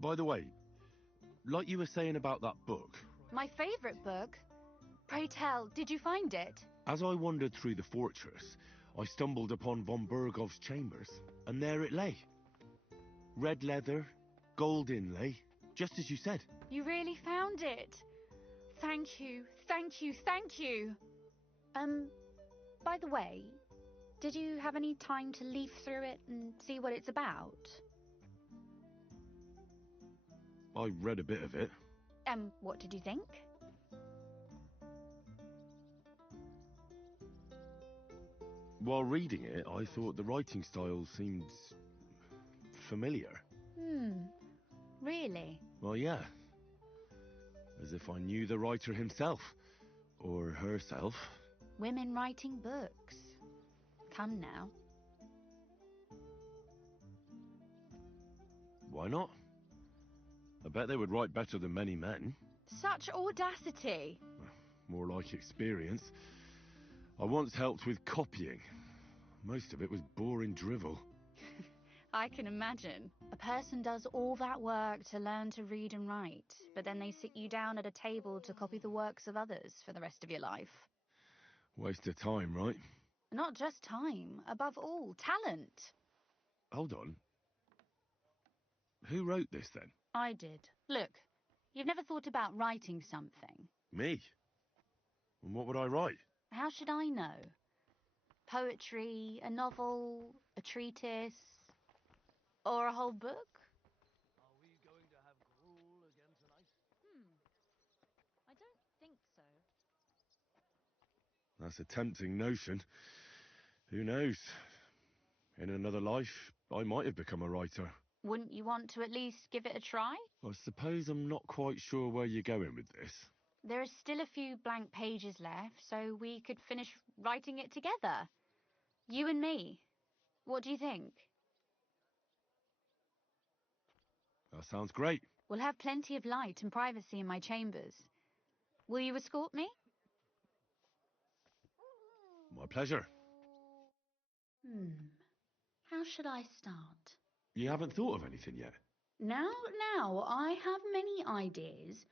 By the way, like you were saying about that book, My favourite book? Pray tell, did you find it? as I wandered through the fortress, I stumbled upon von Bergov's chambers, and there it lay. Red leather, gold inlay, just as you said. You really found it. Thank you, thank you, thank you. By the way, did you have any time to leaf through it and see what it's about? I read a bit of it. What did you think? While reading it, I thought the writing style seemed familiar. Really? Well, yeah. As if I knew the writer himself. Or herself. Women writing books. Come now. Why not? I bet they would write better than many men. Such audacity. More like experience. I once helped with copying. Most of it was boring drivel. I can imagine. A person does all that work to learn to read and write, but then they sit you down at a table to copy the works of others for the rest of your life. Waste of time, right? Not just time, above all, talent. Hold on. Who wrote this then? I did. Look, you've never thought about writing something. Me? And what would I write? How should I know? Poetry, a novel, a treatise, or a whole book? Are we going to have gruel again tonight? I don't think so. That's a tempting notion. Who knows? In another life, I might have become a writer. Wouldn't you want to at least give it a try? I suppose I'm not quite sure where you're going with this. There are still a few blank pages left, so we could finish writing it together. You and me. What do you think? That sounds great. We'll have plenty of light and privacy in my chambers. Will you escort me? My pleasure. How should I start? You haven't thought of anything yet? Now, I have many ideas,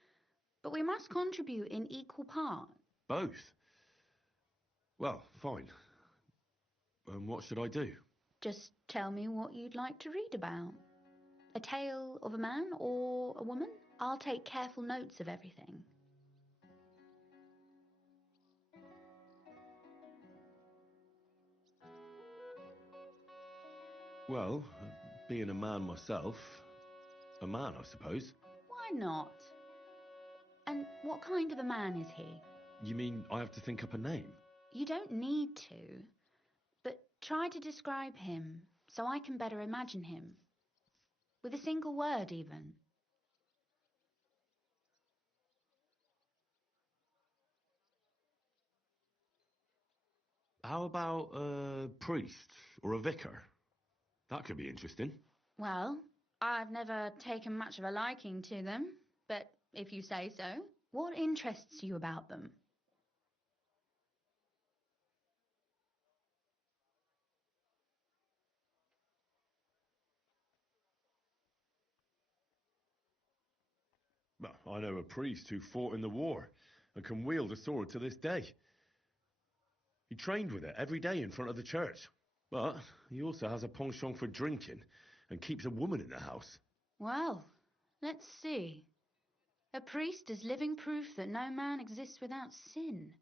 but we must contribute in equal part. Both? Well, fine. What should I do? Just tell me what you'd like to read about. A tale of a man or a woman? I'll take careful notes of everything. Well, being a man myself, a man, I suppose. Why not? And what kind of a man is he? You mean I have to think up a name? You don't need to, but try to describe him so I can better imagine him. With a single word, even. How about a priest or a vicar? That could be interesting. Well, I've never taken much of a liking to them, but if you say so, what interests you about them? Well, I know a priest who fought in the war and can wield a sword to this day. He trained with it every day in front of the church. But he also has a penchant for drinking and keeps a woman in the house. Well, let's see. A priest is living proof that no man exists without sin.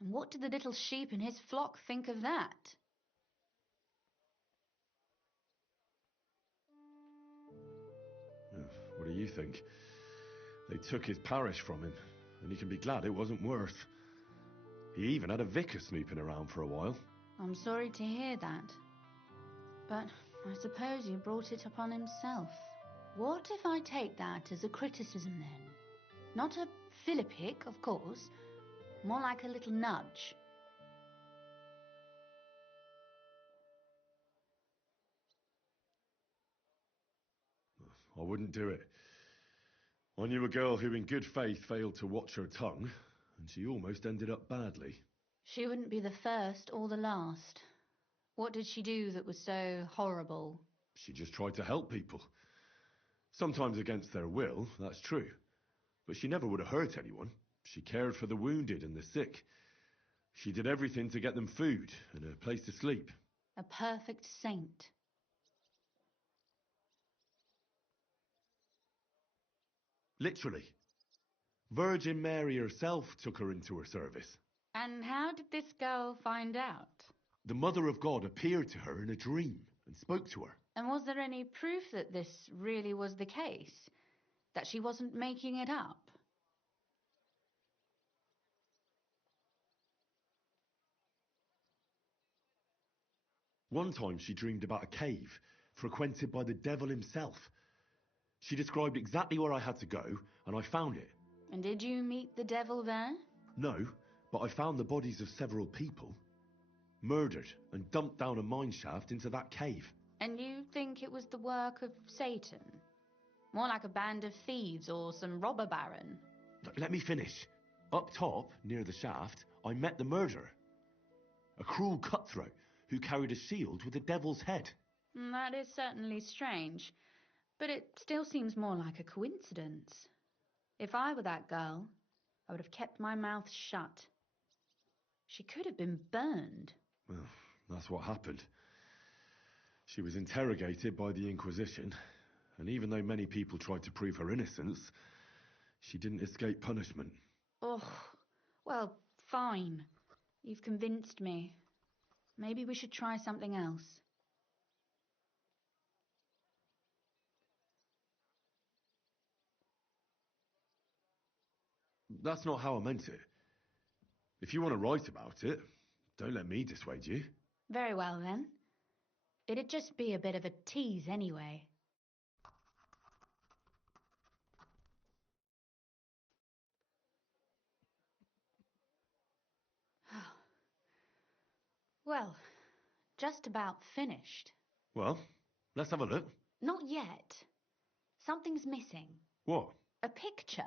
And what do the little sheep in his flock think of that? What do you think? They took his parish from him, and he can be glad it wasn't worse. He even had a vicar snooping around for a while. I'm sorry to hear that. But I suppose he brought it upon himself. What if I take that as a criticism then? Not a philippic, of course. More like a little nudge. I wouldn't do it. I knew a girl who in good faith failed to watch her tongue, and she almost ended up badly. She wouldn't be the first or the last. What did she do that was so horrible? She just tried to help people. Sometimes against their will, that's true. But she never would have hurt anyone. She cared for the wounded and the sick. She did everything to get them food and a place to sleep. A perfect saint. Literally. Virgin Mary herself took her into her service. And how did this girl find out? The Mother of God appeared to her in a dream and spoke to her. And was there any proof that this really was the case? That she wasn't making it up? One time she dreamed about a cave frequented by the devil himself. She described exactly where I had to go, and I found it. And did you meet the devil there? No, but I found the bodies of several people, murdered and dumped down a mine shaft into that cave. And you think it was the work of Satan? More like a band of thieves or some robber baron? Let me finish. Up top, near the shaft, I met the murderer. A cruel cutthroat who carried a shield with a devil's head. That is certainly strange, but it still seems more like a coincidence. If I were that girl, I would have kept my mouth shut. She could have been burned. Well, that's what happened. She was interrogated by the Inquisition, and even though many people tried to prove her innocence, she didn't escape punishment. Oh, well, fine. You've convinced me. Maybe we should try something else. That's not how I meant it. If you want to write about it, don't let me dissuade you. Very well, then. It'd just be a bit of a tease anyway. Well, just about finished. Well, let's have a look. Not yet. Something's missing. What? A picture.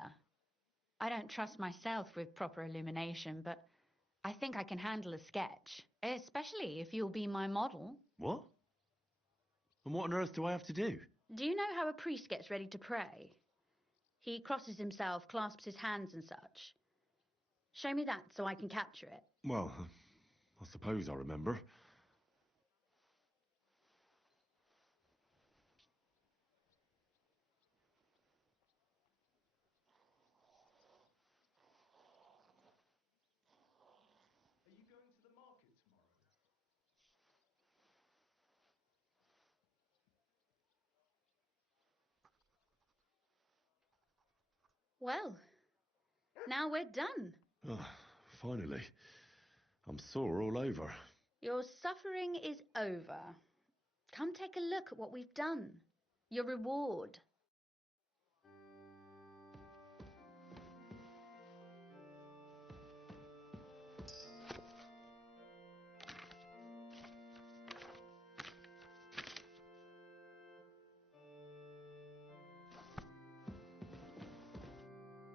I don't trust myself with proper illumination, but I think I can handle a sketch, especially if you'll be my model. What? And what on earth do I have to do? Do you know how a priest gets ready to pray? He crosses himself, clasps his hands and such. Show me that so I can capture it. Well, I suppose I remember. Are you going to the market tomorrow? Well, now we're done. Oh, finally. I'm sore all over. Your suffering is over. Come take a look at what we've done. Your reward.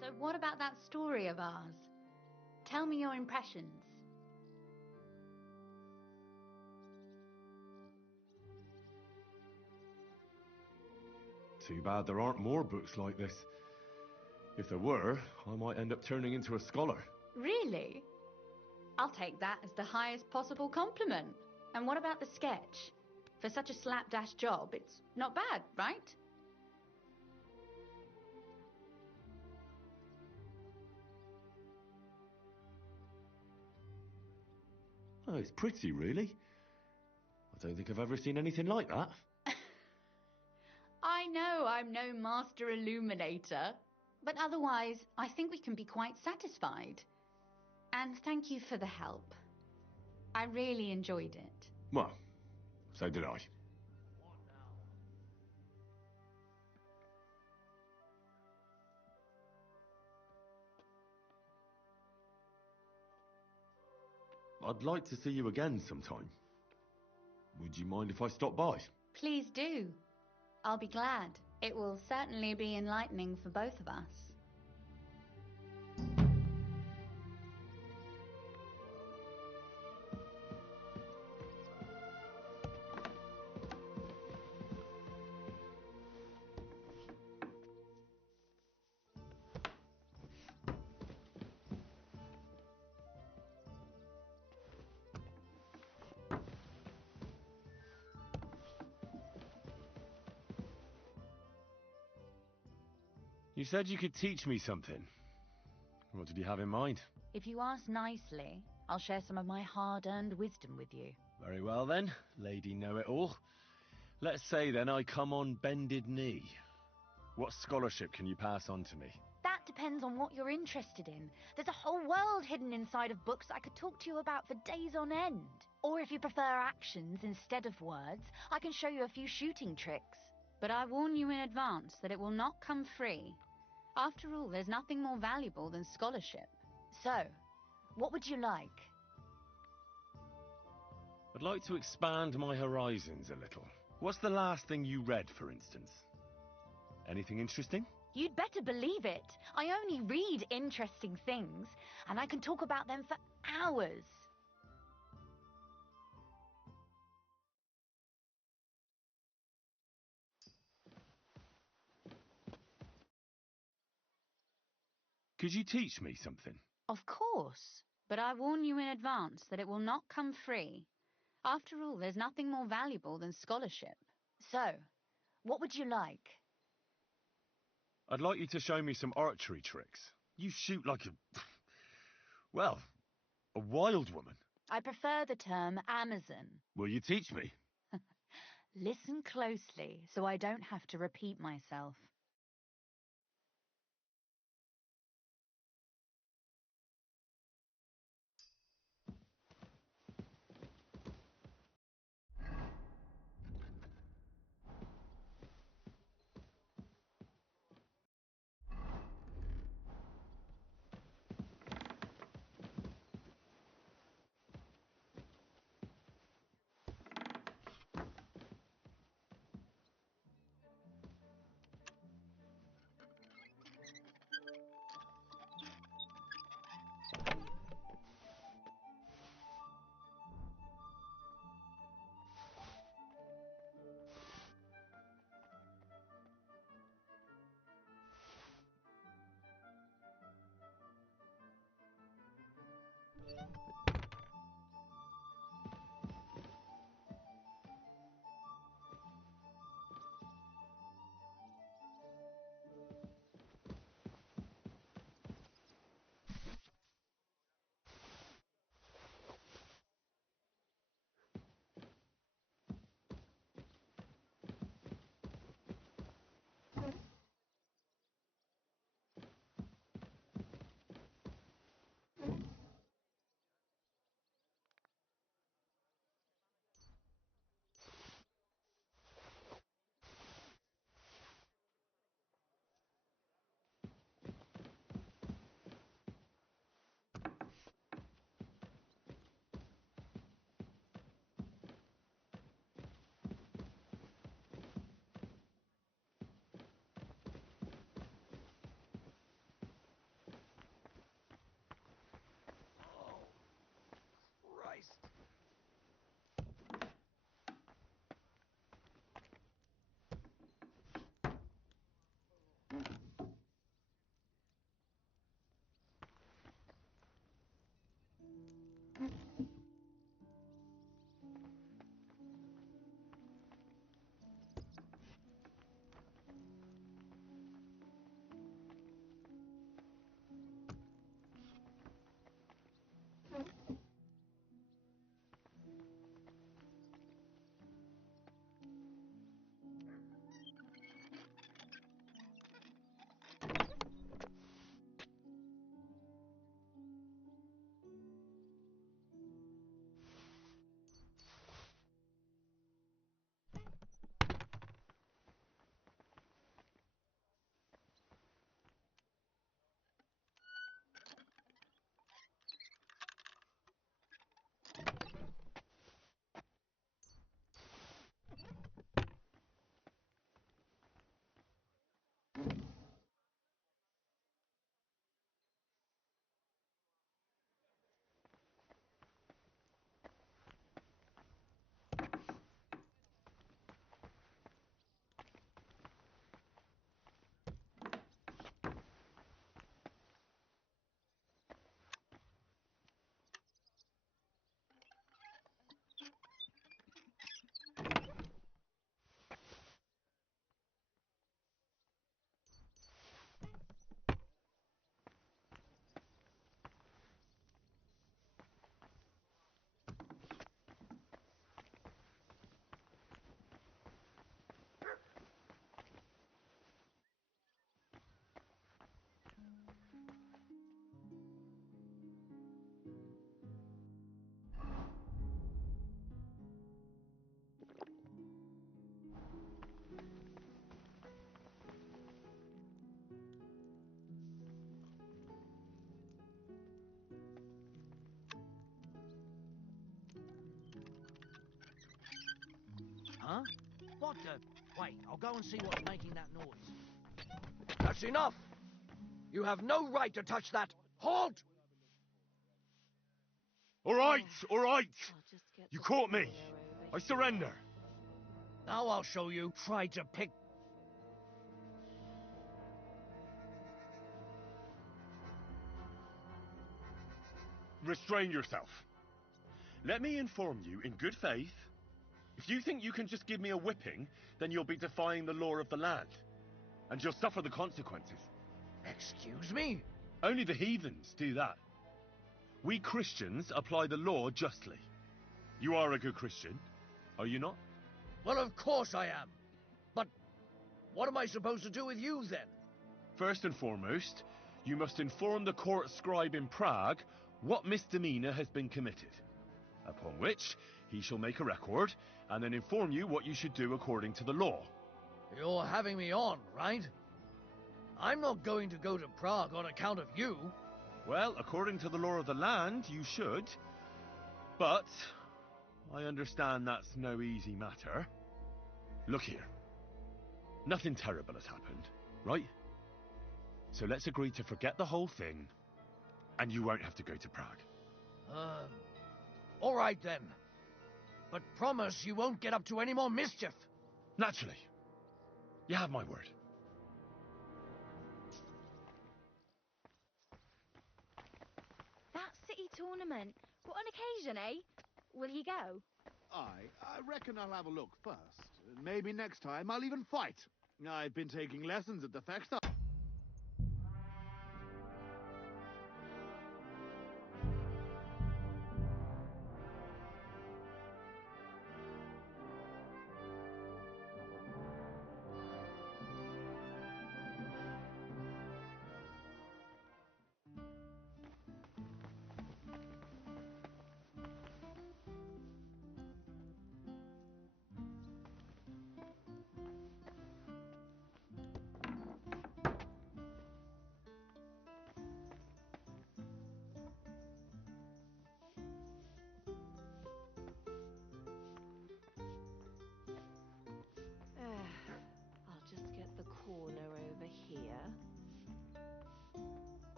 So what about that story of ours? Tell me your impressions. Too bad there aren't more books like this. If there were, I might end up turning into a scholar. Really? I'll take that as the highest possible compliment. And what about the sketch? For such a slapdash job, it's not bad, right? Oh, it's pretty, really. I don't think I've ever seen anything like that. I know I'm no master illuminator, but otherwise I think we can be quite satisfied. And thank you for the help. I really enjoyed it. Well, so did I. What now? I'd like to see you again sometime. Would you mind if I stop by? Please do. I'll be glad. It will certainly be enlightening for both of us. You said you could teach me something. What did you have in mind? If you ask nicely, I'll share some of my hard-earned wisdom with you. Very well then, Lady Know-It-All. Let's say then I come on bended knee. What scholarship can you pass on to me? That depends on what you're interested in. There's a whole world hidden inside of books I could talk to you about for days on end. Or if you prefer actions instead of words, I can show you a few shooting tricks. But I warn you in advance that it will not come free. After all, there's nothing more valuable than scholarship. So, what would you like? I'd like to expand my horizons a little. What's the last thing you read, for instance? Anything interesting? You'd better believe it. I only read interesting things, and I can talk about them for hours. Could you teach me something? Of course, but I warn you in advance that it will not come free. After all, there's nothing more valuable than scholarship. So, what would you like? I'd like you to show me some archery tricks. You shoot like a... well, a wild woman. I prefer the term Amazon. Will you teach me? Listen closely so I don't have to repeat myself. What the... Wait, I'll go and see what's making that noise. That's enough! You have no right to touch that! Halt! All right, all right. I'll just get You the caught me. video over I here. surrender. Now I'll show you. Try to pick... Restrain yourself. Let me inform you in good faith. If you think you can just give me a whipping, then you'll be defying the law of the land. And you'll suffer the consequences. Excuse me? Only the heathens do that. We Christians apply the law justly. You are a good Christian, are you not? Well, of course I am. But what am I supposed to do with you, then? First and foremost, you must inform the court scribe in Prague what misdemeanor has been committed. Upon which, he shall make a record, and then inform you what you should do according to the law. You're having me on, right? I'm not going to go to Prague on account of you. Well, according to the law of the land, you should. But I understand that's no easy matter. Look here. Nothing terrible has happened, right? So let's agree to forget the whole thing, and you won't have to go to Prague. All right then. But promise you won't get up to any more mischief. Naturally. You have my word. That city tournament. What an occasion, eh? Will he go? I reckon I'll have a look first. Maybe next time I'll even fight. I've been taking lessons at the Fechter.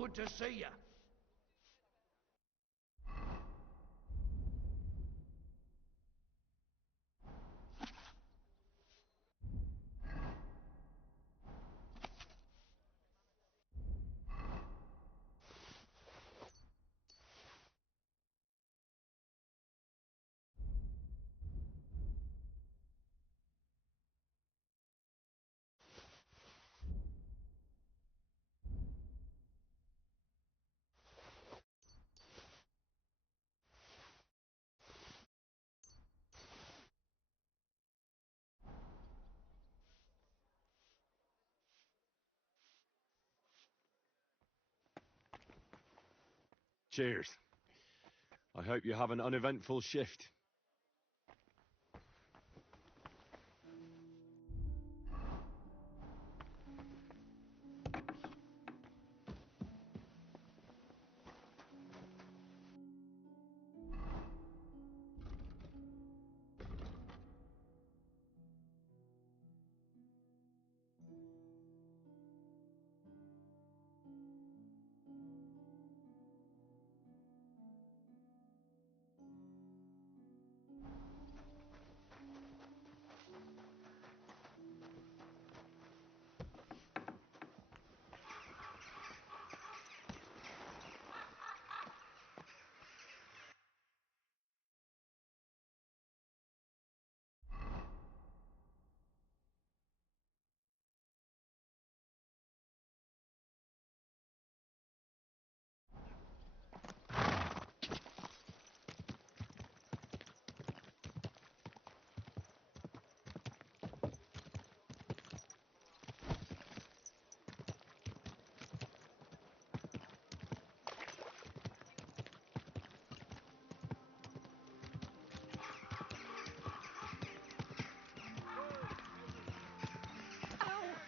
Good to see you. Cheers. I hope you have an uneventful shift.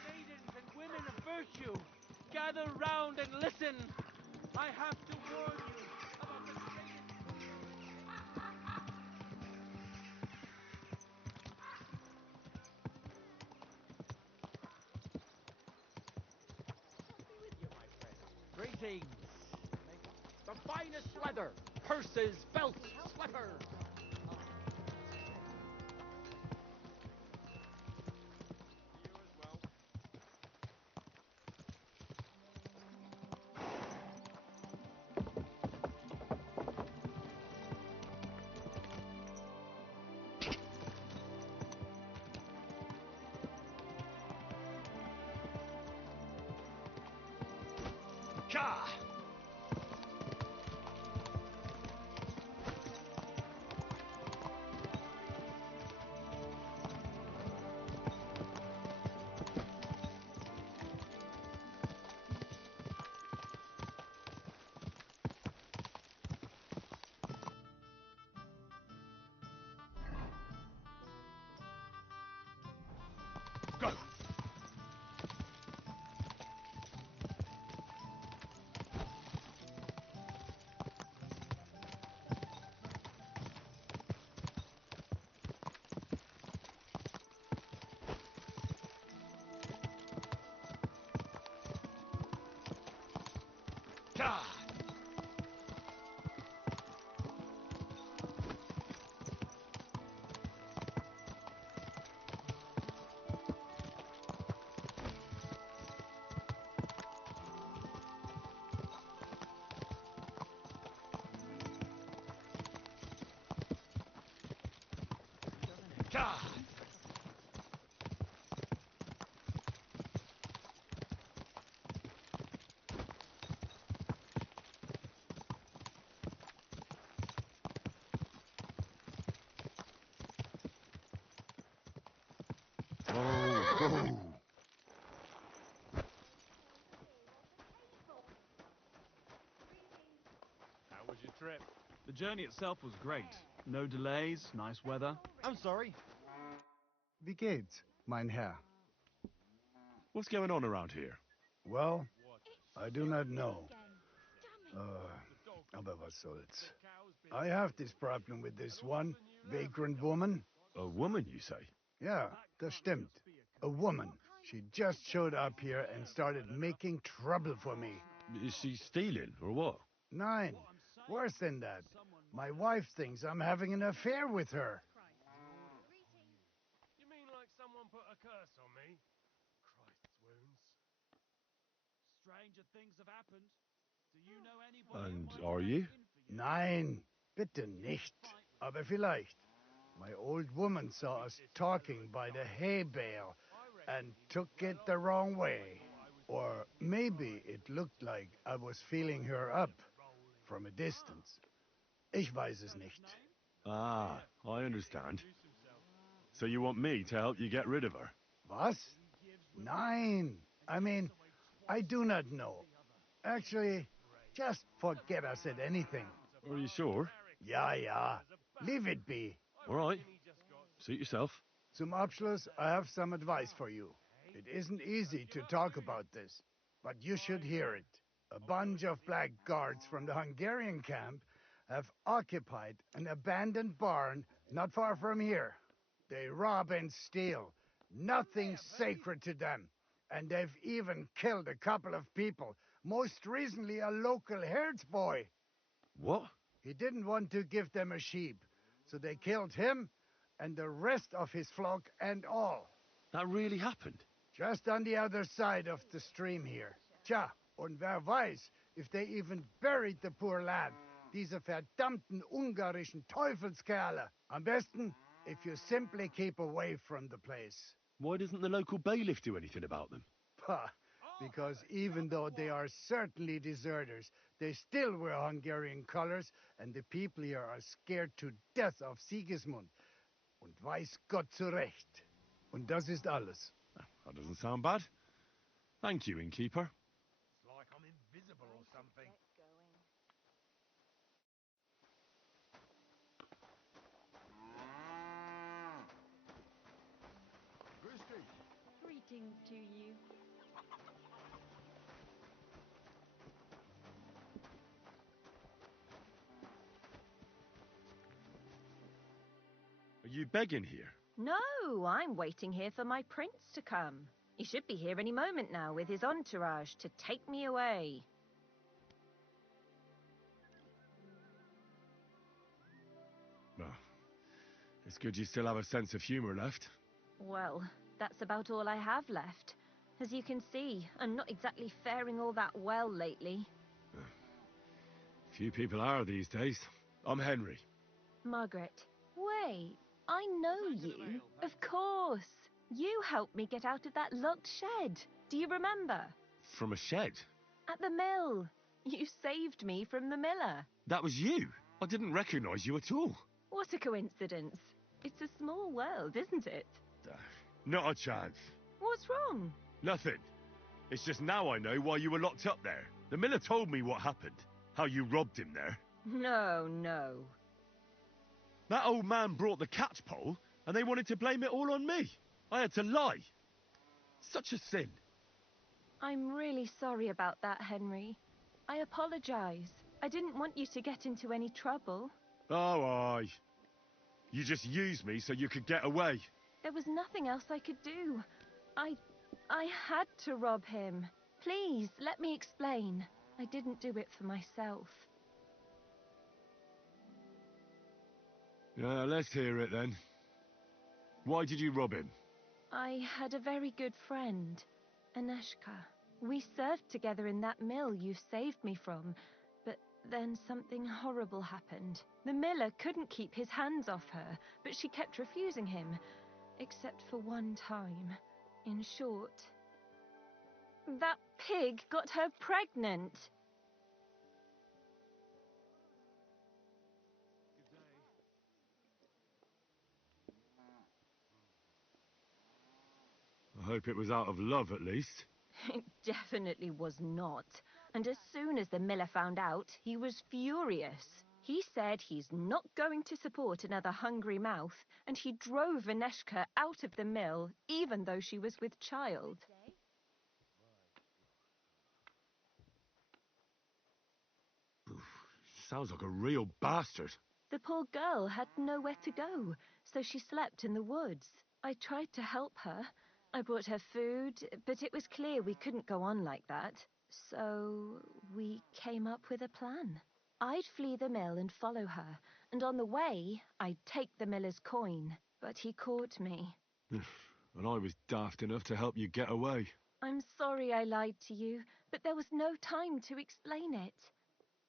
Maidens and women of virtue, gather round and listen. I have to warn you about the Greetings. The finest leather, purses, belts, slippers. Ka! Go! Ka! Ka! How was your trip? The journey itself was great. No delays, nice weather. I'm sorry. Wie geht's, mein Herr? What's going on around here? Well, I do not know. Damn it. Aber was soll's. I have this problem with this one vagrant woman. A woman, you say? Yeah, das stimmt. A woman. She just showed up here and started making trouble for me. Is she stealing, or what? Nine. Worse than that. My wife thinks I'm having an affair with her. You mean like someone put a curse on me? Christ's wounds. Stranger things have happened. Do you know anybody? And are you? Nein, bitte nicht. Aber vielleicht. My old woman saw us talking by the hay bale and took it the wrong way. Or maybe it looked like I was feeling her up from a distance. Ich weiß es nicht. Ah, I understand. So you want me to help you get rid of her? Was? Nein. I mean, I do not know. Actually, just forget I said anything. Are you sure? Ja, ja. Leave it be. All right. Suit yourself. Zum Abschluss, I have some advice for you. It isn't easy to talk about this, but you should hear it. A bunch of black guards from the Hungarian camp have occupied an abandoned barn not far from here. They rob and steal. Nothing sacred to them. And they've even killed a couple of people, most recently a local herdsboy. What? He didn't want to give them a sheep, so they killed him and the rest of his flock and all. That really happened? Just on the other side of the stream here. Tja, und wer weiß, if they even buried the poor lad. Diese verdammten ungarischen Teufelskerle. Am besten, if you simply keep away from the place. Why doesn't the local bailiff do anything about them? Pah, because even though they are certainly deserters, they still wear Hungarian colors, and the people here are scared to death of Sigismund. Und weiß Gott zu Recht. Und das ist alles. That doesn't sound bad. Thank you, innkeeper. It's like I'm invisible or something. Greetings to you. Are you begging here? No, I'm waiting here for my prince to come. He should be here any moment now with his entourage to take me away. Well, it's good you still have a sense of humour left. Well, that's about all I have left. As you can see, I'm not exactly faring all that well lately. Few people are these days. I'm Henry. Margaret, wait, I know you. Of course. You helped me get out of that locked shed. Do you remember? From a shed? At the mill. You saved me from the miller. That was you? I didn't recognise you at all. What a coincidence. It's a small world, isn't it? Not a chance. What's wrong? Nothing. It's just now I know why you were locked up there. The miller told me what happened. How you robbed him there. No. That old man brought the catchpole, and they wanted to blame it all on me. I had to lie. Such a sin. I'm really sorry about that, Henry. I apologize. I didn't want you to get into any trouble. Oh, aye. You just used me so you could get away. There was nothing else I could do. I had to rob him. Please, let me explain. I didn't do it for myself. Let's hear it then. Why did you rob him? I had a very good friend, Aneshka. We served together in that mill you saved me from, but then something horrible happened. The miller couldn't keep his hands off her, but she kept refusing him, except for one time. In short, that pig got her pregnant. I hope it was out of love, at least. It definitely was not. And as soon as the miller found out, he was furious. He said he's not going to support another hungry mouth, and he drove Aneshka out of the mill, even though she was with child. Sounds like a real bastard. The poor girl had nowhere to go, so she slept in the woods. I tried to help her. I brought her food, but it was clear we couldn't go on like that. So we came up with a plan. I'd flee the mill and follow her, and on the way, I'd take the miller's coin. But he caught me. And I was daft enough to help you get away. I'm sorry I lied to you, but there was no time to explain it.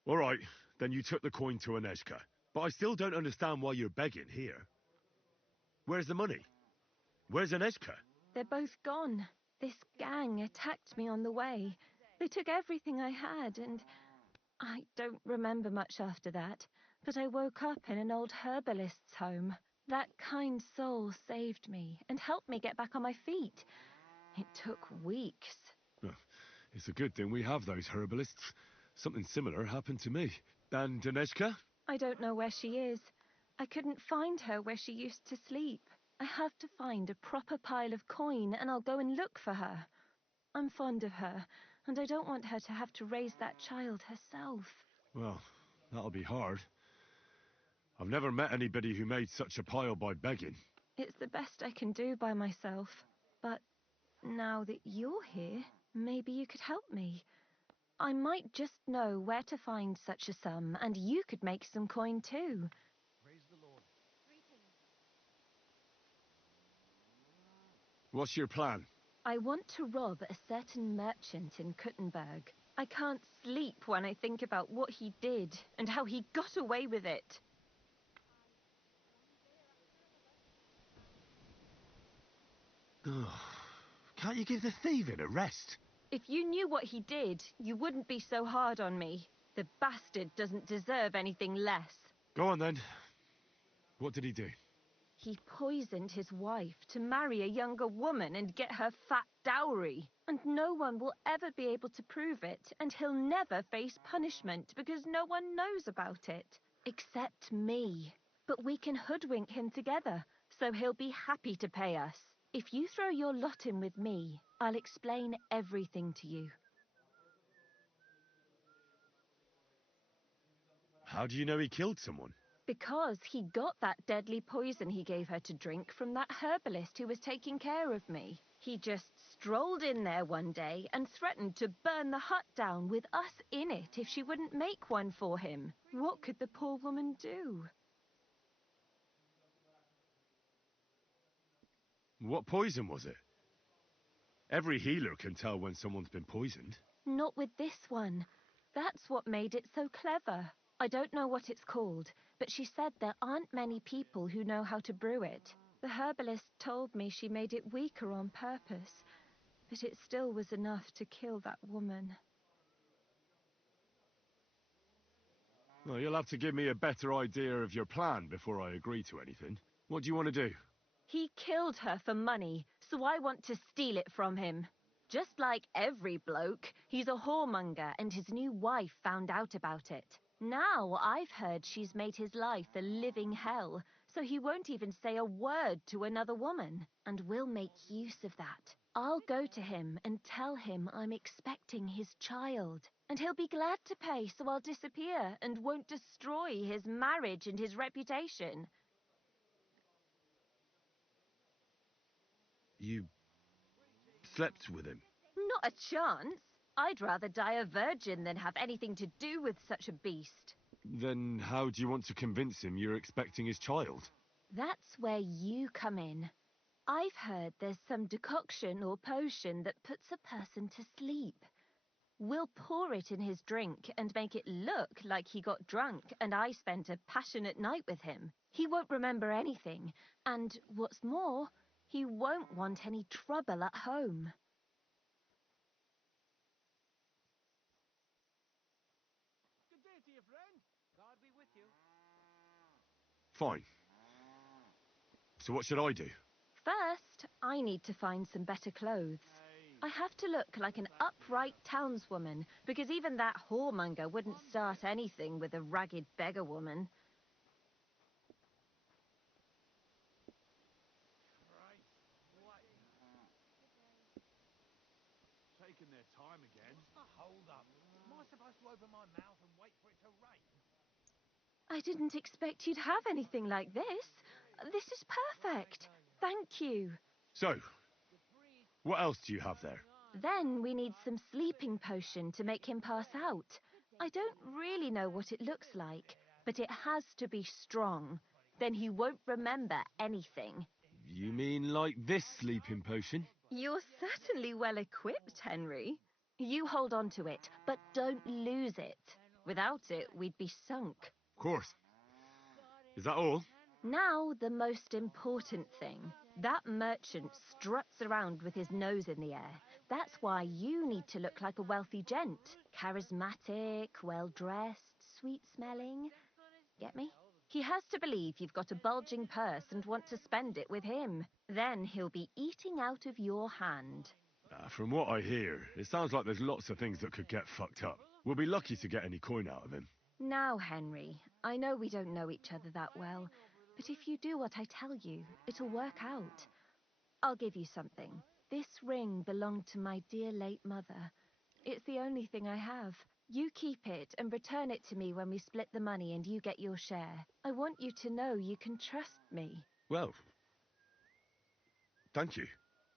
All right, then you took the coin to Aneshka. But I still don't understand why you're begging here. Where's the money? Where's Aneshka? They're both gone. This gang attacked me on the way. They took everything I had, and I don't remember much after that. But I woke up in an old herbalist's home. That kind soul saved me and helped me get back on my feet. It took weeks. It's a good thing we have those herbalists. Something similar happened to me. And Aneshka? I don't know where she is. I couldn't find her where she used to sleep. I have to find a proper pile of coin and I'll go and look for her. I'm fond of her, and I don't want her to have to raise that child herself. Well, that'll be hard. I've never met anybody who made such a pile by begging. It's the best I can do by myself. But now that you're here, maybe you could help me. I might just know where to find such a sum, and you could make some coin too. Praise the Lord. What's your plan? I want to rob a certain merchant in Kuttenberg. I can't sleep when I think about what he did and how he got away with it. Can't you give the thieving a rest? If you knew what he did, you wouldn't be so hard on me. The bastard doesn't deserve anything less. Go on then. What did he do? He poisoned his wife to marry a younger woman and get her fat dowry. And no one will ever be able to prove it, and he'll never face punishment because no one knows about it. Except me. But we can hoodwink him together, so he'll be happy to pay us. If you throw your lot in with me, I'll explain everything to you. How do you know he killed someone? Because he got that deadly poison he gave her to drink from that herbalist who was taking care of me. He just strolled in there one day and threatened to burn the hut down with us in it if she wouldn't make one for him. What could the poor woman do? What poison was it? Every healer can tell when someone's been poisoned. Not with this one. That's what made it so clever. I don't know what it's called, but she said there aren't many people who know how to brew it. The herbalist told me she made it weaker on purpose, but it still was enough to kill that woman. Well, you'll have to give me a better idea of your plan before I agree to anything. What do you want to do? He killed her for money, so I want to steal it from him. Just like every bloke, he's a whoremonger and his new wife found out about it. Now I've heard she's made his life a living hell, so he won't even say a word to another woman. And we'll make use of that. I'll go to him and tell him I'm expecting his child. And he'll be glad to pay, so I'll disappear and won't destroy his marriage and his reputation. You slept with him? Not a chance. I'd rather die a virgin than have anything to do with such a beast. Then how do you want to convince him you're expecting his child? That's where you come in. I've heard there's some decoction or potion that puts a person to sleep. We'll pour it in his drink and make it look like he got drunk and I spent a passionate night with him. He won't remember anything, and what's more, he won't want any trouble at home. Good day to you, friend. God be with you. Fine. So what should I do? First, I need to find some better clothes. I have to look like an upright townswoman, because even that whoremonger wouldn't start anything with a ragged beggar woman. Taking their time again. Hold up. Am I supposed to open my mouth and wait for it to rain? I didn't expect you'd have anything like this. This is perfect. Thank you. So, what else do you have there? Then we need some sleeping potion to make him pass out. I don't really know what it looks like, but it has to be strong. Then he won't remember anything. You mean like this sleeping potion? You're certainly well equipped, Henry. You hold on to it, but don't lose it. Without it, we'd be sunk. Of course. Is that all? Now, the most important thing. That merchant struts around with his nose in the air. That's why you need to look like a wealthy gent. Charismatic, well-dressed, sweet-smelling. Get me? He has to believe you've got a bulging purse and want to spend it with him. Then he'll be eating out of your hand. From what I hear, it sounds like there's lots of things that could get fucked up. We'll be lucky to get any coin out of him. Now, Henry, I know we don't know each other that well, but if you do what I tell you, it'll work out. I'll give you something. This ring belonged to my dear late mother. It's the only thing I have. You keep it and return it to me when we split the money and you get your share. I want you to know you can trust me. Well, thank you.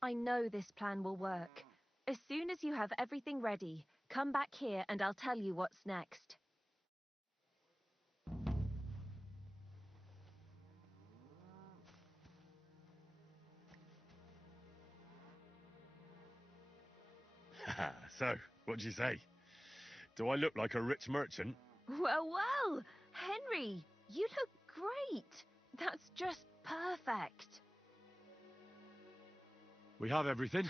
I know this plan will work. As soon as you have everything ready, come back here and I'll tell you what's next. So, what'd you say? Do I look like a rich merchant? Well, well, Henry, you look great. That's just perfect. We have everything.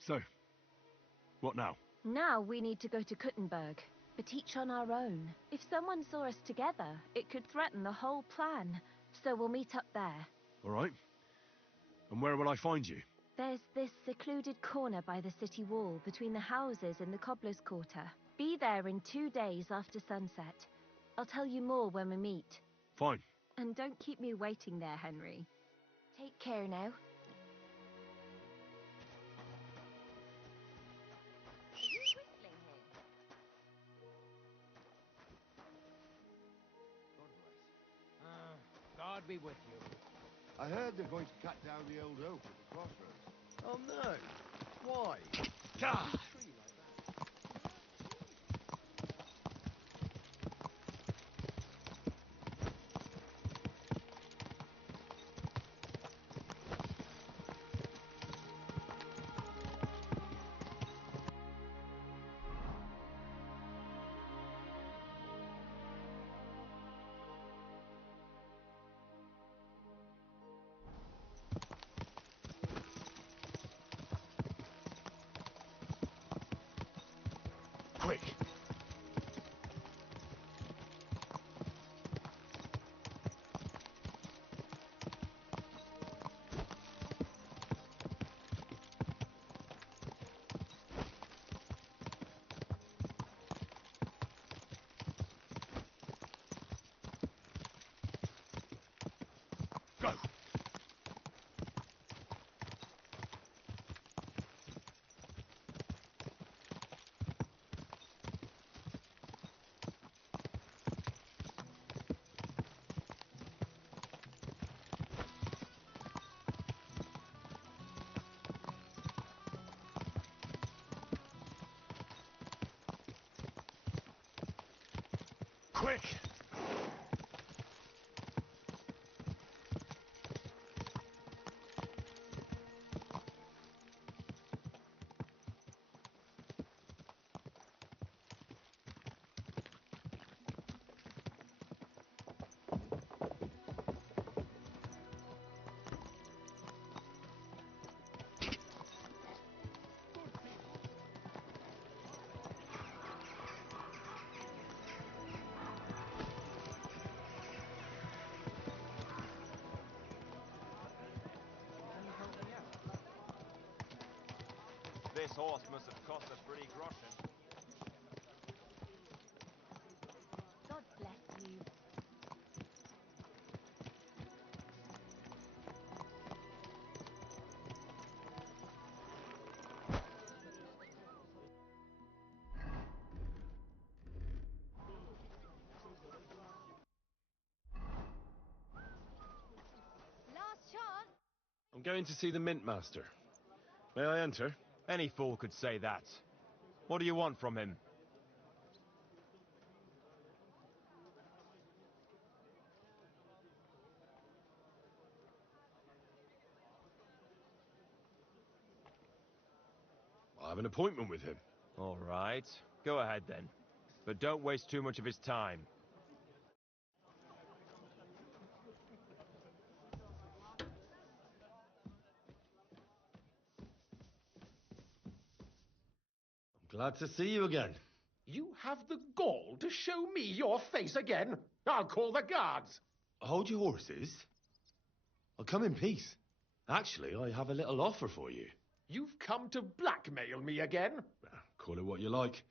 So, what now? Now we need to go to Kuttenberg, but each on our own. If someone saw us together, it could threaten the whole plan. So we'll meet up there. All right. And where will I find you? There's this secluded corner by the city wall between the houses in the Cobbler's Quarter. Be there in 2 days after sunset. I'll tell you more when we meet. Fine. And don't keep me waiting there, Henry. Take care now. God be with you. I heard they're going to cut down the old oak at the crossroads. Oh no. Why? Ah! Quick! Go! Quick! This horse must have cost a pretty groschen. God bless you. Last chance. I'm going to see the Mint Master. May I enter? Any fool could say that. What do you want from him? I have an appointment with him. All right. Go ahead then. But don't waste too much of his time. Glad to see you again. You have the gall to show me your face again? I'll call the guards. Hold your horses. I'll come in peace. Actually, I have a little offer for you. You've come to blackmail me again? Call it what you like.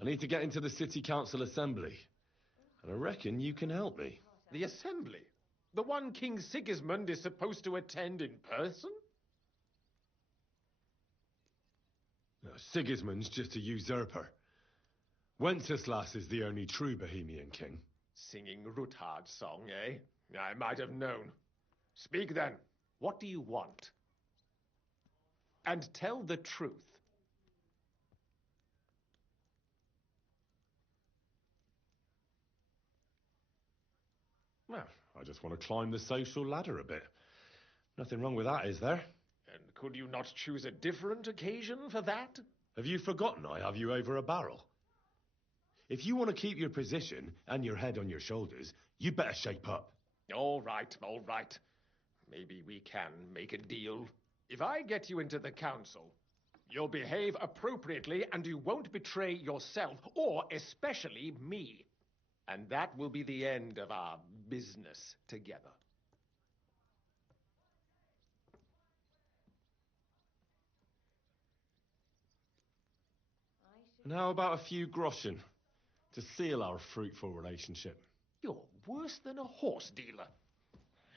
I need to get into the City Council Assembly, and I reckon you can help me. The Assembly? The one King Sigismund is supposed to attend in person? No, Sigismund's just a usurper. Wenceslas is the only true Bohemian king. Singing Ruthard's song, eh? I might have known. Speak then. What do you want? And tell the truth. Well, I just want to climb the social ladder a bit. Nothing wrong with that, is there? And could you not choose a different occasion for that? Have you forgotten I have you over a barrel? If you want to keep your position and your head on your shoulders, you better shape up. All right, all right. Maybe we can make a deal. If I get you into the council, you'll behave appropriately and you won't betray yourself, or especially me. And that will be the end of our business together. And how about a few groschen to seal our fruitful relationship? You're worse than a horse dealer.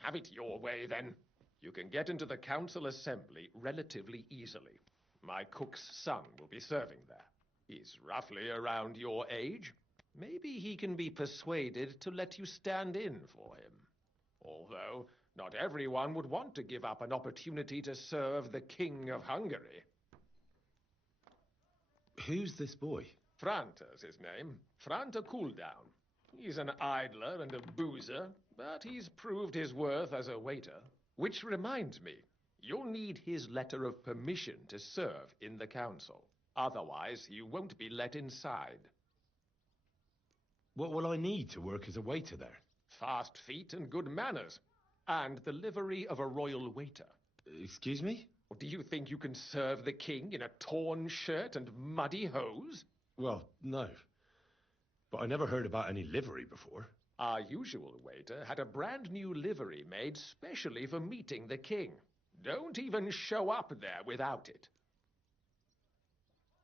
Have it your way, then. You can get into the council assembly relatively easily. My cook's son will be serving there. He's roughly around your age. Maybe he can be persuaded to let you stand in for him. Although, not everyone would want to give up an opportunity to serve the King of Hungary. Who's this boy? Franta's his name. Franta Cooldown. He's an idler and a boozer, but he's proved his worth as a waiter. Which reminds me, you'll need his letter of permission to serve in the council. Otherwise, you won't be let inside. What will I need to work as a waiter there? Fast feet and good manners. And the livery of a royal waiter. Excuse me? Or do you think you can serve the king in a torn shirt and muddy hose? Well, no. But I never heard about any livery before. Our usual waiter had a brand new livery made specially for meeting the king. Don't even show up there without it.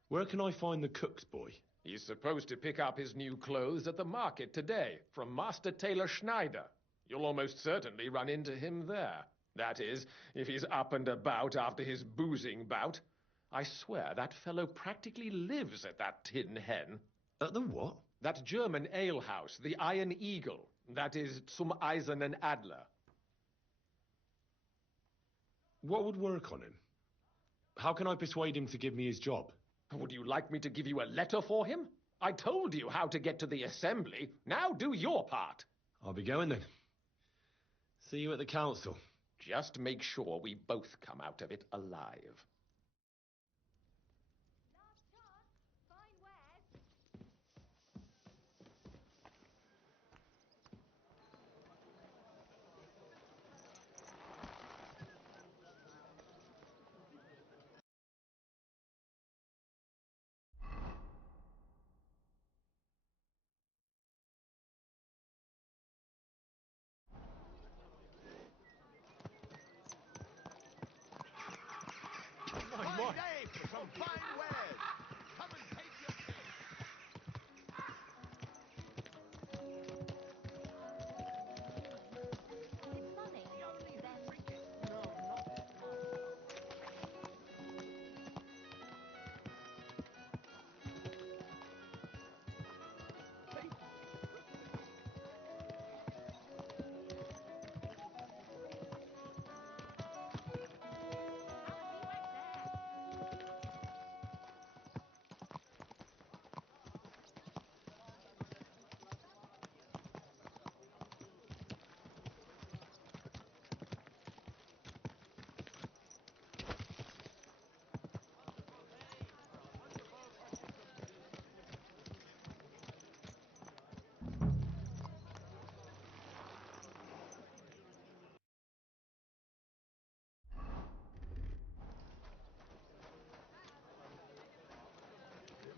Where can I find the cook's boy? He's supposed to pick up his new clothes at the market today from Master Tailor Schneider. You'll almost certainly run into him there. That is, if he's up and about after his boozing bout. I swear that fellow practically lives at that Tin Hen. At the what? That German alehouse, the Iron Eagle. That is Zum Eisernen Adler. What would work on him? How can I persuade him to give me his job? Would you like me to give you a letter for him? I told you how to get to the assembly. Now do your part. I'll be going then. See you at the council. Just make sure we both come out of it alive.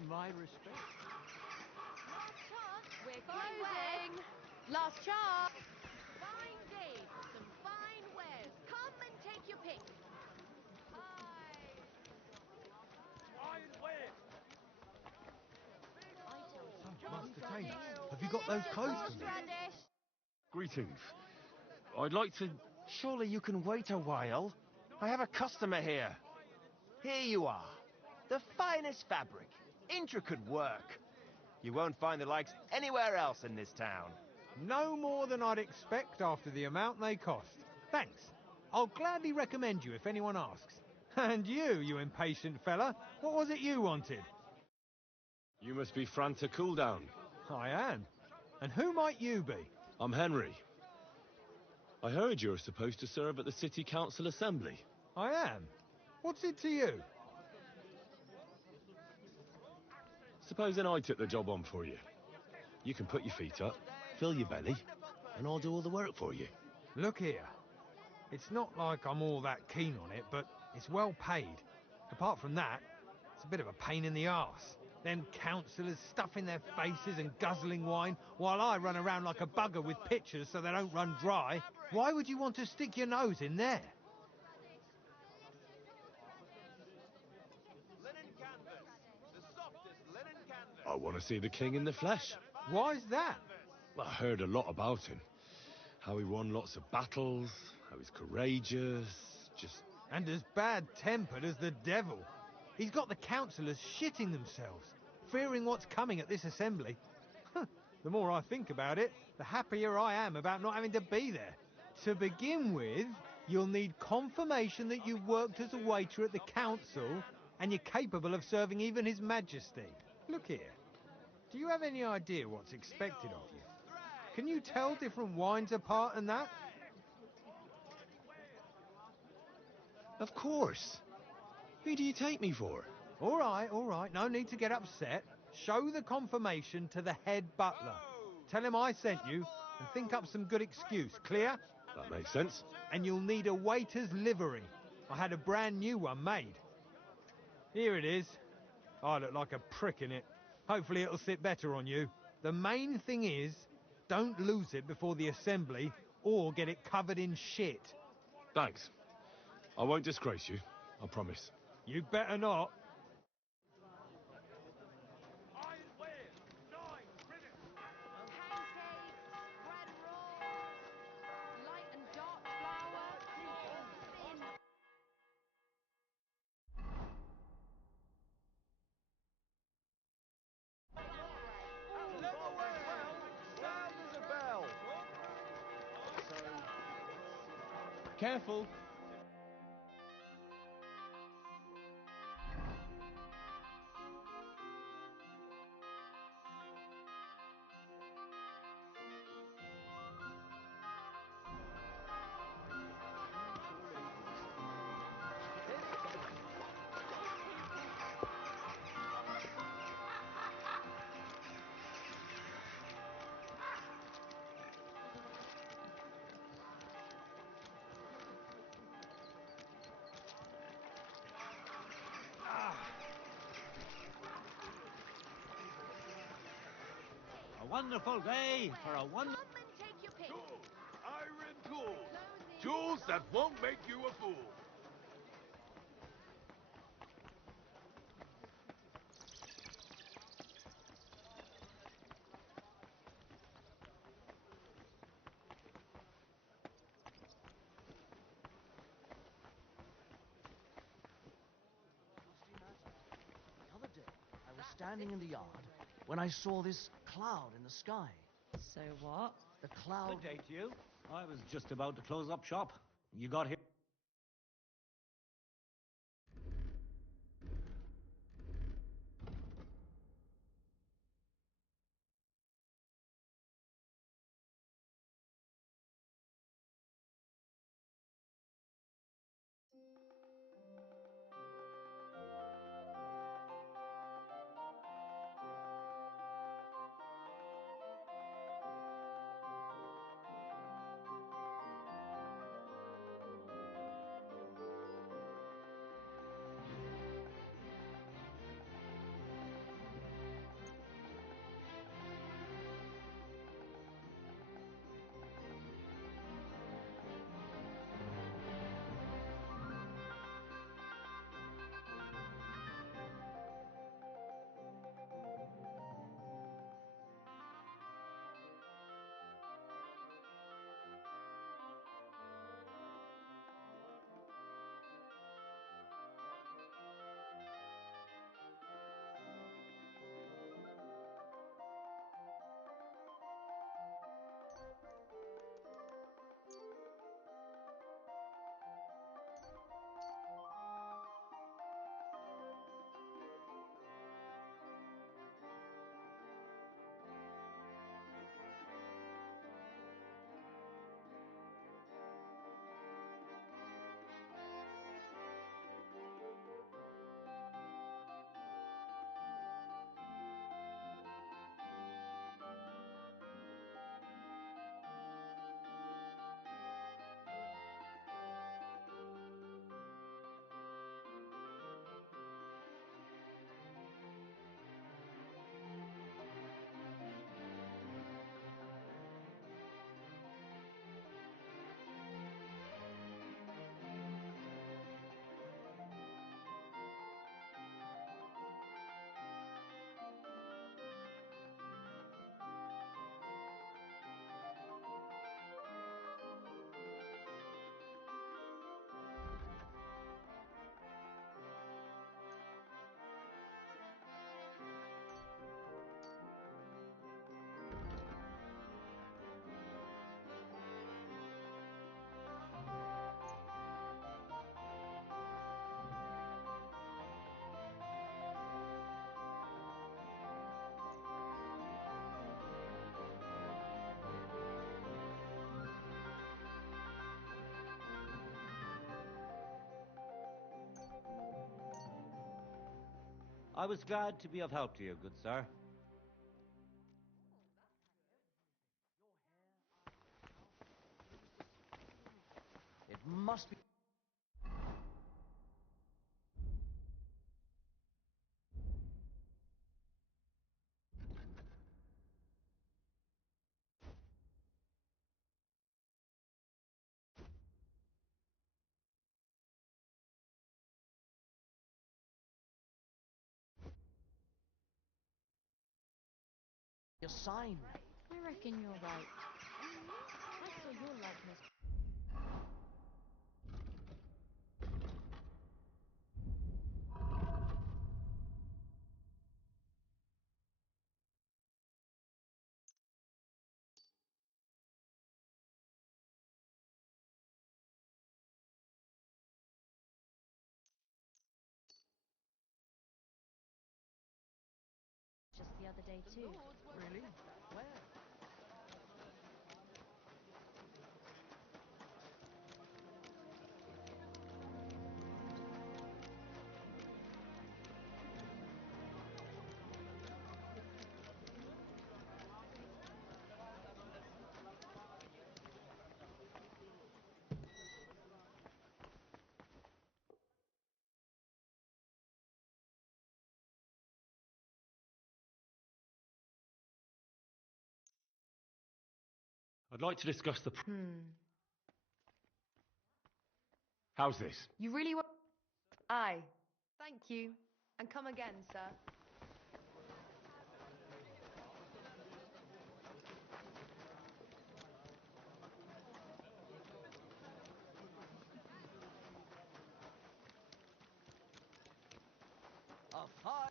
my respect. We're closing. Last chance. Fine day for some fine wares. Come and take your pick. Master Taylor, have you got those clothes for me? Greetings. I'd like to... Surely you can wait a while. I have a customer here. Here you are. The finest fabric. Intricate work. You won't find the likes anywhere else in this town. No more than I'd expect after the amount they cost. Thanks. I'll gladly recommend you if anyone asks. And you impatient fella, what was it you wanted? You must be Franta Cooldown. I am. And who might you be? I'm Henry. I heard you're supposed to serve at the City Council Assembly. I am. What's it to you? Supposing I took the job on for you. You can put your feet up, fill your belly, and I'll do all the work for you. Look here. It's not like I'm all that keen on it, but it's well paid. Apart from that, it's a bit of a pain in the arse. Them councillors stuffing their faces and guzzling wine, while I run around like a bugger with pitchers so they don't run dry. Why would you want to stick your nose in there? I want to see the king in the flesh. Why's that? I heard a lot about him. How he won lots of battles, how he's courageous, just... And as bad-tempered as the devil. He's got the councillors shitting themselves, fearing what's coming at this assembly. The more I think about it, the happier I am about not having to be there. To begin with, you'll need confirmation that you've worked as a waiter at the council and you're capable of serving even His Majesty. Look here, do you have any idea what's expected of you? Can you tell different wines apart and that? Of course. Who do you take me for? All right, no need to get upset. Show the confirmation to the head butler. Tell him I sent you and think up some good excuse, clear? That makes sense. And you'll need a waiter's livery. I had a brand new one made. Here it is. I look like a prick in it. Hopefully it'll sit better on you. The main thing is, don't lose it before the assembly or get it covered in shit. Thanks. I won't disgrace you, I promise. You better not. Careful. A wonderful day for a wonderful... Come and take your pick. Iron tools. Tools that won't make you a fool. The other day, I was standing in the yard when I saw this cloud in the sky. So what? The cloud... Good day to you. I was just about to close up shop. You got here. I was glad to be of help to you, good sir. It must be... a sign. I reckon you're right. I saw your likeness. Just the other day too. Really? Where? I'd like to discuss the... How's this? You really want... Aye. Thank you. And come again, sir. Of high...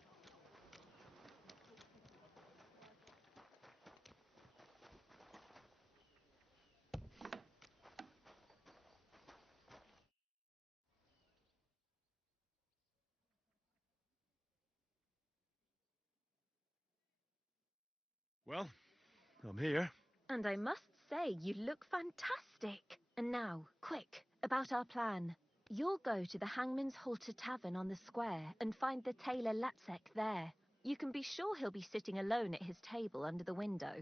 Well, I'm here. And I must say, you look fantastic. And now, quick, about our plan. You'll go to the Hangman's Halter Tavern on the square and find the tailor Latsek there. You can be sure he'll be sitting alone at his table under the window.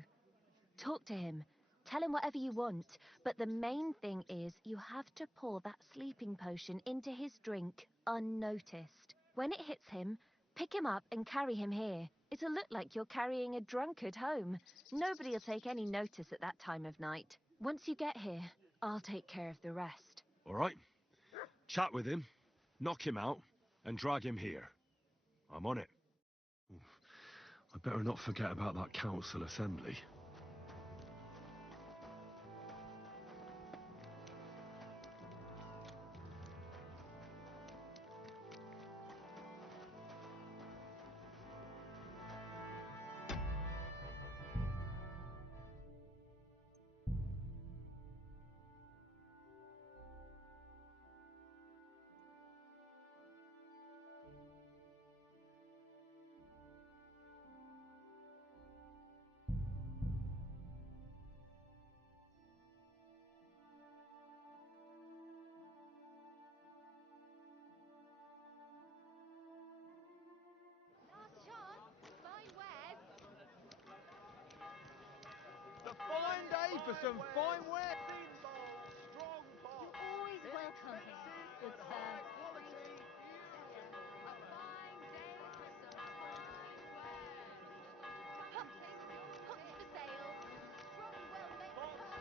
Talk to him. Tell him whatever you want, but the main thing is you have to pour that sleeping potion into his drink unnoticed. When it hits him, pick him up and carry him here. It'll look like you're carrying a drunkard home. Nobody'll take any notice at that time of night. Once you get here, I'll take care of the rest. All right. Chat with him, knock him out, and drag him here. I'm on it. I better not forget about that council assembly. Last chance. Fine wares. The fine day for some fine wear. You're always welcome here, good sir. A fine day for some fine wares. Pups for sale. Strong, well-made pups.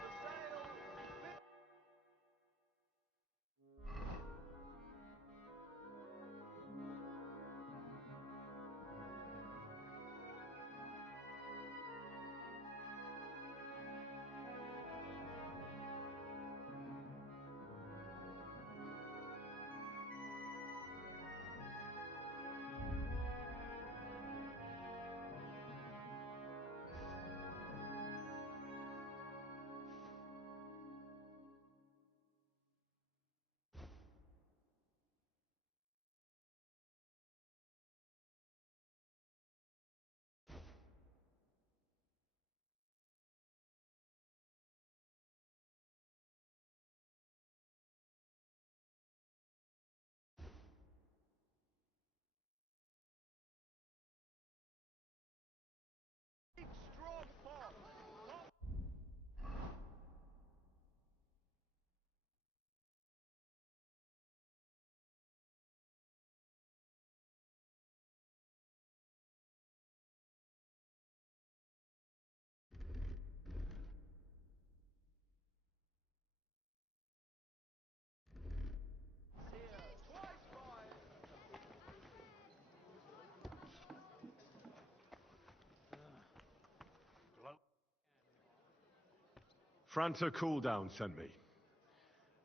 Franta Cooldown sent me.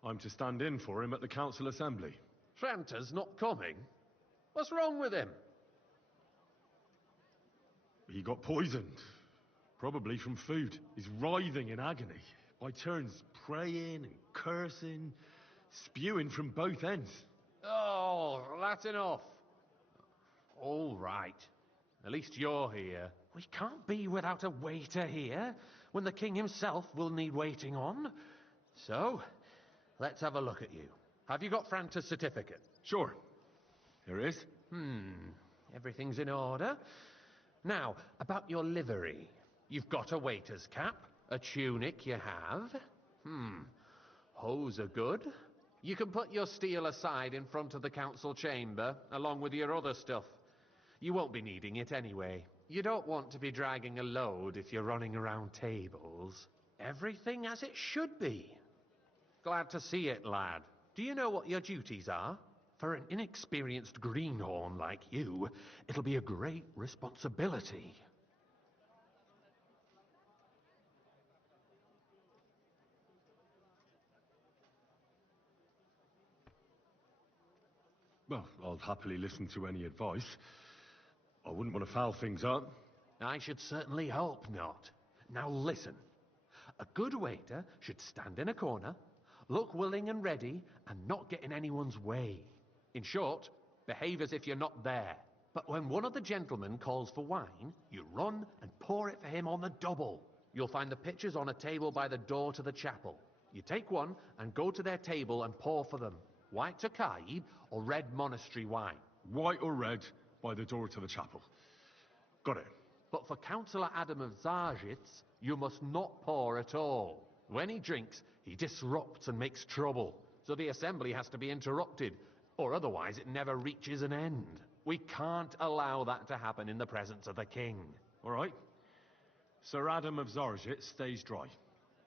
I'm to stand in for him at the council assembly. Franta's not coming? What's wrong with him? He got poisoned. Probably from food. He's writhing in agony. By turns praying and cursing, spewing from both ends. Oh, that's enough. All right. At least you're here. We can't be without a waiter here, when the king himself will need waiting on. So, let's have a look at you. Have you got Franta's certificate? Sure. Here it is. Everything's in order. Now, about your livery. You've got a waiter's cap, a tunic you have. Hose are good. You can put your steel aside in front of the council chamber, along with your other stuff. You won't be needing it anyway. You don't want to be dragging a load if you're running around tables. Everything as it should be. Glad to see it, lad. Do you know what your duties are? For an inexperienced greenhorn like you, it'll be a great responsibility. Well, I'll happily listen to any advice. I wouldn't want to foul things up. I should certainly hope not. Now listen. A good waiter should stand in a corner, look willing and ready, and not get in anyone's way. In short, behave as if you're not there. But when one of the gentlemen calls for wine, you run and pour it for him on the double. You'll find the pitchers on a table by the door to the chapel. You take one and go to their table and pour for them. White Tokaib or red monastery wine? White or red, by the door to the chapel. Got it. But for Councillor Adam of Zarjitz, you must not pour at all. When he drinks, he disrupts and makes trouble. So the assembly has to be interrupted, or otherwise it never reaches an end. We can't allow that to happen in the presence of the king. All right. Sir Adam of Zarjitz stays dry.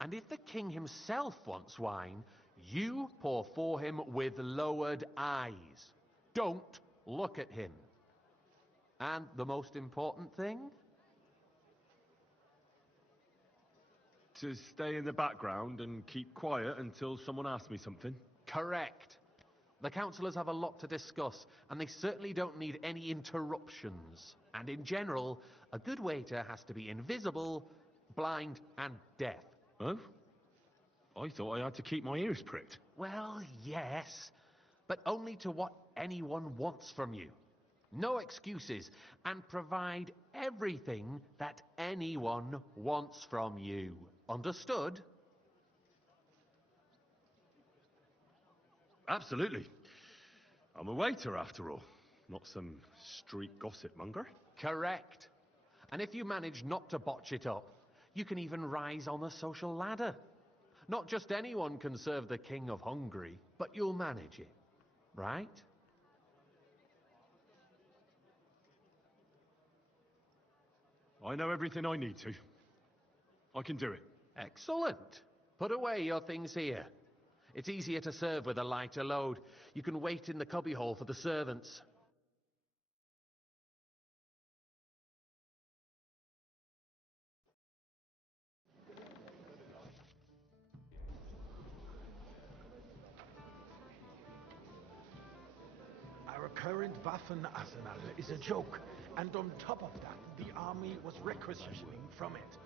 And if the king himself wants wine, you pour for him with lowered eyes. Don't look at him. And the most important thing? To stay in the background and keep quiet until someone asks me something? Correct. The councillors have a lot to discuss, and they certainly don't need any interruptions. And in general, a good waiter has to be invisible, blind, and deaf. Oh? I thought I had to keep my ears pricked. Well, yes, but only to what anyone wants from you. No excuses, and provide everything that anyone wants from you. Understood? Absolutely. I'm a waiter, after all. Not some street gossip monger. Correct. And if you manage not to botch it up, you can even rise on the social ladder. Not just anyone can serve the King of Hungary, but you'll manage it, right? I know everything I need to. I can do it. Excellent. Put away your things here. It's easier to serve with a lighter load. You can wait in the cubbyhole for the servants. Our current Waffen arsenal is a joke, and on top of that, the army was requisitioning from it.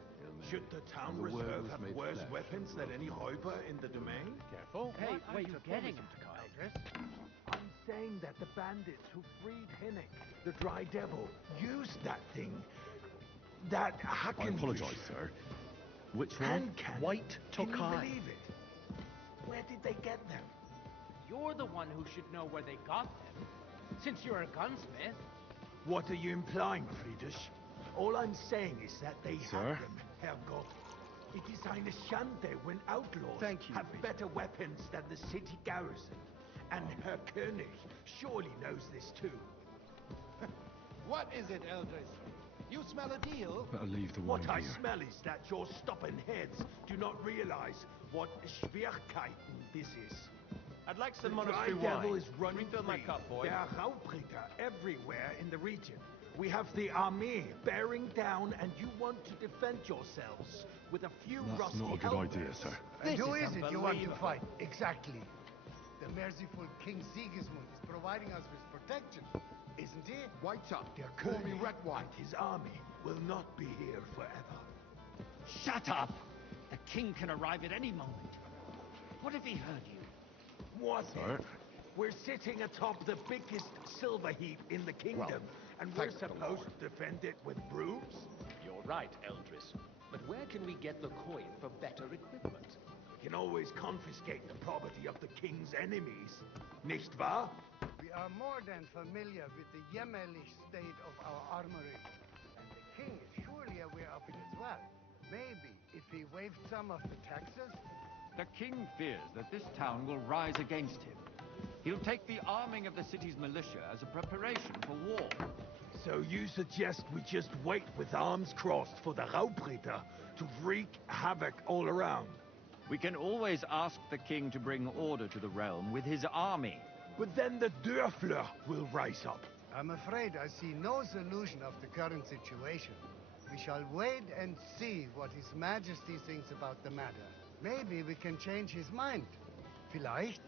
Should the town reserve have worse weapons than any Räuber in the domain? Careful. Hey, what wait, are you you're getting getting at, Eldris? I'm saying that the bandits who freed Hinnick, the Dry Devil, used that thing. That I apologize, sir. Which one? White Tokai. Can you believe it? Where did they get them? You're the one who should know where they got them, since you're a gunsmith. What are you implying, Friedrich? All I'm saying is that they have them, Herrgott. It is eine Schande when outlaws have better weapons than the city garrison. And Herr König surely knows this too. What is it, Eldris? You smell a deal? Better leave the wine What I here. smell is that your stubborn heads do not realize what Schwierigkeiten this is. I'd like some The monastery Dry Devil wine. is running Refill my free. cup, boy. There are Raubricker everywhere in the region. We have the army bearing down, and you want to defend yourselves with a few That's rusty not a good helmets. idea, sir. And who is it you want to fight? Exactly. The merciful King Sigismund is providing us with protection, isn't he? Wait up, der König and his army will not be here forever. Shut up! The king can arrive at any moment. What if he heard you? What? Sir? We're sitting atop the biggest silver heap in the kingdom, and we're supposed to defend it with brooms? You're right, Eldris. But where can we get the coin for better equipment? We can always confiscate the property of the king's enemies, nicht wahr? We are more than familiar with the jämmerlich state of our armory, and the king is surely aware of it as well. Maybe if he waived some of the taxes. The king fears that this town will rise against him. He'll take the arming of the city's militia as a preparation for war. So you suggest we just wait with arms crossed for the Raubritter to wreak havoc all around? We can always ask the king to bring order to the realm with his army. But then the Dörfler will rise up. I'm afraid I see no solution of the current situation. We shall wait and see what His Majesty thinks about the matter. Maybe we can change his mind. Vielleicht?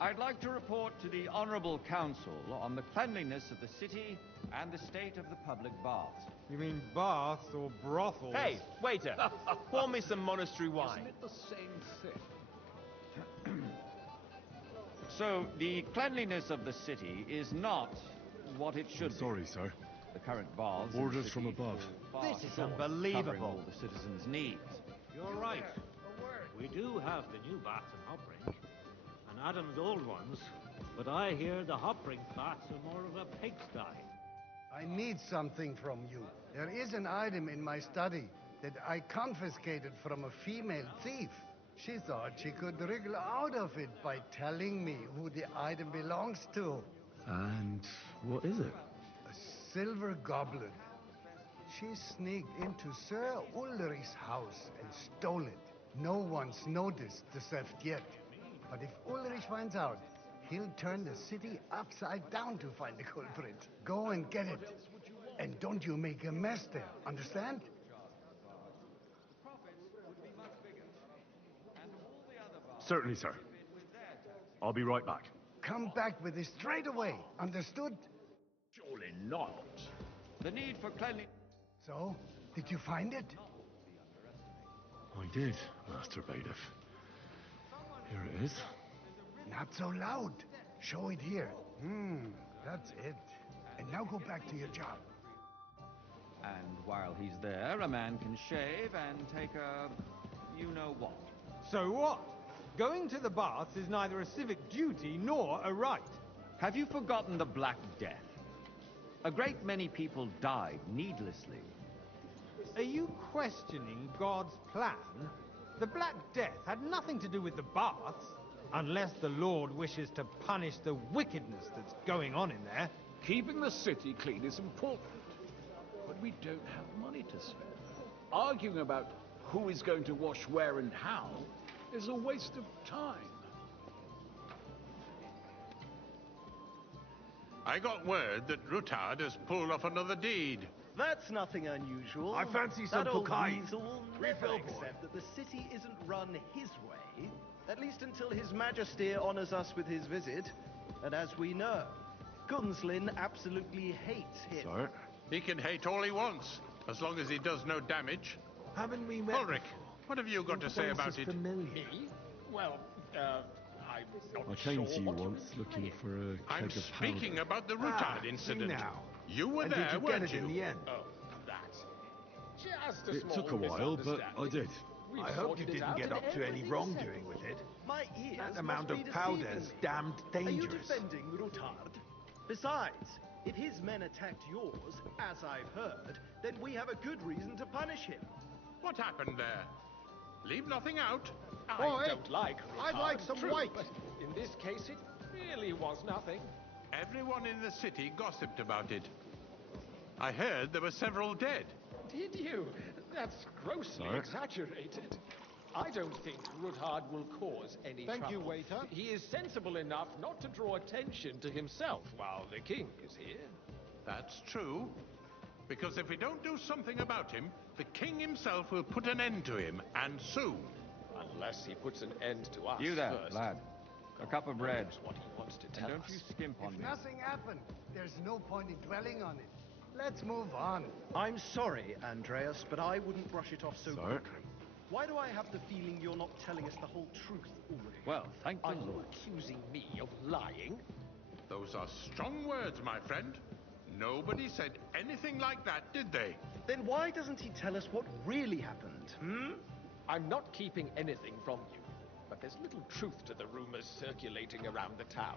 I'd like to report to the Honorable Council on the cleanliness of the city and the state of the public baths. You mean baths or brothels? Hey, waiter! Pour me some monastery wine. Isn't it the same thing? So, the cleanliness of the city is not what it should be. Sorry, sir. The current baths... Orders from above. This is unbelievable. Covering all the citizens' needs. You're right. We do have the new baths in Hopring, and Adam's old ones, but I hear the Hopring baths are more of a pigsty. I need something from you. There is an item in my study that I confiscated from a female thief. She thought she could wriggle out of it by telling me who the item belongs to. And what is it? A silver goblet. She sneaked into Sir Ulrich's house and stole it. No one's noticed the theft yet. But if Ulrich finds out, he'll turn the city upside down to find the culprit. Go and get it. And don't you make a mess there, understand? Certainly, sir. I'll be right back. Come back with it straight away, understood? Surely not. The need for cleanliness... So, did you find it? I did, Master Bailiff. Here it is. Not so loud. Show it here. That's it. And now go back to your job. And while he's there, a man can shave and take a... you-know-what. So what? Going to the baths is neither a civic duty nor a right. Have you forgotten the Black Death? A great many people died needlessly. Are you questioning God's plan? The Black Death had nothing to do with the baths, unless the Lord wishes to punish the wickedness that's going on in there. Keeping the city clean is important, but we don't have money to spare. Arguing about who is going to wash where and how is a waste of time. I got word that Rutard has pulled off another deed. That's nothing unusual. I fancy some that old Pokai. weasel will never accept that the city isn't run his way, at least until His Majesty honors us with his visit. And as we know, Gunslin absolutely hates him. Sir? He can hate all he wants, as long as he does no damage. Haven't we met? Ulrich, what have you got to say about it? Me? Well, I'm not I came sure to you what once looking for a keg I'm of speaking powder. about the Rutard incident. now. You were And there, did you weren't get it you? in the end? Oh, that's just a It small took a while, but I did. We've I hope you sorted it didn't out get and up to any everything's wrongdoing settled. with it. My ears That must amount be of powder's deceiving me. damned Are you dangerous. defending Rutard? Besides, if his men attacked yours, as I've heard, then we have a good reason to punish him. What happened there? Leave nothing out. I don't like I'd Rutard, like some true, white. But in this case, it really was nothing. Everyone in the city gossiped about it. I heard there were several dead. Did you? That's grossly Sir? exaggerated. I don't think Rutard will cause any trouble. Thank you, waiter. He is sensible enough not to draw attention to himself while the king is here. That's true. Because if we don't do something about him, the king himself will put an end to him, and soon. Unless he puts an end to us You there, first. lad. A cup of bread. That's what he wants to And tell don't us. you skimp on If me. nothing happened, there's no point in dwelling on it. Let's move on. I'm sorry, Andreas, but I wouldn't brush it off so quickly. Why do I have the feeling you're not telling us the whole truth already? Well, thank the Are you Lord. accusing me of lying? Those are strong words, my friend. Nobody said anything like that, did they? Then why doesn't he tell us what really happened, I'm not keeping anything from you, but there's little truth to the rumors circulating around the town.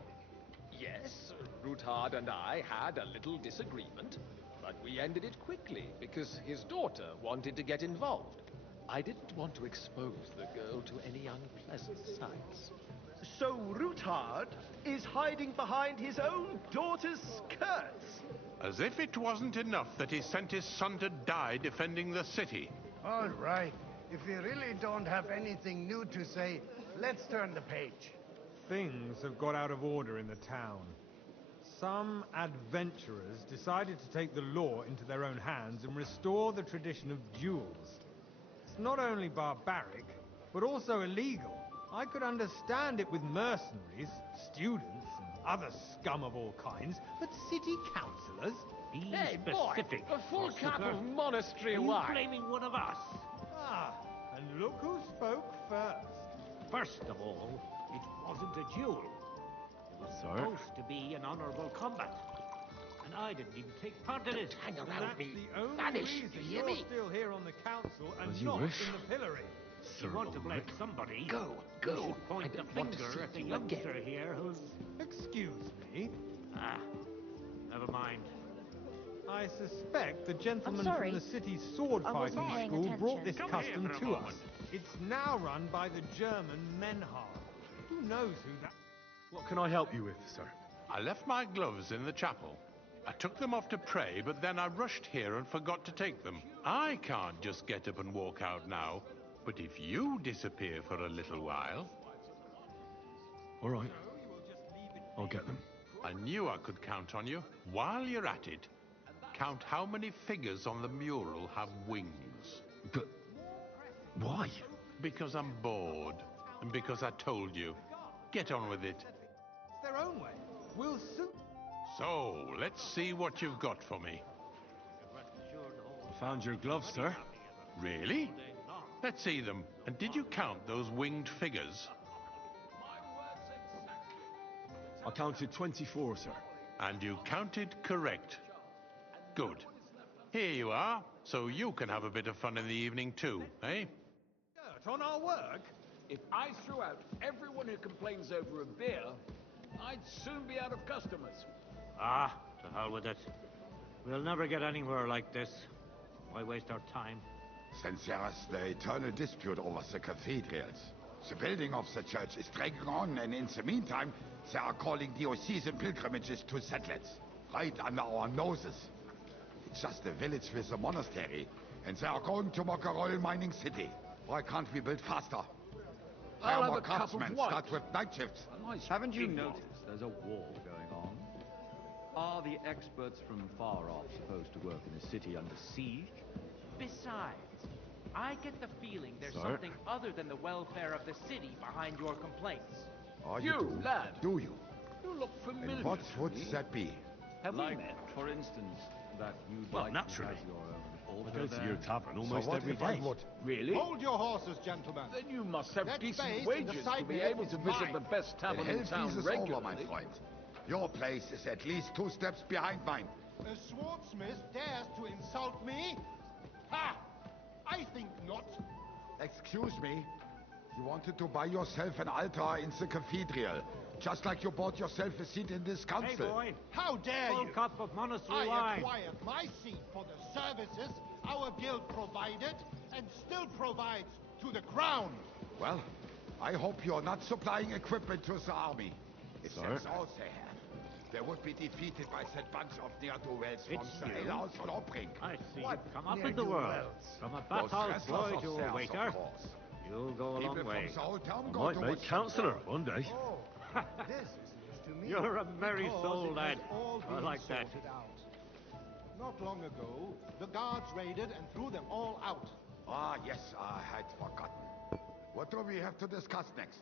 Yes, Ruthard and I had a little disagreement, but we ended it quickly because his daughter wanted to get involved. I didn't want to expose the girl to any unpleasant sights. So Ruthard is hiding behind his own daughter's skirts? As if it wasn't enough that he sent his son to die defending the city. All right. If you really don't have anything new to say, let's turn the page. Things have got out of order in the town. Some adventurers decided to take the law into their own hands and restore the tradition of duels. It's not only barbaric, but also illegal. I could understand it with mercenaries, students, and other scum of all kinds, but city councillors? Be Hey, specific, boy, a full cup Forsaker. of monastery Are wine. you blaming one of us? Ah, and look who spoke first. First of all, it wasn't a duel. It was supposed to be an honorable combat. And I didn't even take part in it. Hang And around that's me. the only Vanish, reason you hear you're me? still here on the council and As you not wish. in the pillory. If you want to blame somebody, Go. you should point I the don't want to finger see at the you youngster again. here who's... Excuse me. Ah, never mind. I suspect the gentleman sorry. from the city's sword I wasn't fighting paying school brought attention. this Come custom here for a to moment. us. It's now run by the German Menhard. Who knows who that... What can I help you with, sir? I left my gloves in the chapel. I took them off to pray, but then I rushed here and forgot to take them. I can't just get up and walk out now, but if you disappear for a little while... All right. I'll get them. I knew I could count on you. While you're at it, count how many figures on the mural have wings. But why? Because I'm bored, and because I told you. Get on with it. It's their own way. We'll soon... So, let's see what you've got for me. Found your gloves, sir. Really? Let's see them. And did you count those winged figures? I counted 24, sir. And you counted correct. Good. Here you are, so you can have a bit of fun in the evening too, eh? On our work? If I threw out everyone who complains over a beer, I'd soon be out of customers. Ah, to hell with it. We'll never get anywhere like this. Why waste our time? Since there's the eternal dispute over the cathedrals, the building of the church is dragging on, and in the meantime, they are calling diocesan pilgrimages to settlers, right under our noses. It's just a village with a monastery, and they are going to make a royal mining city. Why can't we build faster? I'll Hire have more a cup of craftsmen, wine. start with night shifts. Haven't you noticed there's a war going on? Are the experts from far off supposed to work in a city under siege? Besides, I get the feeling there's Sir? something other than the welfare of the city behind your complaints. Oh, You, do? lad. Do you? You look familiar. And what to would me. that be? Have Like, we met? for instance, that you'd Well, like naturally. to have your own I altar go to there? your tavern So almost what every if I day. would? Really? Hold your horses, gentlemen. Then you must have That decent space in the wages to side be here able is to visit mine. the best And tavern in hell town freezes regularly. over, my friend. Your place is at least 2 steps behind mine. A swordsmith dares to insult me? Ha! I think not. Excuse me. You wanted to buy yourself an altar in the cathedral, just like you bought yourself a seat in this Hey, council. boy. How dare Full you? cup of monastery I wine. acquired my seat for the services our guild provided and still provides to the crown. Well, I hope you're not supplying equipment to the army. If Sir? that's all they have, they would be defeated by that bunch of ne'er-do-wells from It's the you. alehouse Lobring. I see What you've come up in the world. ne'er-do-wells? From a Those bathhouse boy wrestlers to a upstairs, waiter. of course. You'll go a People long way. from the old town I go might to make watch councillor them. one day. Oh, this is news to me. You're a merry because soul, it lad. has all I been like that. sorted out. Not long ago, the guards raided and threw them all out. Ah, yes, I had forgotten. What do we have to discuss next?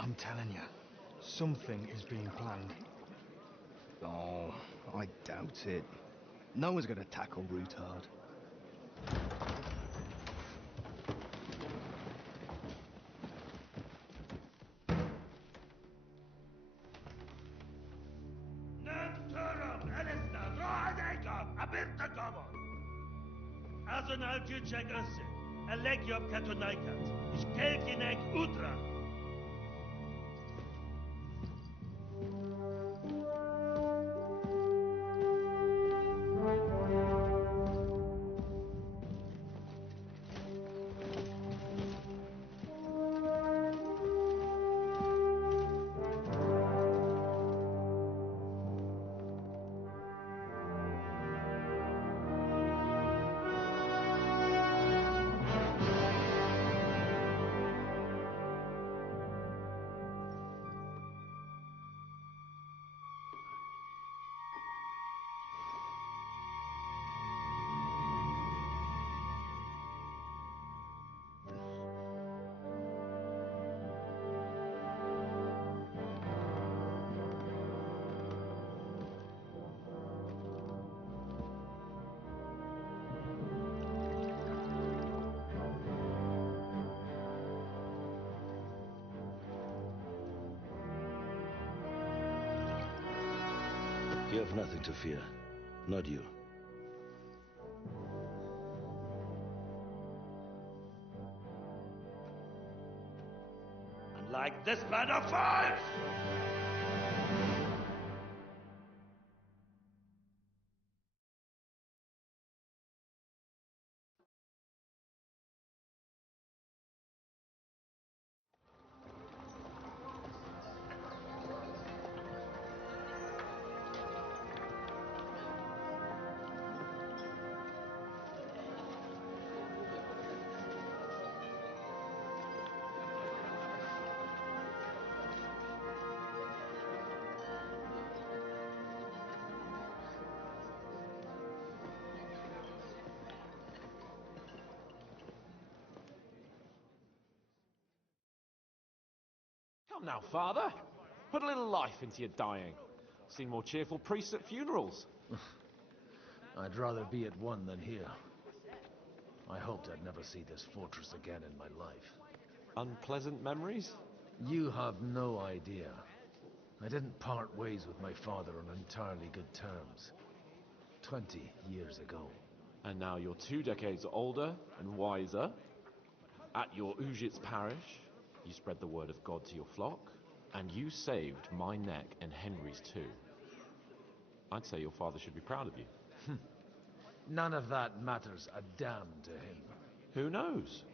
I'm telling you, something is being planned. Oh, I doubt it. No one's going to tackle Rootard. Azon al-Juchek Össe, Alegiop Katonaikat, Ishkelkinek Utra. You have nothing to fear. Not you. Unlike this plan of fires! Come now, Father. Put a little life into your dying. Seen more cheerful priests at funerals. I'd rather be at one than here. I hoped I'd never see this fortress again in my life. Unpleasant memories? You have no idea. I didn't part ways with my father on entirely good terms. 20 years ago. And now you're 2 decades older and wiser. At your Ujit's parish, you spread the word of God to your flock, and you saved my neck and Henry's too. I'd say your father should be proud of you. None of that matters a damn to him. Who knows?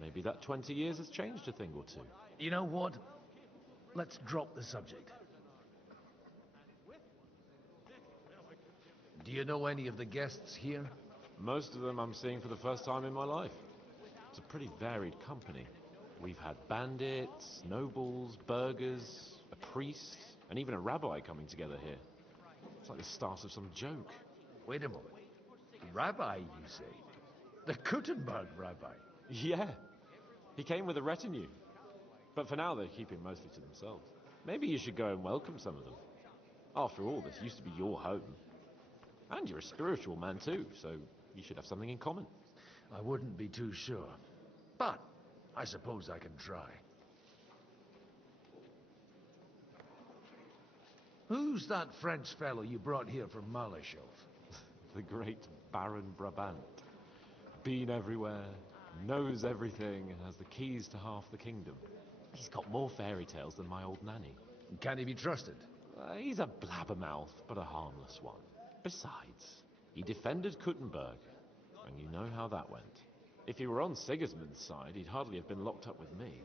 Maybe that 20 years has changed a thing or two. You know what? Let's drop the subject. Do you know any of the guests here? Most of them I'm seeing for the first time in my life. It's a pretty varied company. We've had bandits, nobles, burghers, a priest, and even a rabbi coming together here. It's like the start of some joke. Wait a moment. Rabbi, you say? The Kuttenberg rabbi? Yeah. He came with a retinue. But for now, they're keeping mostly to themselves. Maybe you should go and welcome some of them. After all, this used to be your home. And you're a spiritual man too, so you should have something in common. I wouldn't be too sure. But I suppose I can try. Who's that French fellow you brought here from Malachov? The great Baron Brabant. Been everywhere, knows everything, and has the keys to half the kingdom. He's got more fairy tales than my old nanny. Can he be trusted? He's a blabbermouth, but a harmless one. Besides, he defended Kuttenberg, and you know how that went. If he were on Sigismund's side, he'd hardly have been locked up with me.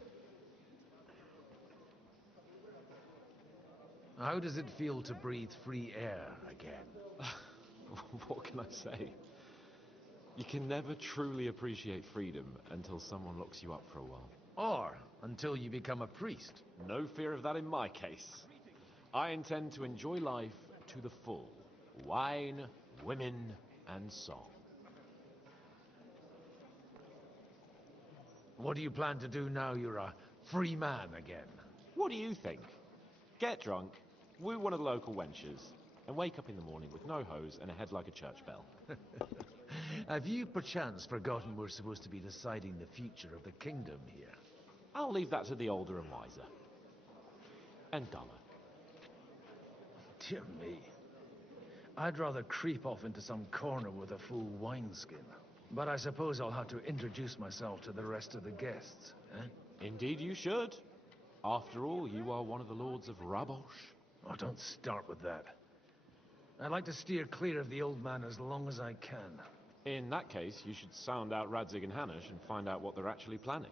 How does it feel to breathe free air again? What can I say? You can never truly appreciate freedom until someone locks you up for a while. Or until you become a priest. No fear of that in my case. I intend to enjoy life to the full. Wine, women, and song. What do you plan to do now you're a free man again? What do you think? Get drunk, woo one of the local wenches, and wake up in the morning with no hose and a head like a church bell. Have you perchance forgotten we're supposed to be deciding the future of the kingdom here? I'll leave that to the older and wiser. And dumber. Dear me. I'd rather creep off into some corner with a full wineskin. But I suppose I'll have to introduce myself to the rest of the guests, eh? Indeed you should. After all, you are one of the lords of Rabosh. Oh, don't start with that. I'd like to steer clear of the old man as long as I can. In that case, you should sound out Radzig and Hanush and find out what they're actually planning.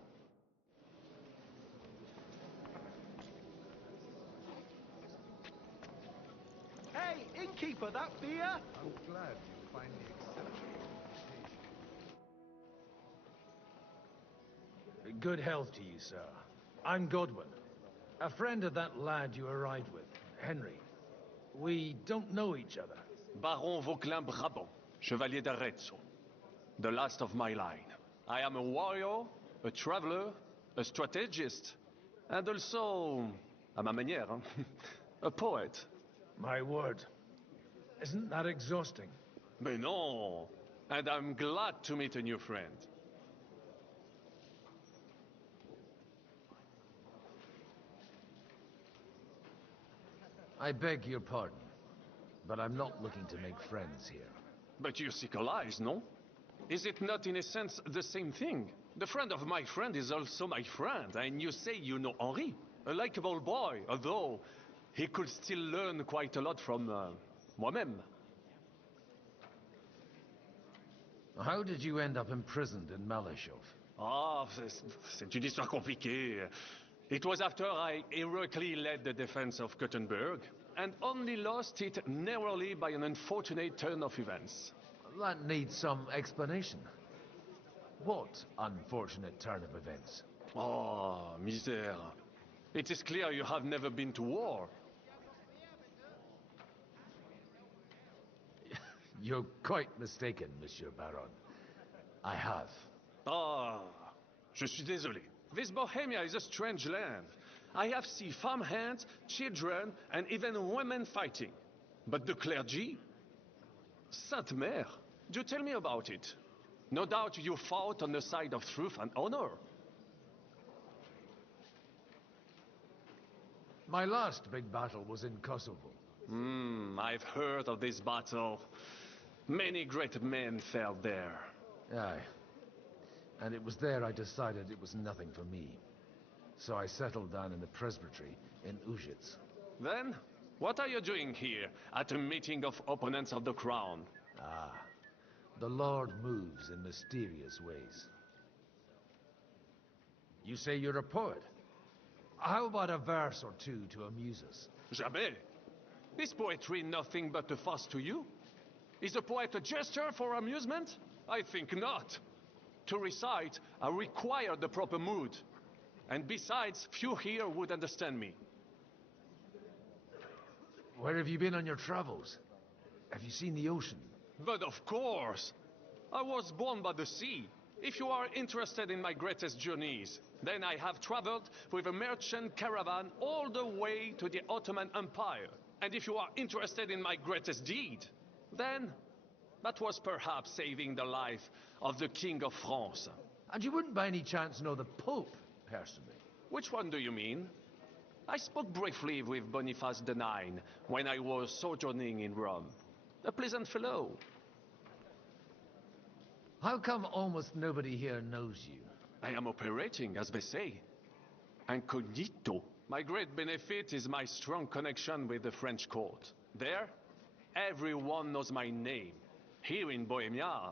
Hey, innkeeper, that beer? I'm glad you finally accepted the invitation. Good health to you, sir. I'm Godwin, a friend of that lad you arrived with, Henry. We don't know each other. Baron Vauquelin Brabant, Chevalier d'Arezzo. The last of my line. I am a warrior, a traveler, a strategist, and also, à ma manière, a poet. My word. Isn't that exhausting? Mais non! And I'm glad to meet a new friend. I beg your pardon, but I'm not looking to make friends here. But you seek allies, no? Is it not in a sense the same thing? The friend of my friend is also my friend, and you say you know Henri, a likable boy, although he could still learn quite a lot from moi-même. How did you end up imprisoned in Malashov? Ah, c'est une histoire compliquée. It was after I heroically led the defense of Gothenburg, and only lost it narrowly by an unfortunate turn of events. That needs some explanation. What unfortunate turn of events? Oh, misère. It is clear you have never been to war. You're quite mistaken, Monsieur Baron. I have. Ah, je suis désolé. This Bohemia is a strange land. I have seen farmhands, children, and even women fighting. But the clergy? Sainte Mère, do tell me about it. No doubt you fought on the side of truth and honor. My last big battle was in Kosovo. I've heard of this battle. Many great men fell there. Aye. And it was there I decided it was nothing for me. So I settled down in the presbytery in Ujits. Then, what are you doing here, at a meeting of opponents of the crown? Ah, the Lord moves in mysterious ways. You say you're a poet? How about a verse or two to amuse us? Jamais. Is poetry nothing but a fuss to you? Is a poet a gesture for amusement? I think not. To recite, I require the proper mood. And besides, few here would understand me. Where have you been on your travels? Have you seen the ocean? But of course! I was born by the sea. If you are interested in my greatest journeys, then I have traveled with a merchant caravan all the way to the Ottoman Empire. And if you are interested in my greatest deed, then that was perhaps saving the life of the King of France. And you wouldn't by any chance know the Pope, personally? Which one do you mean? I spoke briefly with Boniface IX when I was sojourning in Rome. A pleasant fellow. How come almost nobody here knows you? I am operating, as they say. Incognito. My great benefit is my strong connection with the French court. There, everyone knows my name. Here in Bohemia,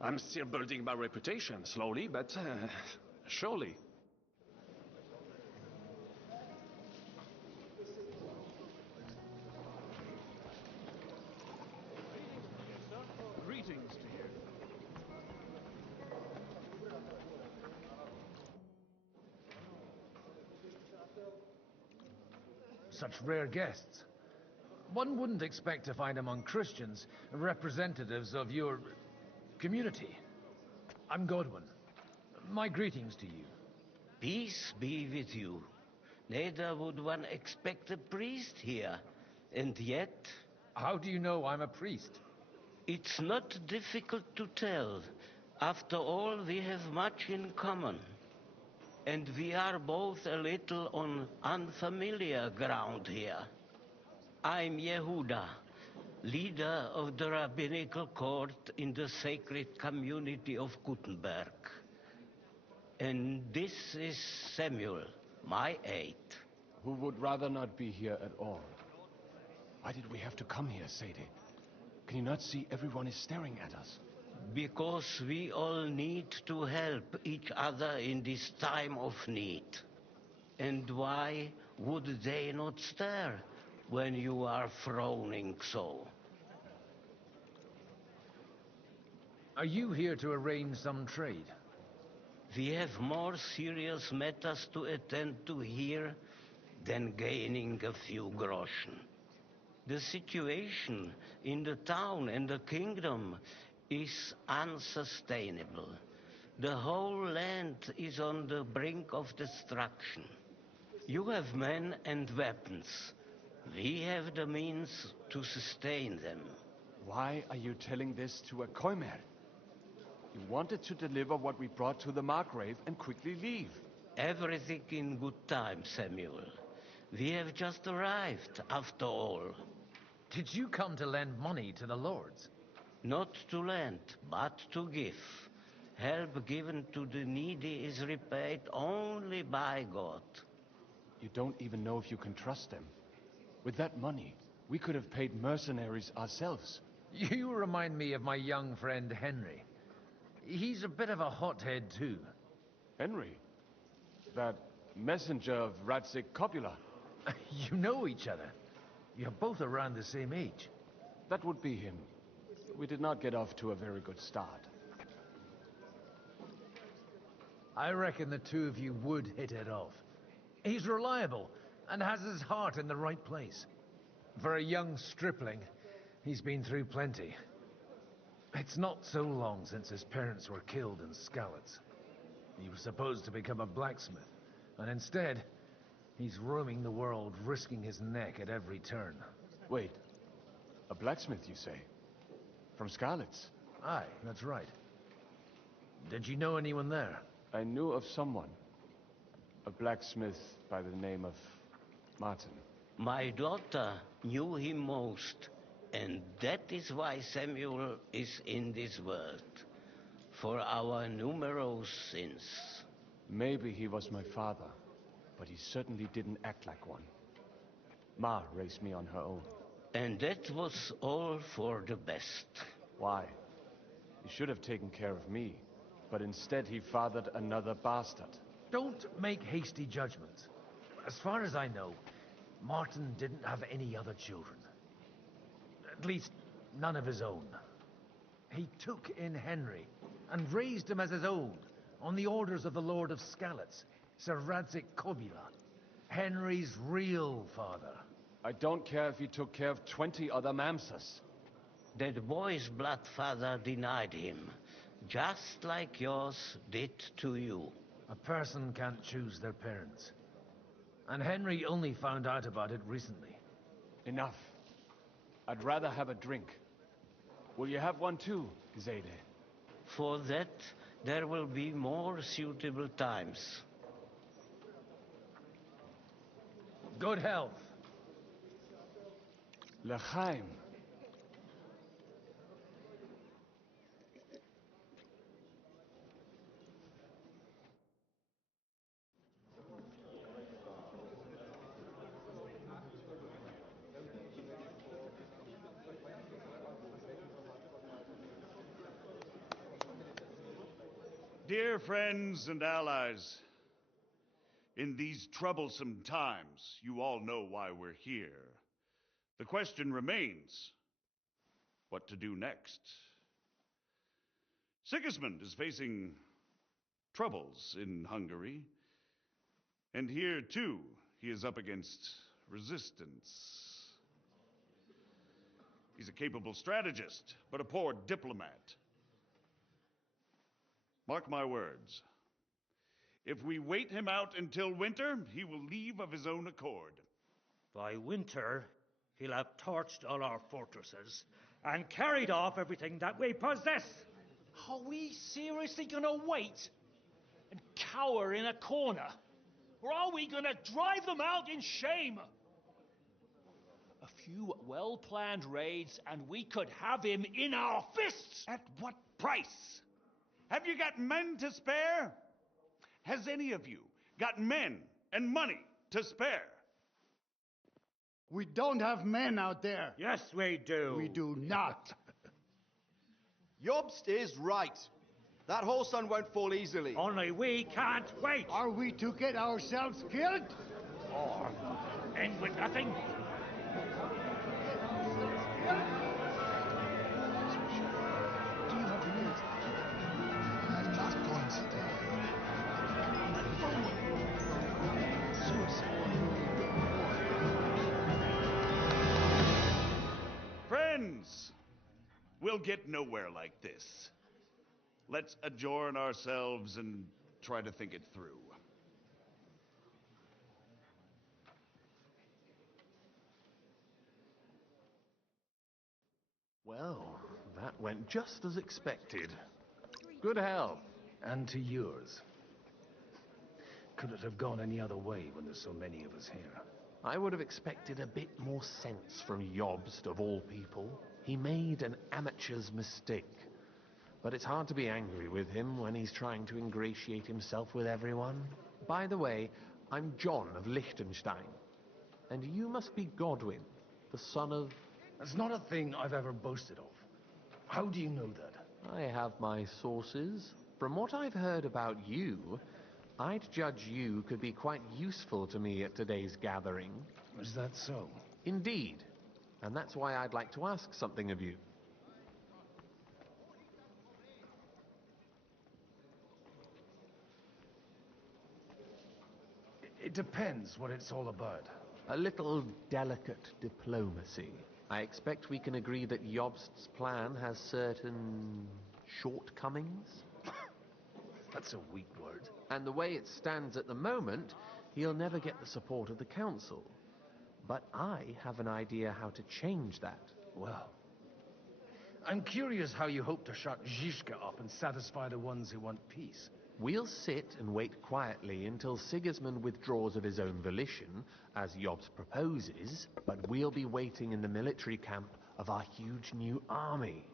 I'm still building my reputation, slowly, but surely. such rare guests. One wouldn't expect to find among Christians representatives of your community. I'm Godwin. My greetings to you. Peace be with you. Neither would one expect a priest here. And yet... How do you know I'm a priest? It's not difficult to tell. After all, we have much in common. And we are both a little on unfamiliar ground here. I'm Yehuda, leader of the rabbinical court in the sacred community of Gutenberg. And this is Samuel, my aide. Who would rather not be here at all. Why did we have to come here, Sadie? Can you not see everyone is staring at us? Because we all need to help each other in this time of need. And why would they not stare when you are frowning so? Are you here to arrange some trade? We have more serious matters to attend to here than gaining a few groschen. The situation in the town and the kingdom is unsustainable. The whole land is on the brink of destruction. You have men and weapons. We have the means to sustain them. Why are you telling this to a Koimer? You wanted to deliver what we brought to the Margrave and quickly leave. Everything in good time, Samuel. We have just arrived, after all. Did you come to lend money to the lords? Not to lend, but to give. Help given to the needy is repaid only by God. You don't even know if you can trust them. With that money, we could have paid mercenaries ourselves. You remind me of my young friend Henry. He's a bit of a hothead too. Henry? That messenger of Radzik Copula? You know each other. You're both around the same age. That would be him. We did not get off to a very good start. I reckon the two of you would hit it off. He's reliable and has his heart in the right place. For a young stripling, he's been through plenty. It's not so long since his parents were killed in Skalitz. He was supposed to become a blacksmith, and instead, he's roaming the world, risking his neck at every turn. Wait, a blacksmith, you say? From Skalitz? Aye, that's right. Did you know anyone there? I knew of someone. A blacksmith by the name of Martin. My daughter knew him most, and that is why Samuel is in this world. For our numerous sins. Maybe he was my father, but he certainly didn't act like one. Ma raised me on her own. And that was all for the best. Why? He should have taken care of me, but instead he fathered another bastard. Don't make hasty judgments. As far as I know, Martin didn't have any other children. At least, none of his own. He took in Henry and raised him as his own, on the orders of the Lord of Skalitz, Sir Radzik Copula, Henry's real father. I don't care if he took care of 20 other Mamsas. That boy's blood father denied him, just like yours did to you. A person can't choose their parents. And Henry only found out about it recently. Enough. I'd rather have a drink. Will you have one too, Zayde? For that, there will be more suitable times. Good health. L'chaim. Dear friends and allies, in these troublesome times, you all know why we're here. The question remains, what to do next? Sigismund is facing troubles in Hungary, and here too he is up against resistance. He's a capable strategist, but a poor diplomat. Mark my words. If we wait him out until winter, he will leave of his own accord. By winter, he'll have torched all our fortresses and carried off everything that we possess. Are we seriously gonna wait and cower in a corner? Or are we gonna drive them out in shame? A few well-planned raids and we could have him in our fists! At what price? Have you got men to spare? Has any of you got men and money to spare? We don't have men out there. Yes, we do. We do not. Jobst is right. That whole sun won't fall easily. Only we can't wait. Are we to get ourselves killed? Or end with nothing? I'm not going to die. Friends, we'll get nowhere like this. Let's adjourn ourselves and try to think it through. Well, that went just as expected. Good health. And to yours. Could it have gone any other way when there's so many of us here? I would have expected a bit more sense from Jobst, of all people. He made an amateur's mistake. But it's hard to be angry with him when he's trying to ingratiate himself with everyone. By the way, I'm John of Liechtenstein. And you must be Godwin, the son of... That's not a thing I've ever boasted of. How do you know that? I have my sources. From what I've heard about you, I'd judge you could be quite useful to me at today's gathering. Is that so? Indeed. And that's why I'd like to ask something of you. It depends what it's all about. A little delicate diplomacy. I expect we can agree that Jobst's plan has certain shortcomings. That's a weak word. And the way it stands at the moment, he'll never get the support of the council. But I have an idea how to change that. Well, I'm curious how you hope to shut Zizka up and satisfy the ones who want peace. We'll sit and wait quietly until Sigismund withdraws of his own volition, as Jobst proposes, but we'll be waiting in the military camp of our huge new army.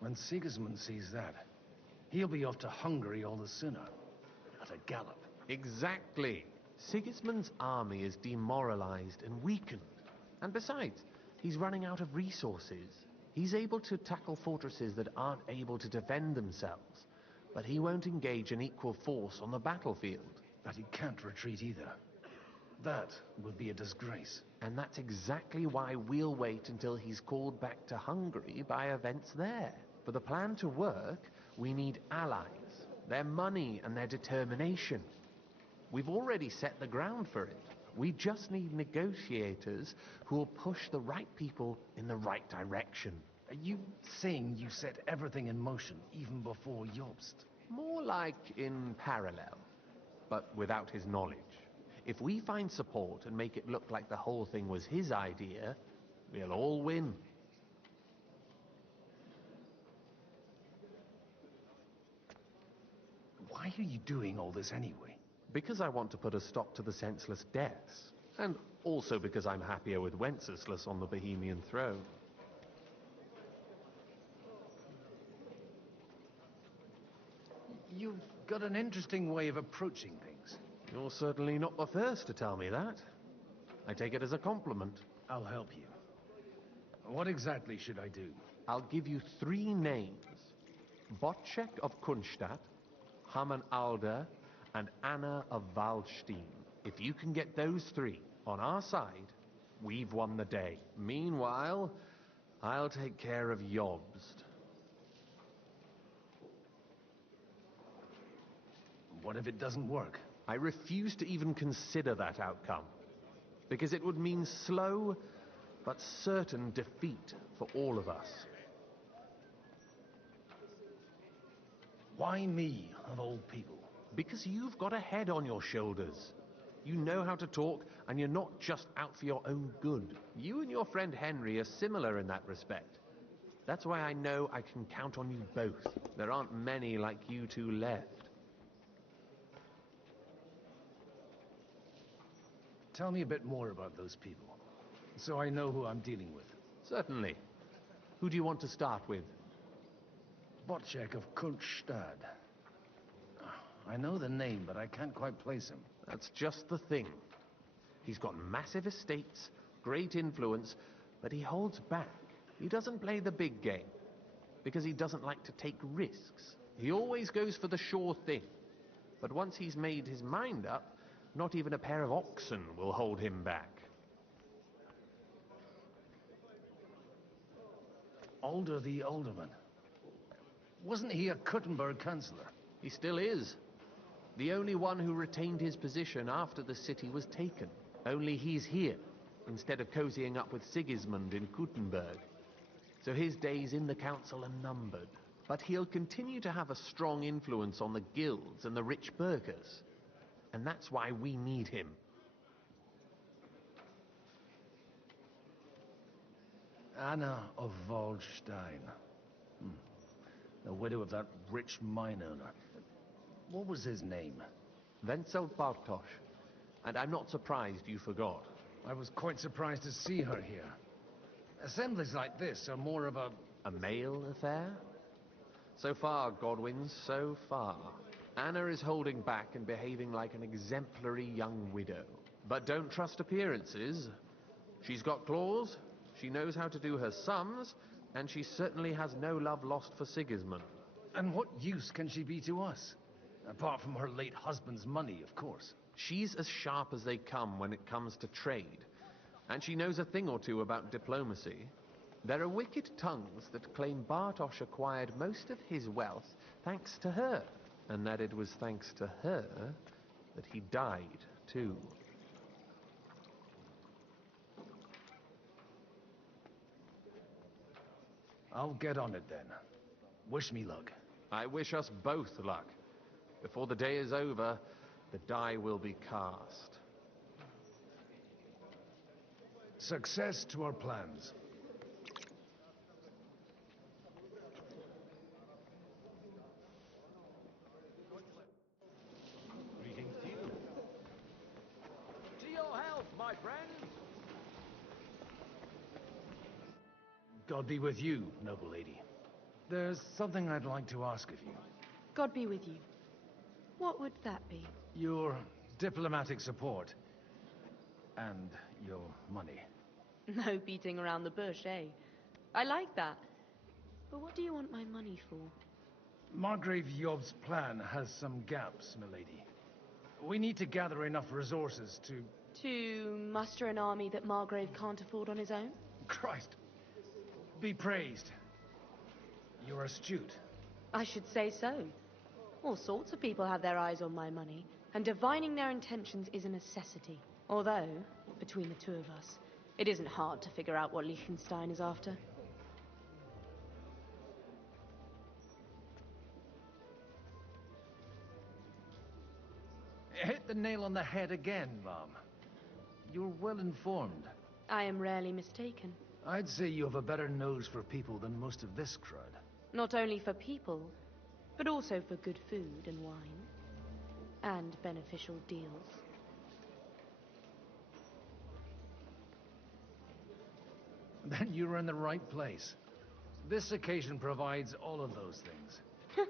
When Sigismund sees that, he'll be off to Hungary all the sooner. At a gallop. Exactly. Sigismund's army is demoralized and weakened. And besides, he's running out of resources. He's able to tackle fortresses that aren't able to defend themselves, but he won't engage an equal force on the battlefield. But he can't retreat either. That would be a disgrace. And that's exactly why we'll wait until he's called back to Hungary by events there. For the plan to work, we need allies, their money and their determination. We've already set the ground for it. We just need negotiators who will push the right people in the right direction. Are you saying you set everything in motion even before Jobst? More like in parallel, but without his knowledge. If we find support and make it look like the whole thing was his idea, we'll all win. Why are you doing all this anyway? Because I want to put a stop to the senseless deaths. And also because I'm happier with Wenceslas on the Bohemian throne. You've got an interesting way of approaching things. You're certainly not the first to tell me that. I take it as a compliment. I'll help you. What exactly should I do? I'll give you 3 names. Bocek of Kunstadt, Hamann Alder, and Anna of Waldstein. If you can get those 3 on our side, we've won the day. Meanwhile, I'll take care of Jobst. What if it doesn't work? I refuse to even consider that outcome, because it would mean slow but certain defeat for all of us. Why me, of all people? Because you've got a head on your shoulders. You know how to talk, and you're not just out for your own good. You and your friend Henry are similar in that respect. That's why I know I can count on you both. There aren't many like you two left. Tell me a bit more about those people, so I know who I'm dealing with. Certainly. Who do you want to start with? Botchek of Kunststadt. I know the name, but I can't quite place him. That's just the thing. He's got massive estates, great influence, but he holds back. He doesn't play the big game, because he doesn't like to take risks. He always goes for the sure thing. But once he's made his mind up, not even a pair of oxen will hold him back. Alder the Alderman. Wasn't he a Kuttenberg councillor? He still is. The only one who retained his position after the city was taken. Only he's here, instead of cozying up with Sigismund in Kuttenberg. So his days in the council are numbered. But he'll continue to have a strong influence on the guilds and the rich burghers. And that's why we need him. Anna of Waldstein. The widow of that rich mine owner. What was his name? Wenzel Bartosz. And I'm not surprised you forgot. I was quite surprised to see her here. Assemblies like this are more of a male affair? So far, Godwin, so far. Anna is holding back and behaving like an exemplary young widow. But don't trust appearances. She's got claws, she knows how to do her sums, and she certainly has no love lost for Sigismund. And what use can she be to us? Apart from her late husband's money, of course. She's as sharp as they come when it comes to trade. And she knows a thing or two about diplomacy. There are wicked tongues that claim Bartosz acquired most of his wealth thanks to her. And that it was thanks to her that he died, too. I'll get on it then. Wish me luck. I wish us both luck. Before the day is over, the die will be cast. Success to our plans. Greetings to you. To your health, my friend. God be with you, noble lady. There's something I'd like to ask of you. God be with you. What would that be? Your diplomatic support. And your money. No beating around the bush, eh? I like that. But what do you want my money for? Margrave Yob's plan has some gaps, milady. We need to gather enough resources to... To muster an army that Margrave can't afford on his own? Christ! Be praised. You're astute. I should say so. All sorts of people have their eyes on my money, and divining their intentions is a necessity. Although, between the two of us, it isn't hard to figure out what Liechtenstein is after. Hit the nail on the head again, Mom. You're well informed. I am rarely mistaken. I'd say you have a better nose for people than most of this crowd. Not only for people, but also for good food and wine. And beneficial deals. Then you're in the right place. This occasion provides all of those things.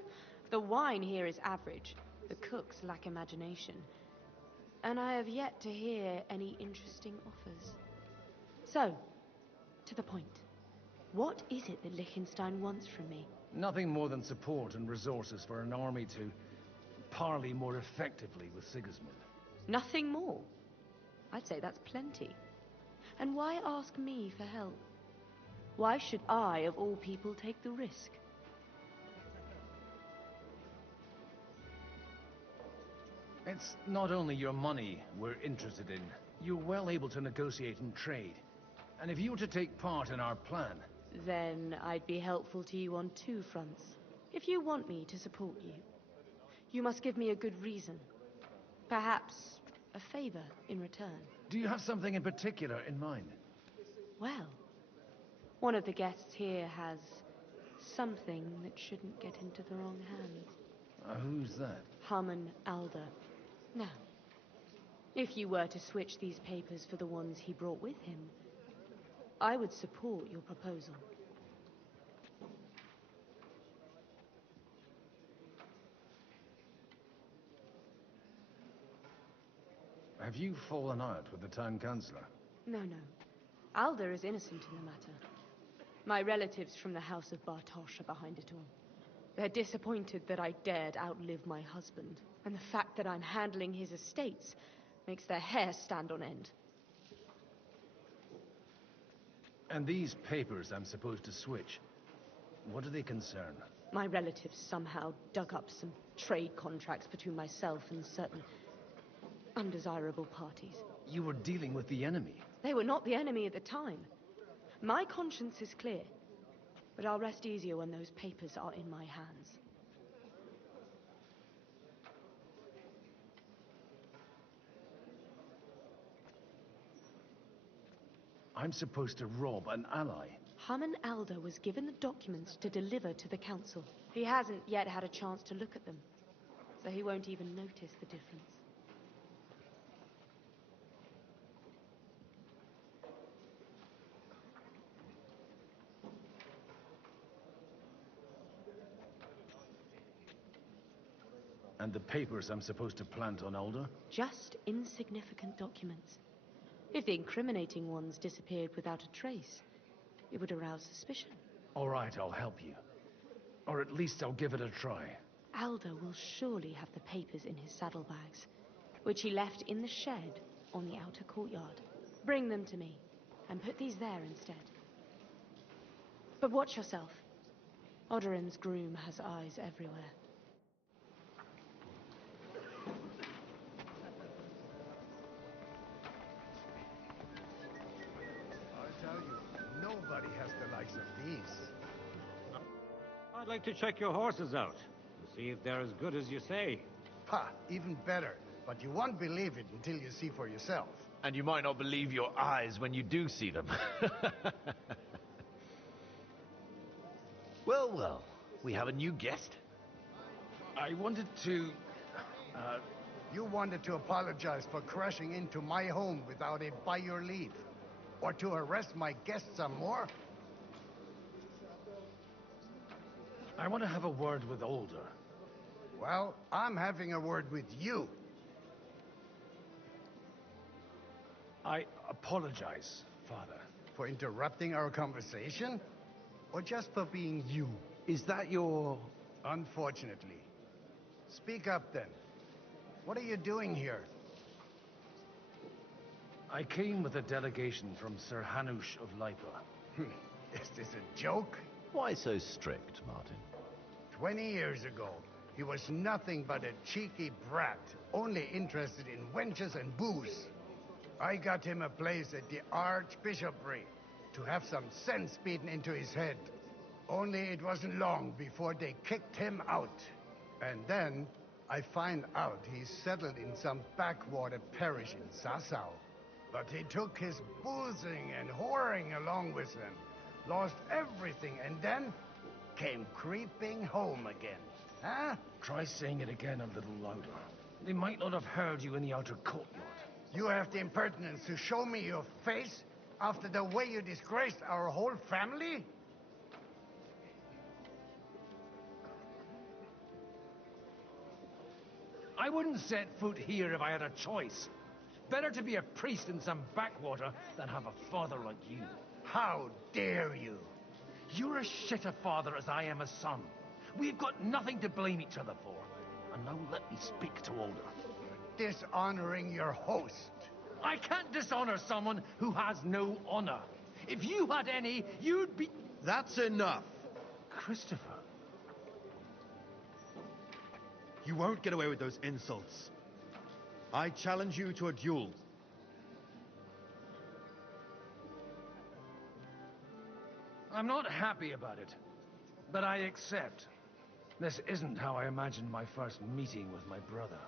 The wine here is average. The cooks lack imagination. And I have yet to hear any interesting offers. So, to the point. What is it that Liechtenstein wants from me? Nothing more than support and resources for an army to parley more effectively with Sigismund. Nothing more? I'd say that's plenty. And why ask me for help? Why should I, of all people, take the risk? It's not only your money we're interested in. You're well able to negotiate and trade. And if you were to take part in our plan... Then I'd be helpful to you on two fronts. If you want me to support you, you must give me a good reason. Perhaps a favor in return. Do you have something in particular in mind? Well, one of the guests here has something that shouldn't get into the wrong hands. Who's that? Harmon Alder. Now, if you were to switch these papers for the ones he brought with him, I would support your proposal. Have you fallen out with the town councillor? No. Alder is innocent in the matter. My relatives from the House of Bartosz are behind it all. They're disappointed that I dared outlive my husband, and the fact that I'm handling his estates makes their hair stand on end. And these papers I'm supposed to switch, what do they concern? My relatives somehow dug up some trade contracts between myself and certain undesirable parties. You were dealing with the enemy. They were not the enemy at the time. My conscience is clear, but I'll rest easier when those papers are in my hands. I'm supposed to rob an ally. Harmon Alder was given the documents to deliver to the council. He hasn't yet had a chance to look at them, so he won't even notice the difference. And the papers I'm supposed to plant on Alder? Just insignificant documents. If the incriminating ones disappeared without a trace, it would arouse suspicion. All right, I'll help you. Or at least I'll give it a try. Alder will surely have the papers in his saddlebags, which he left in the shed on the outer courtyard. Bring them to me, and put these there instead. But watch yourself. Odoran's groom has eyes everywhere. I tell you, nobody has the likes of these. I'd like to check your horses out, to see if they're as good as you say. Ha, even better. But you won't believe it until you see for yourself. And you might not believe your eyes when you do see them. Well, we have a new guest. I wanted to... You wanted to apologize for crashing into my home without it by your leave. Or to arrest my guests some more? I want to have a word with Alder. Well, I'm having a word with you. I apologize, Father. For interrupting our conversation? Or just for being you? Is that your... Unfortunately. Speak up then. What are you doing here? I came with a delegation from Sir Hanush of Lipa. Is this a joke? Why so strict, Martin? 20 years ago, he was nothing but a cheeky brat, only interested in wenches and booze. I got him a place at the Archbishopric to have some sense beaten into his head. Only it wasn't long before they kicked him out. And then I find out he's settled in some backwater parish in Sassau. But he took his boozing and whoring along with him, lost everything, and then came creeping home again. Huh? Try saying it again a little louder. They might not have heard you in the outer courtyard. You have the impertinence to show me your face after the way you disgraced our whole family? I wouldn't set foot here if I had a choice. Better to be a priest in some backwater than have a father like you. How dare you? You're as shit a father as I am a son. We've got nothing to blame each other for. And now let me speak to Alder. Dishonoring your host. I can't dishonor someone who has no honor. If you had any, you'd be... That's enough. Christopher. You won't get away with those insults. I challenge you to a duel. I'm not happy about it, but I accept. This isn't how I imagined my first meeting with my brother.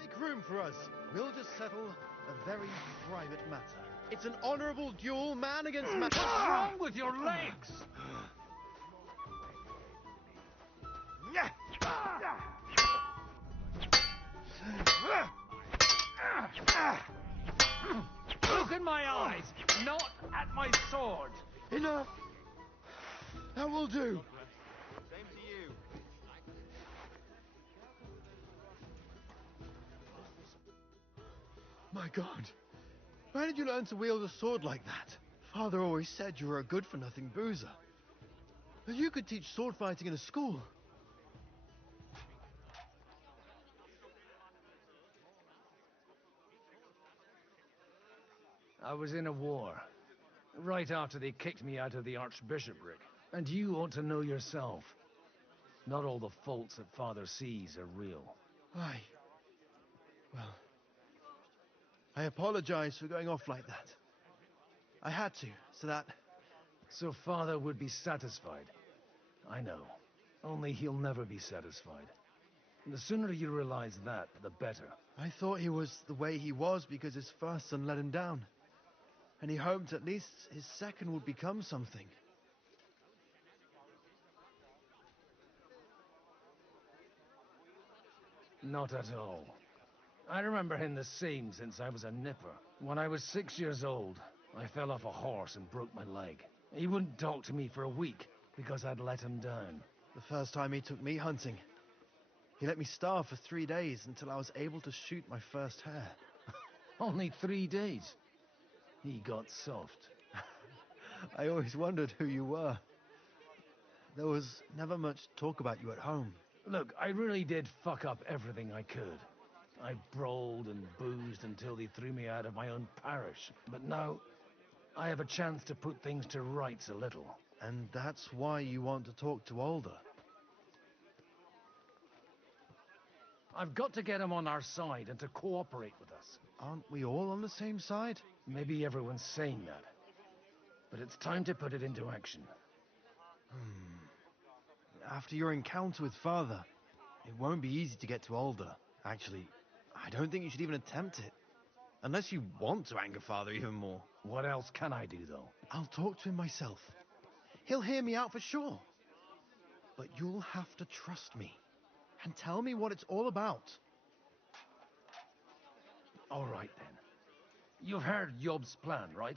Make room for us. We'll just settle a very private matter. It's an honorable duel, man against man. What's wrong with your legs? Look in my eyes, not at my sword. Enough. That will do. Same to you. My God. Where did you learn to wield a sword like that? Father always said you were a good-for-nothing boozer. But you could teach sword fighting in a school. I was in a war, right after they kicked me out of the archbishopric. And you ought to know yourself. Not all the faults that Father sees are real. Aye. Well, I apologize for going off like that. I had to, so that... So Father would be satisfied. I know. Only he'll never be satisfied. The sooner you realize that, the better. I thought he was the way he was because his first son let him down. And he hoped at least his second would become something. Not at all. I remember him the same since I was a nipper. When I was 6 years old, I fell off a horse and broke my leg. He wouldn't talk to me for a week because I'd let him down. The first time he took me hunting, he let me starve for 3 days until I was able to shoot my first hare. Only 3 days. He got soft. I always wondered who you were. There was never much talk about you at home. Look, I really did fuck up everything I could. I brawled and boozed until they threw me out of my own parish. But now, I have a chance to put things to rights a little. And that's why you want to talk to Alder. I've got to get him on our side and to cooperate with us. Aren't we all on the same side? Maybe everyone's saying that. But it's time to put it into action. After your encounter with Father, it won't be easy to get to Alder. Actually, I don't think you should even attempt it. Unless you want to anger Father even more. What else can I do, though? I'll talk to him myself. He'll hear me out for sure. But you'll have to trust me. And tell me what it's all about. All right, then. You've heard Yob's plan, right?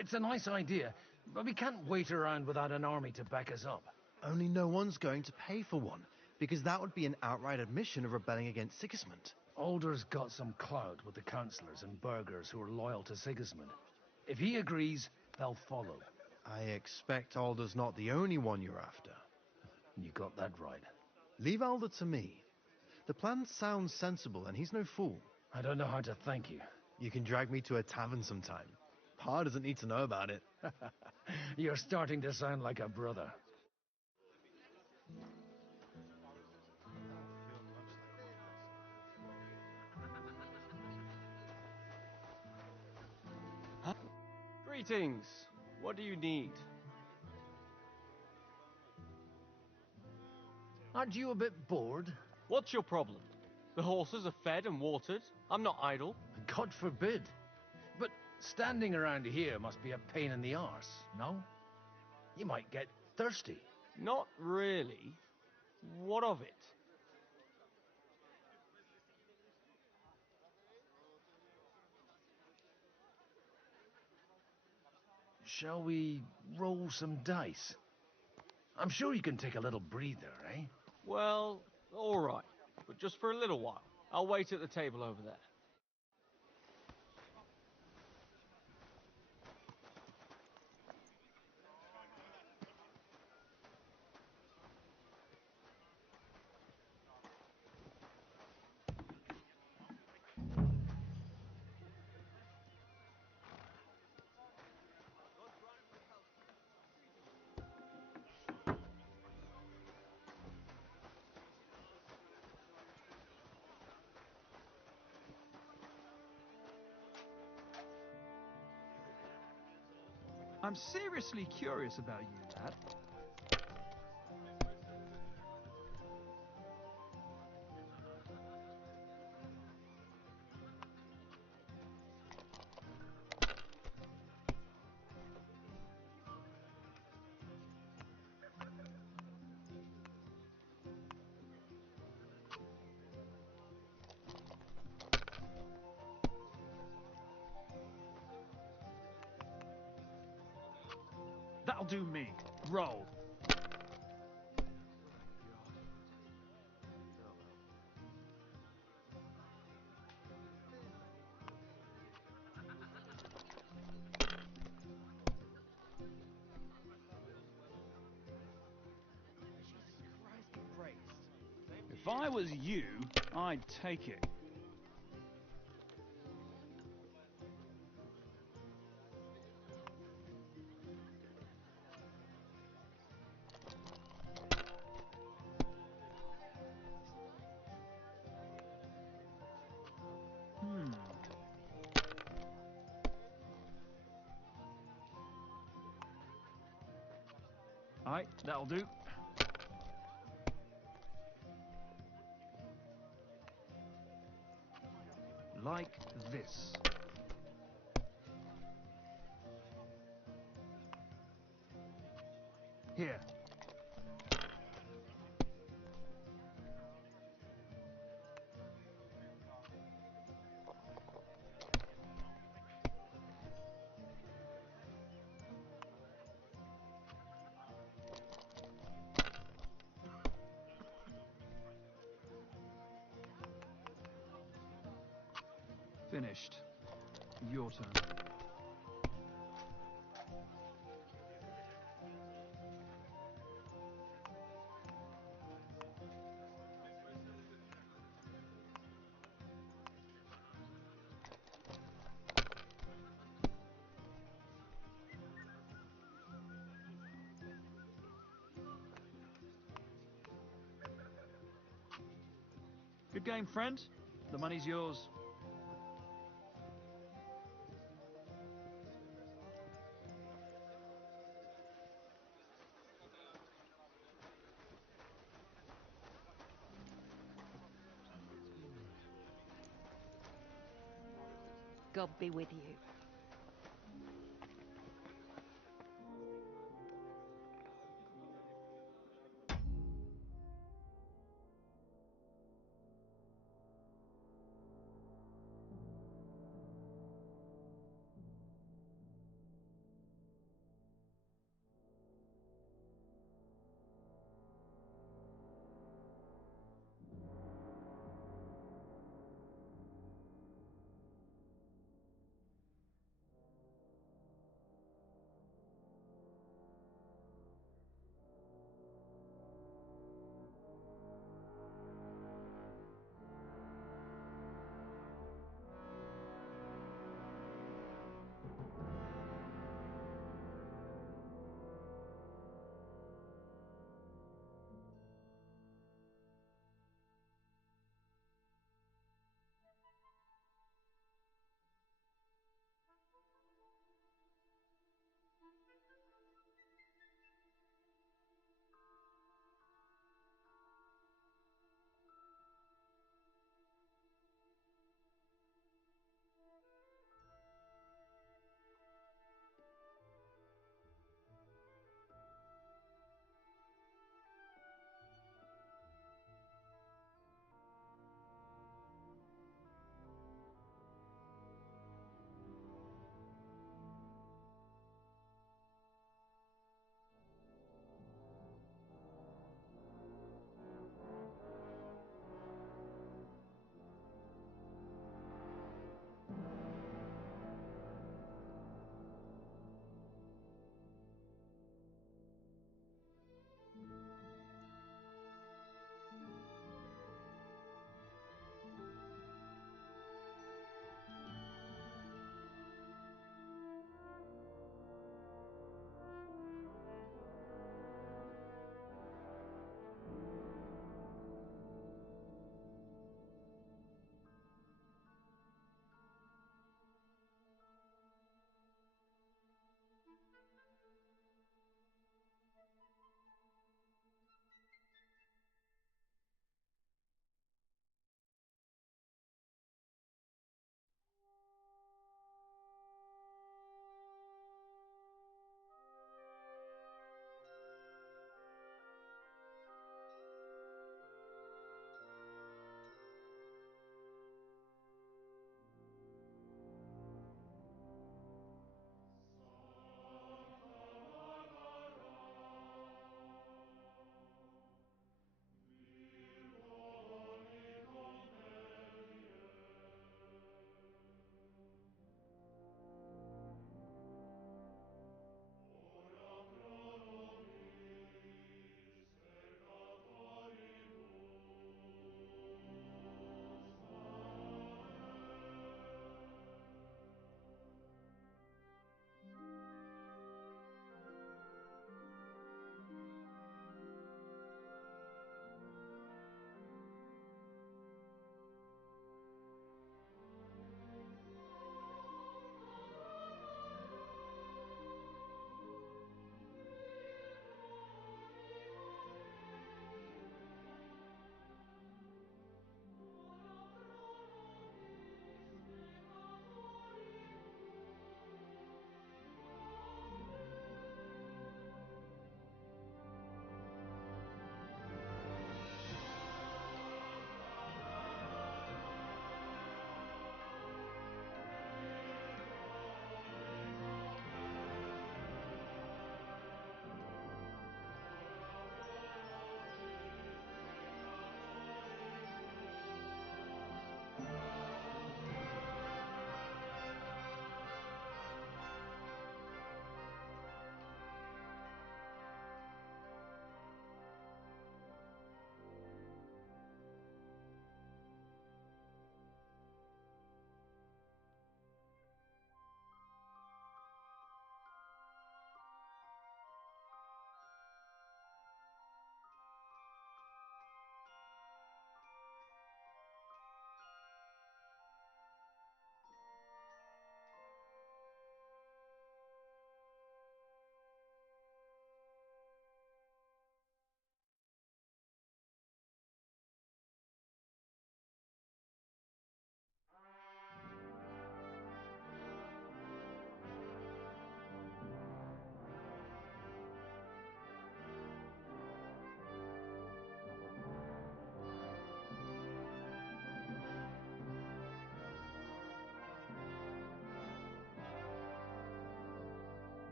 It's a nice idea, but we can't wait around without an army to back us up. Only no one's going to pay for one, because that would be an outright admission of rebelling against Sigismund. Alder's got some clout with the councillors and burghers who are loyal to Sigismund. If he agrees, they'll follow. I expect Alder's not the only one you're after. You got that right. Leave Alder to me. The plan sounds sensible, and he's no fool. I don't know how to thank you. You can drag me to a tavern sometime. Pa doesn't need to know about it. You're starting to sound like a brother. Greetings. What do you need? Aren't you a bit bored? What's your problem? The horses are fed and watered. I'm not idle. God forbid. But standing around here must be a pain in the arse, no? You might get thirsty. Not really. What of it? Shall we roll some dice? I'm sure you can take a little breather, eh? Well, all right. But just for a little while. I'll wait at the table over there. I'm seriously curious about you, lad. That'll do me. Roll. If I was you, I'd take it. Alright, that'll do. Like this. Here. Finished. Your turn. Good game, friend. The money's yours. God be with you.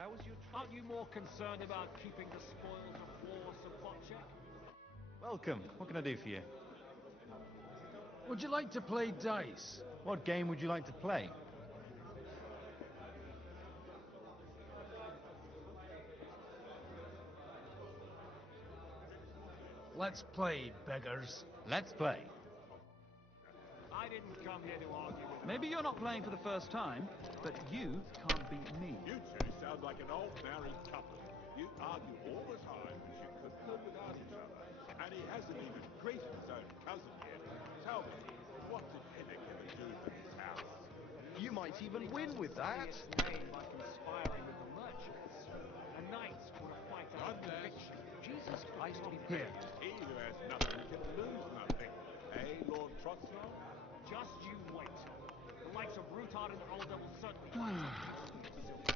How was your trip? Aren't you more concerned about keeping the spoils of war somewhat check? Welcome. What can I do for you? Would you like to play dice? What game would you like to play? Let's play, beggars. Let's play. I didn't come here to argue with Maybe you're not playing for the first time, but you can't beat me. You two sound like an old married couple. You argue all the time, but you couldn't live without each other. And he hasn't even greeted his own cousin yet. Tell me, what did Enoch ever do for this house? You might even win with that. name by conspiring with the merchants. A knight would have fight out of conviction. Jesus Christ be praised. He who has nothing can lose nothing. Eh, Lord Trotsnell? Just you wait. The likes of Rutard and Alder will certainly find something useful to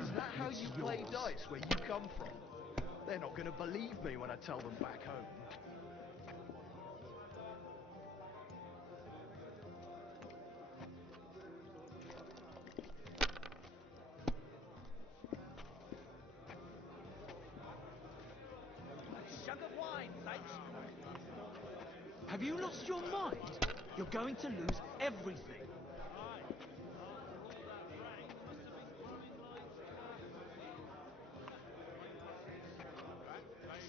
Is that how you play dice where you come from? They're not going to believe me when I tell them back home. Sugar wine, thanks. Have you lost your mind? You're going to lose everything.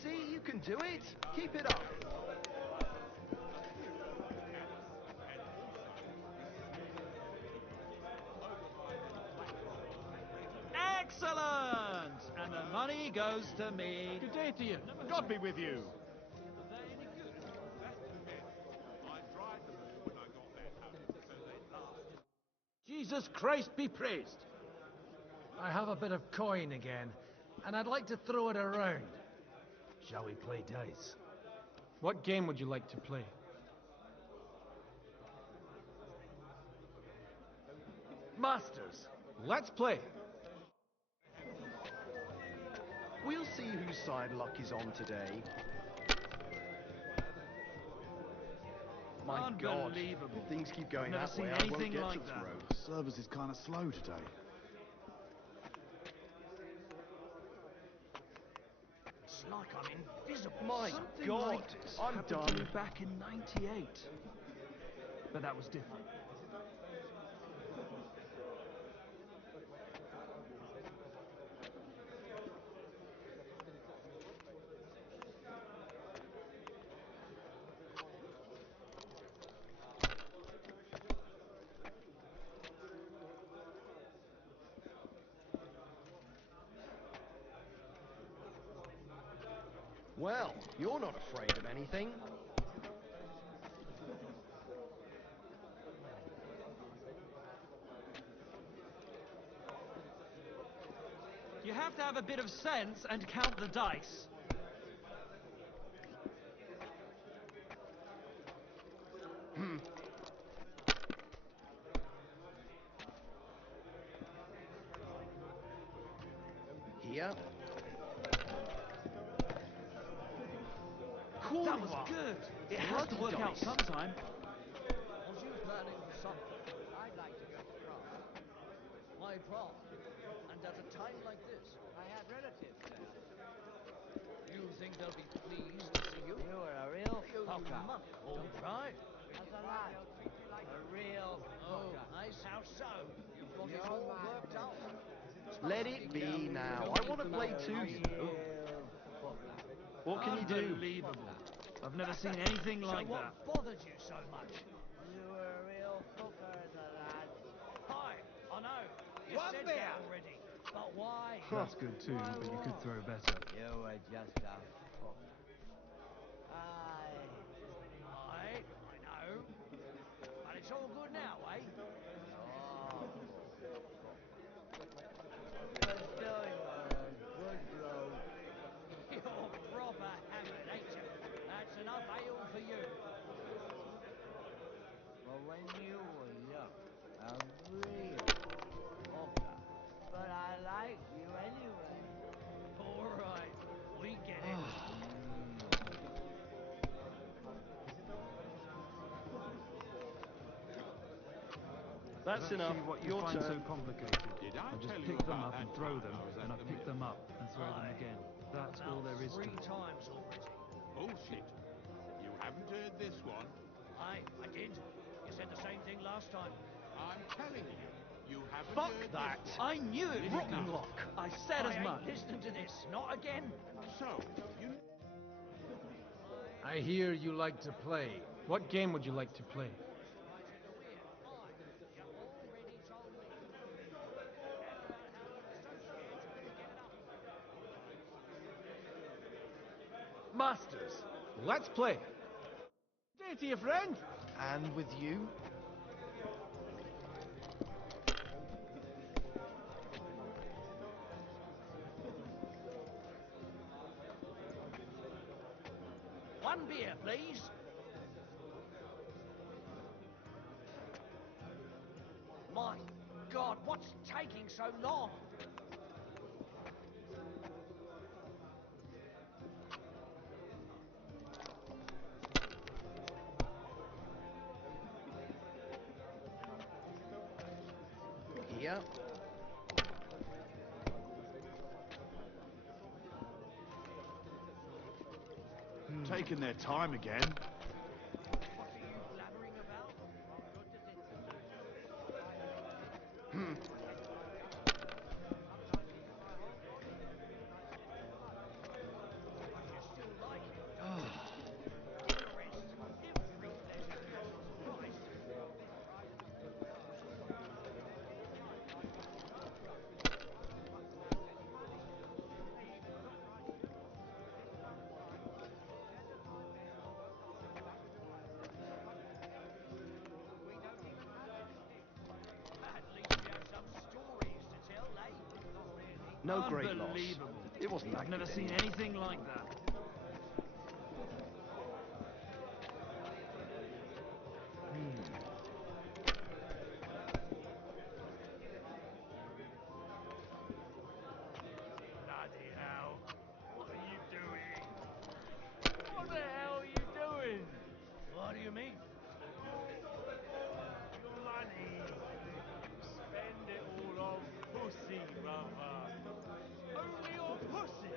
See, you can do it. Keep it up. Excellent! And the money goes to me. Good day to you. God be with you. Jesus Christ be praised. I have a bit of coin again, and I'd like to throw it around. Shall we play dice? What game would you like to play? Masters. Let's play. We'll see whose side luck is on today. My God, Unbelievable. if things keep going Never that seen way, I won't anything get like to that. throw. Service is kind of slow today. It's like I'm invisible. My Something God, like this I'm happened to me done. back in '98. But that was different. Well, you're not afraid of anything. You have to have a bit of sense and count the dice. Here. That was good. It has to work out sometime. Was you planning for something? I'd like to go to Prague. Why Prague? And at a time like this? I have relatives there. You think they'll be pleased to see you? You are a real fucker. All right. As a lad. A real fucker. I how so? You've got it all worked out. Let it be now. I want to play too, you know. What can you do? Unbelievable. I've never seen anything like that. What bothered you so much? You were a real fucker as a lad. Hi, I know. You said that already. But why? That's good too, but you could throw better. You were just a fucker. Aye, I know. But it's all good now, eh? Oh. Good doing, man. Good bloke. You're proper hammered, ain't you? That's enough ale for you. Well, when you were young, a real fucker. But I like you anyway. All right, we get it. That's enough. See what you Your find so turn. complicated. Did I just tell you pick them about up and that throw time them, I was at and I the pick mill? them up and throw them again. That's all there is to Three it. times already. Bullshit. You haven't heard this one. I did. You said the same thing last time. I'm telling you, you haven't Fuck heard that! this one. I knew it, Listen rotten up. block. I said as I much. ain't listening to this. Not again. So, you... I hear you like to play. What game would you like to play? Masters. Let's play. Say to your friend. And with you? One beer, please. My God, what's taking so long? Here. Taking their time again. No great loss. Unbelievable. It wasn't that I've never good seen anyway. anything like that. Bloody hell. What are you doing? What the hell are you doing? What do you mean? Your money. Spend it all on pussy, brother. Only on pussy.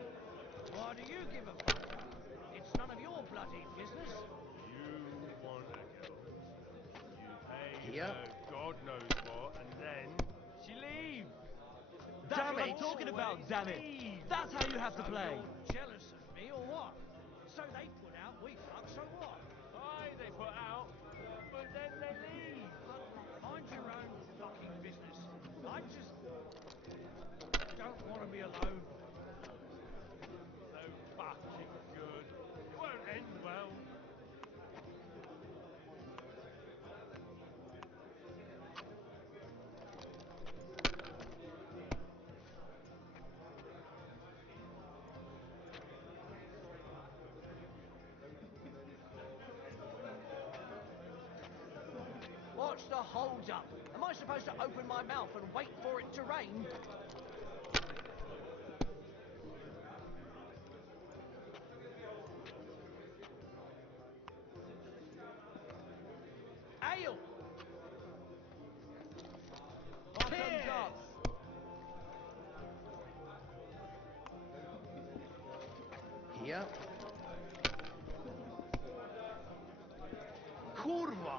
Why do you give a fuck? It's none of your bloody business. You want a girl. You pay Yep. her God knows what, and then she leaves. That's Damn what I'm it. talking about, damn it. That's how you have to So play. you're jealous of me or what? So they put out, we fuck, so what? Aye, they put out, but then they leave. Mind your own fucking business. I just don't want to be alone. So fucking good. It won't end well. What's the hold up? Am I supposed to open my mouth and wait for it to rain? Ale! Bottoms up. Here. Kurva!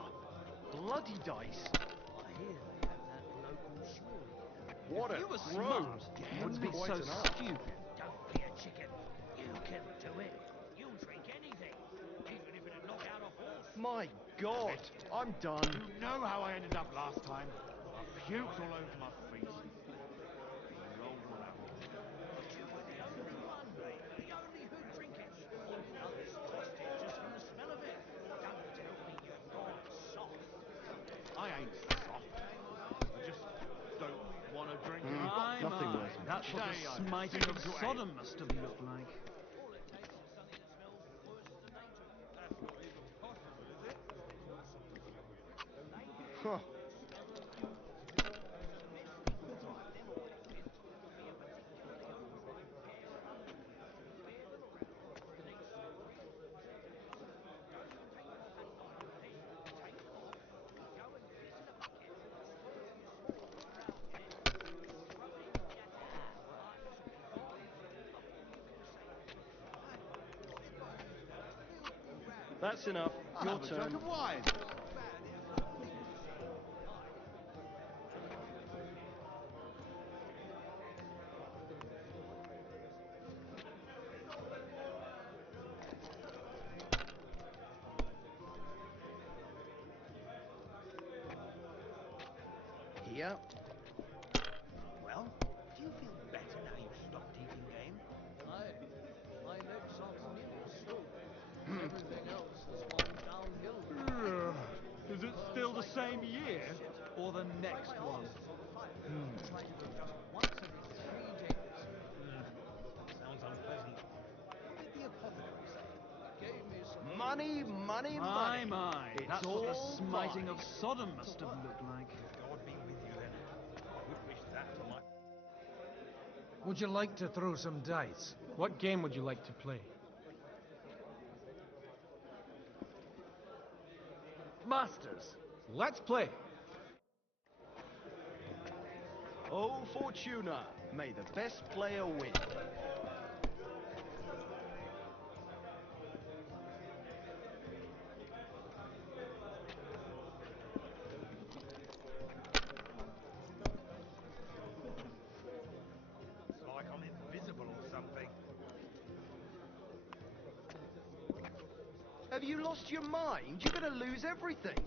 Bloody dice. I hear they have that local sword. What If you a were throw. smart, you wouldn't be Quite so enough. stupid. Don't be a chicken. You can do it. You'll drink anything, even if it'd knock out a horse. My God. I'm done. You know how I ended up last time. I puked all over my feet. You rolled one out. But you were the only one, mate. The only who'd drink it. The others tossed it just from the smell of it. Don't tell me you've gone soft. I ain't soft. I just don't want to drink it. My, Nothing my. worth That's what Today the I'm smiting of sticking to Sodom must have looked like. All it takes is something that smells worse than they do. That's not even possible, is it? Huh. That's enough. Your Have a turn. jug of wine. Here. Well, do you feel better now you've stopped eating game? Aye. My legs aren't nearly as sore. Everything else has gone downhill. Is it still the same year or the next one? It's like just once every 3 days. Sounds unpleasant. What did the apothecary say? Gave me some Money, money, My, money. my. It's That's what the all smiting mine. of Sodom must have looked like. God be with you then. I would wish that to my... Would you like to throw some dice? What game would you like to play? Masters. Let's play. Oh, Fortuna, may the best player win. It's like I'm invisible or something. Have you lost your mind? You're going to lose everything.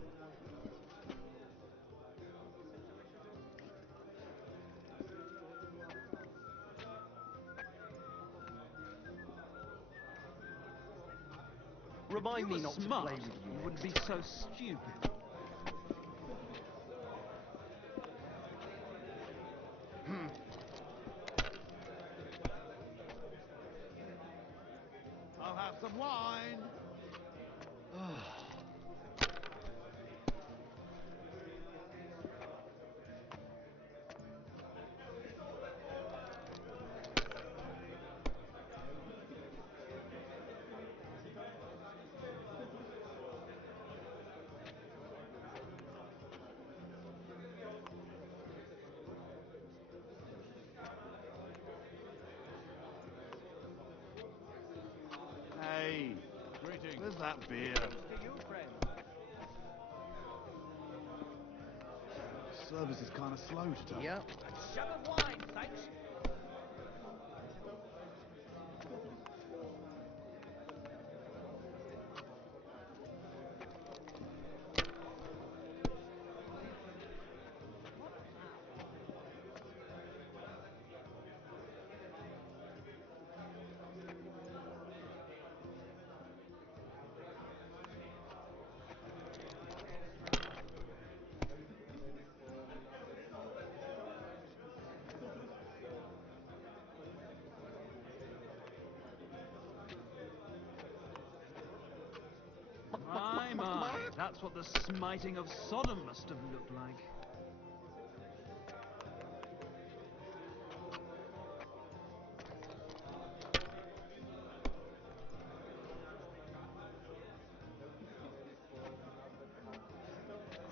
Remind me not smart, to play with you. You wouldn't be so stupid. I'll have some wine. Hey, Greetings. where's that beer? to you, friend. Service is kind of slow today. Yeah. A jug of wine, thanks. My. That's what the smiting of Sodom must have looked like.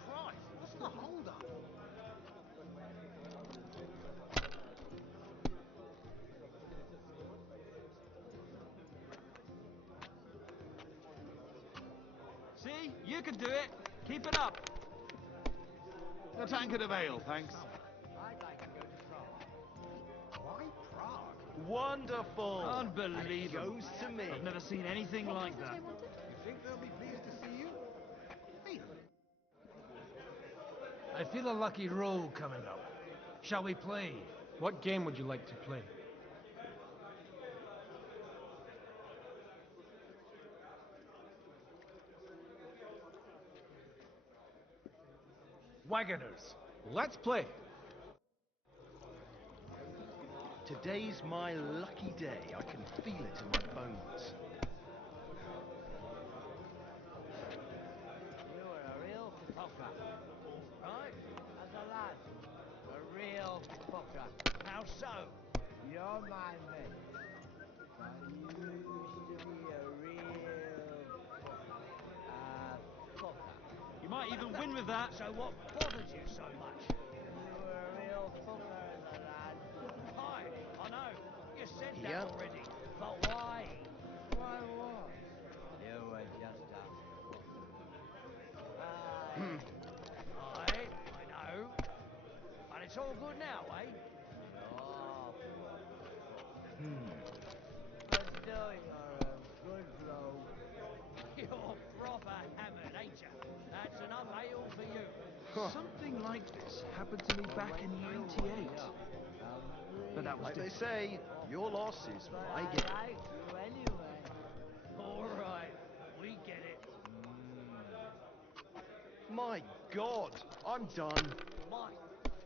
Christ, what's the hold-up? See? You can do it. Keep it up. A tankard of ale, thanks. I'd like to go to France. Why Prague? Wonderful. Unbelievable. And it goes to me. I've never seen anything like that. You think they'll be pleased to see you? I feel a lucky roll coming up. Shall we play? What game would you like to play? Wagoners. Let's play. Today's my lucky day. I can feel it in my bones. You were a real fucker. Right? As a lad. A real fucker. How so? You're my mate. But you used to be a real fucker. You might even win with that. So what bothered you so much? You were a real fucker as a lad. Aye, I know. You said that Yep. already. But why? Why what? You were just a Aye, I know. But it's all good now, eh? Oh. But still, you're a good bloke. You're proper hammered, ain't you? That's enough ale for you. Something like this happened to me back in '98. But that was Like they different. say, your loss is But my I gain. like you anyway. All right, we get it. My God, I'm done. My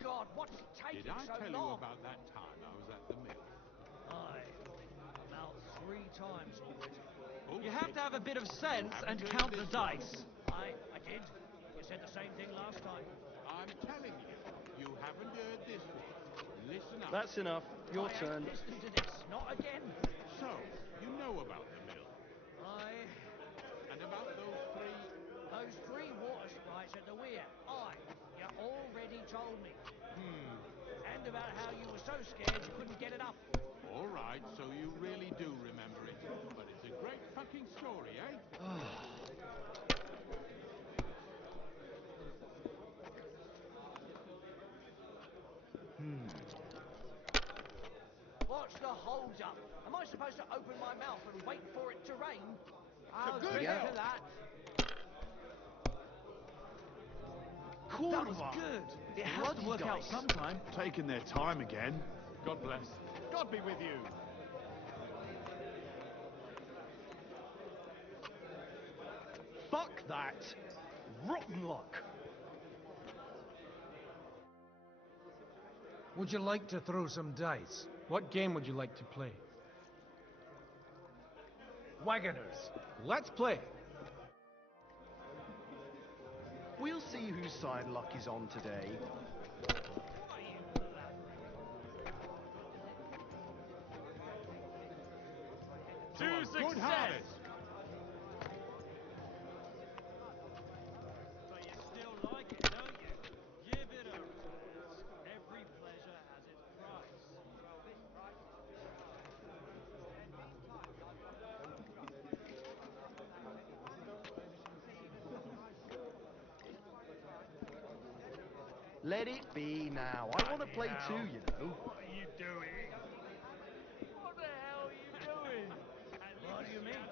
God, what's taking Did I so tell long? you about that time I was at the mill? Aye, about 3 times already. You have to have a bit of sense and count the dice. I did. You said the same thing last time. I'm telling you, you haven't heard this one. Listen up. That's enough. Your I turn. ain't listening to this, not again. So, you know about the mill. Aye. And about those 3... Those 3 water sprites at the weir. Aye, you already told me. And about how you were so scared you couldn't get it up. All right, so you really do remember it. But it's a great fucking story, eh? What's the hold up? Am I supposed to open my mouth and wait for it to rain? I'll Good drink hell. to that. That was good. It has to work out sometime. Taking their time again. God bless. God be with you. Fuck that. Rotten luck. Would you like to throw some dice? What game would you like to play? Wagoners. Let's play. We'll see whose side luck is on today. To Good harvest. But you still like it, don't you? Give it a rest. Every pleasure has its price. Let it be now. I want to play too, you know. What are you doing? What the hell are you doing? What do you mean?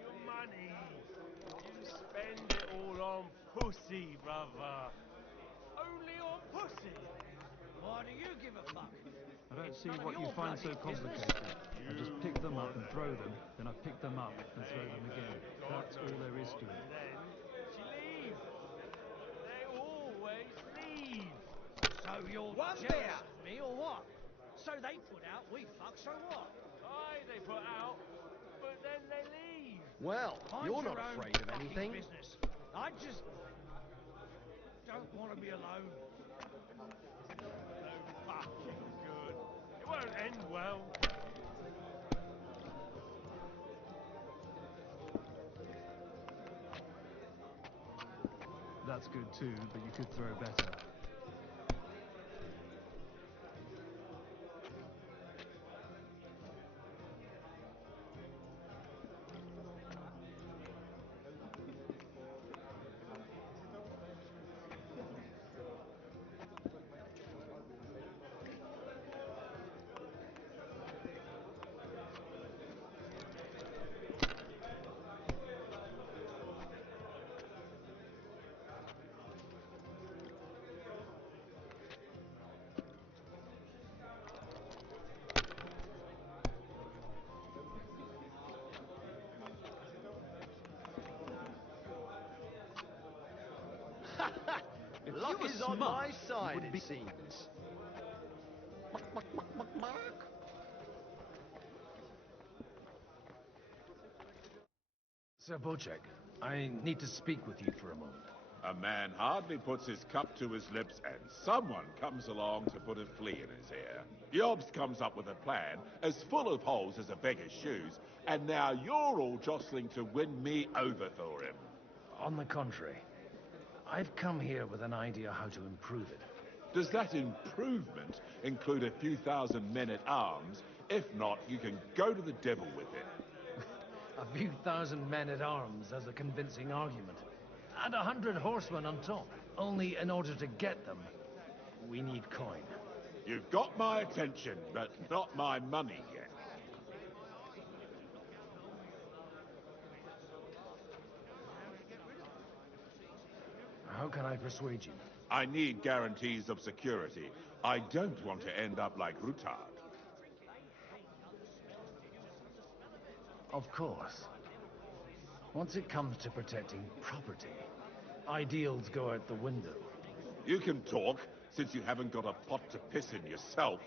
Your money. You spend it all on pussy, brother. Only on pussy. Why do you give a fuck? I don't It's see none of what you your find so bloody business. complicated. I just pick them up and throw them, then I pick them up and throw them again. That's all there is to it. Then she leaves. They always leave. So you're One jealous beer. of me or what? So they put out, we fuck, so what? Aye, they put out, but then they leave. Well, Mind you're your not own afraid of fucking anything. business. I just don't want to be alone. No fucking good. It won't end well. That's good too, but you could throw better. Luck were is on smart, my you side, wouldn't it seems. Sir Bocek, I need to speak with you for a moment. A man hardly puts his cup to his lips and someone comes along to put a flea in his ear. Jobst comes up with a plan as full of holes as a beggar's shoes, and now you're all jostling to win me over for him. On the contrary, I've come here with an idea how to improve it. Does that improvement include a few thousand men-at-arms? If not, you can go to the devil with it. A few thousand men-at-arms as a convincing argument. and 100 horsemen on top. Only in order to get them, we need coin. You've got my attention, but not my money yet. How can I persuade you? I need guarantees of security. I don't want to end up like Rutard. Of course. Once it comes to protecting property, ideals go out the window. You can talk, since you haven't got a pot to piss in yourself.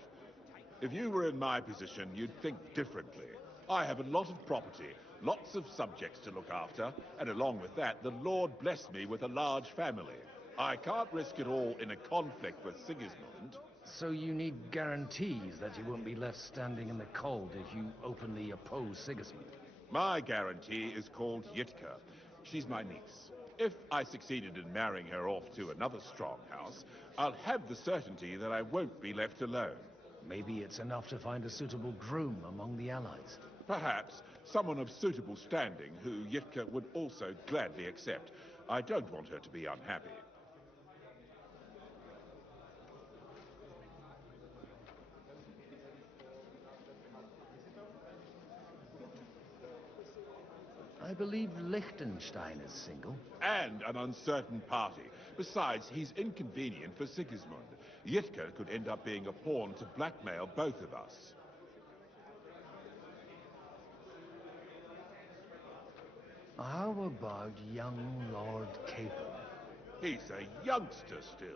If you were in my position, you'd think differently. I have a lot of property, lots of subjects to look after, and along with that, the Lord blessed me with a large family. I can't risk it all in a conflict with Sigismund. So you need guarantees that you won't be left standing in the cold if you openly oppose Sigismund. My guarantee is called Yitka. She's my niece. If I succeeded in marrying her off to another strong house, I'll have the certainty that I won't be left alone. Maybe it's enough to find a suitable groom among the allies. Perhaps someone of suitable standing who Yitka would also gladly accept. I don't want her to be unhappy. I believe Liechtenstein is single. And an uncertain party. Besides, he's inconvenient for Sigismund. Yitka could end up being a pawn to blackmail both of us. How about young Lord Capon? He's a youngster still.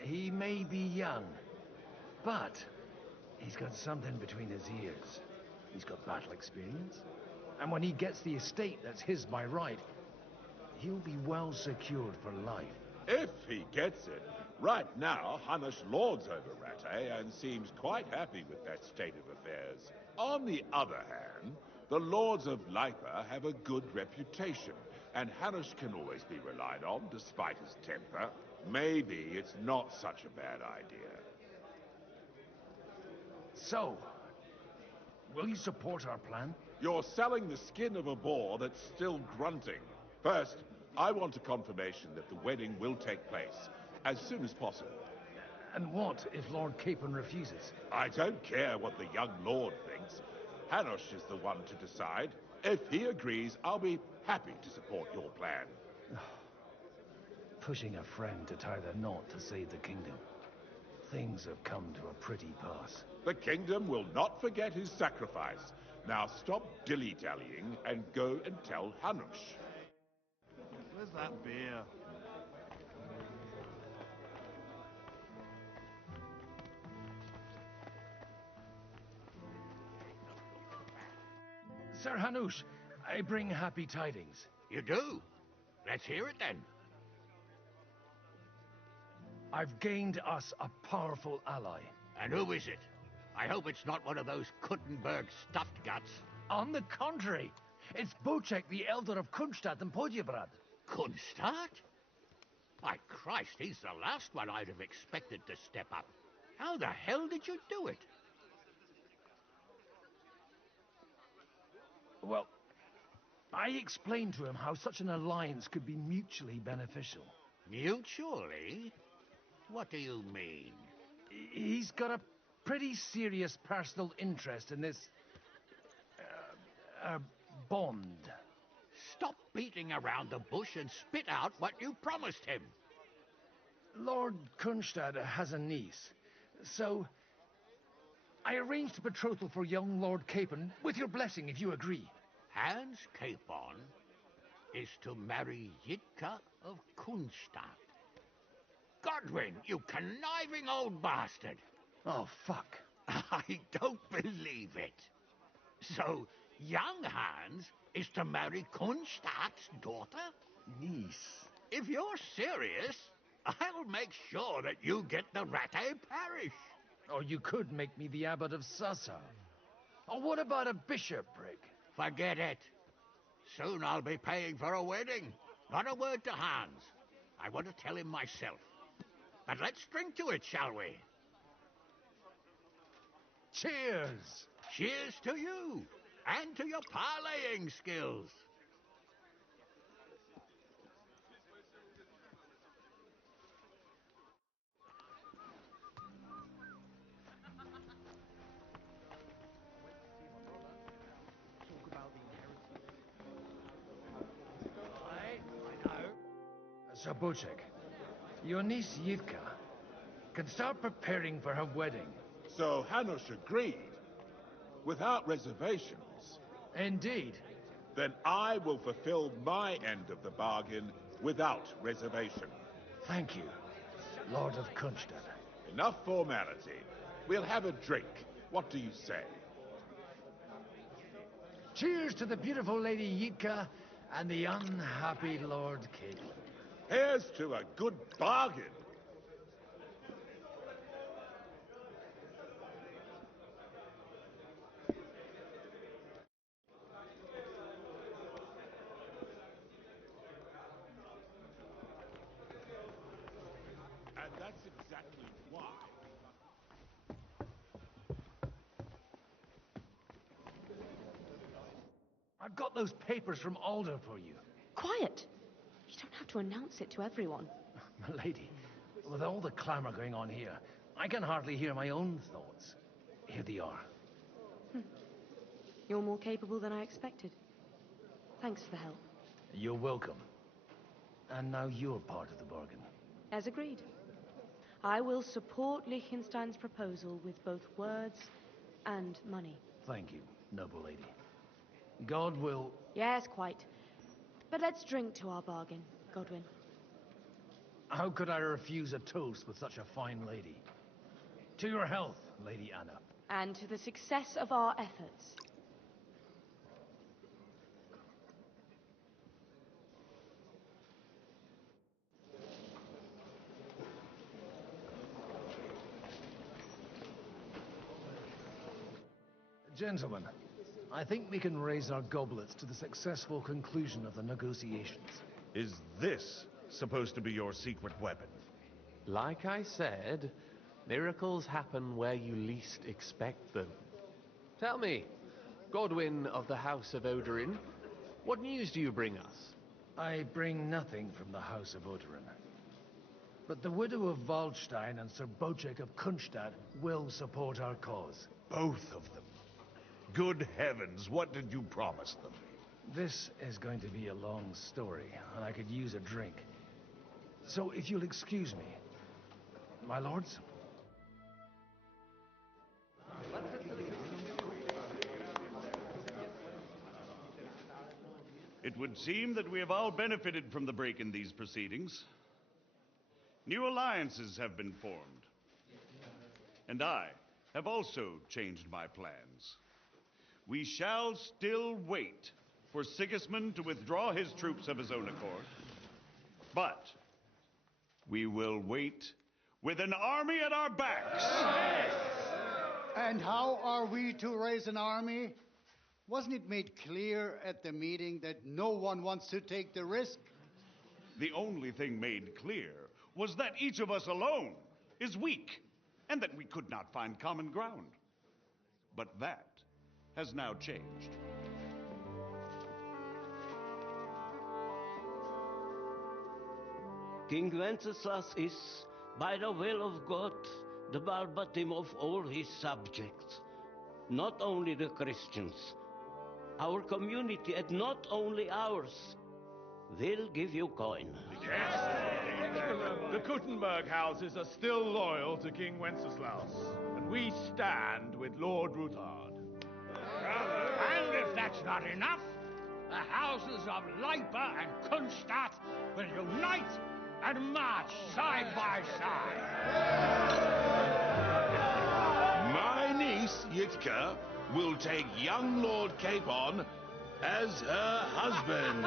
He may be young, but he's got something between his ears. He's got battle experience. And when he gets the estate that's his by right, he'll be well secured for life. If he gets it. Right now, Hanush lords over Rattay and seems quite happy with that state of affairs. On the other hand, the lords of Lipa have a good reputation, and Hanush can always be relied on, despite his temper. Maybe it's not such a bad idea. So, will you support our plan? You're selling the skin of a boar that's still grunting. First, I want a confirmation that the wedding will take place as soon as possible. And what if Lord Capon refuses? I don't care what the young lord thinks. Hanush is the one to decide. If he agrees, I'll be happy to support your plan. Pushing a friend to tie the knot to save the kingdom. Things have come to a pretty pass. The kingdom will not forget his sacrifice. Now stop dilly-dallying and go and tell Hanush. Where's that beer? Sir Hanush, I bring happy tidings. You do? Let's hear it then. I've gained us a powerful ally. And who is it? I hope it's not one of those Kuttenberg stuffed guts. On the contrary, it's Bocek, the elder of Kunstadt and Podjebrad. Kunstadt? By Christ, he's the last one I'd have expected to step up. How the hell did you do it? Well, I explained to him how such an alliance could be mutually beneficial. Mutually? What do you mean? He's got a pretty serious personal interest in this... bond. Stop beating around the bush and spit out what you promised him. Lord Kunstad has a niece, so I arranged a betrothal for young Lord Capon, with your blessing if you agree. Hans Capon is to marry Yitka of Kunstadt. Godwin, you conniving old bastard! Oh, fuck. I don't believe it. So, young Hans is to marry Kunstadt's daughter? Niece. If you're serious, I'll make sure that you get the Rattay parish. Or you could make me the abbot of Sasa. Or what about a bishopric? Forget it. Soon I'll be paying for a wedding. Not a word to Hans. I want to tell him myself. But let's drink to it, shall we? Cheers! Cheers to you, and to your parleying skills. Sir Bocek, your niece Yitka can start preparing for her wedding. So Hanush agreed, without reservations. Indeed. Then I will fulfill my end of the bargain without reservation. Thank you, Lord of Kunstad. Enough formality. We'll have a drink. What do you say? Cheers to the beautiful Lady Yitka and the unhappy Lord Caitlin. Here's to a good bargain. And that's exactly why. I've got those papers from Alder for you. Quiet! You don't have to announce it to everyone. My lady, with all the clamour going on here, I can hardly hear my own thoughts. Here they are. You're more capable than I expected. Thanks for the help. You're welcome. And now you're part of the bargain. As agreed. I will support Liechtenstein's proposal with both words and money. Thank you, noble lady. God will... Yes, quite. But let's drink to our bargain, Godwin. How could I refuse a toast with such a fine lady? To your health, Lady Anna. And to the success of our efforts. Gentlemen, I think we can raise our goblets to the successful conclusion of the negotiations. Is this supposed to be your secret weapon? Like I said, miracles happen where you least expect them. Tell me, Godwin of the House of Odorin, what news do you bring us? I bring nothing from the House of Odorin. But the widow of Waldstein and Sir Bocek of Kunstad will support our cause. Both of them. Good heavens, what did you promise them? This is going to be a long story, and I could use a drink. So if you'll excuse me, my lords? It would seem that we have all benefited from the break in these proceedings. New alliances have been formed. And I have also changed my plans. We shall still wait for Sigismund to withdraw his troops of his own accord. But we will wait with an army at our backs. And how are we to raise an army? Wasn't it made clear at the meeting that no one wants to take the risk? The only thing made clear was that each of us alone is weak, and that we could not find common ground. But that has now changed. King Wenceslas is, by the will of God, the Balbatim of all his subjects. Not only the Christians, our community, and not only ours, will give you coin. The Kuttenberg houses are still loyal to King Wenceslas, and we stand with Lord Ruthard. And if that's not enough, the houses of Leipa and Kunstadt will unite and march side by side. My niece, Yitka, will take young Lord Capon as her husband.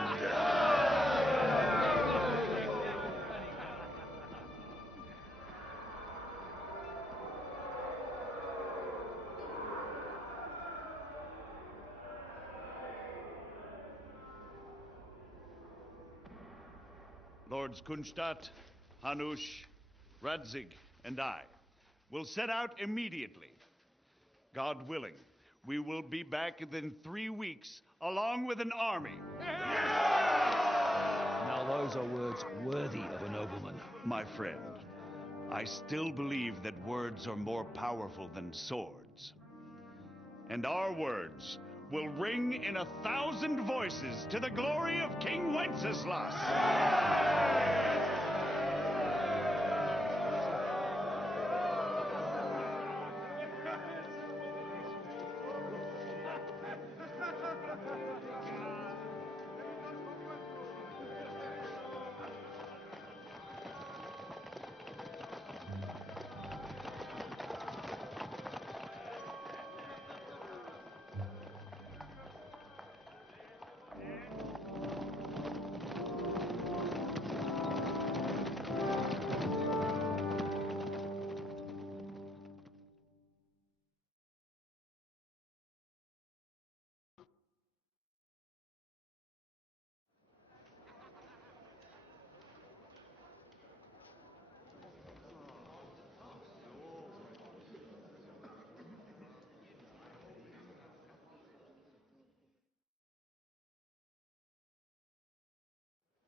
Lords Kunstadt, Hanush, Radzig and I will set out immediately. God willing, we will be back within 3 weeks, along with an army. Now those are words worthy of a nobleman. My friend, I still believe that words are more powerful than swords. And our words will ring in 1,000 voices to the glory of King Wenceslas.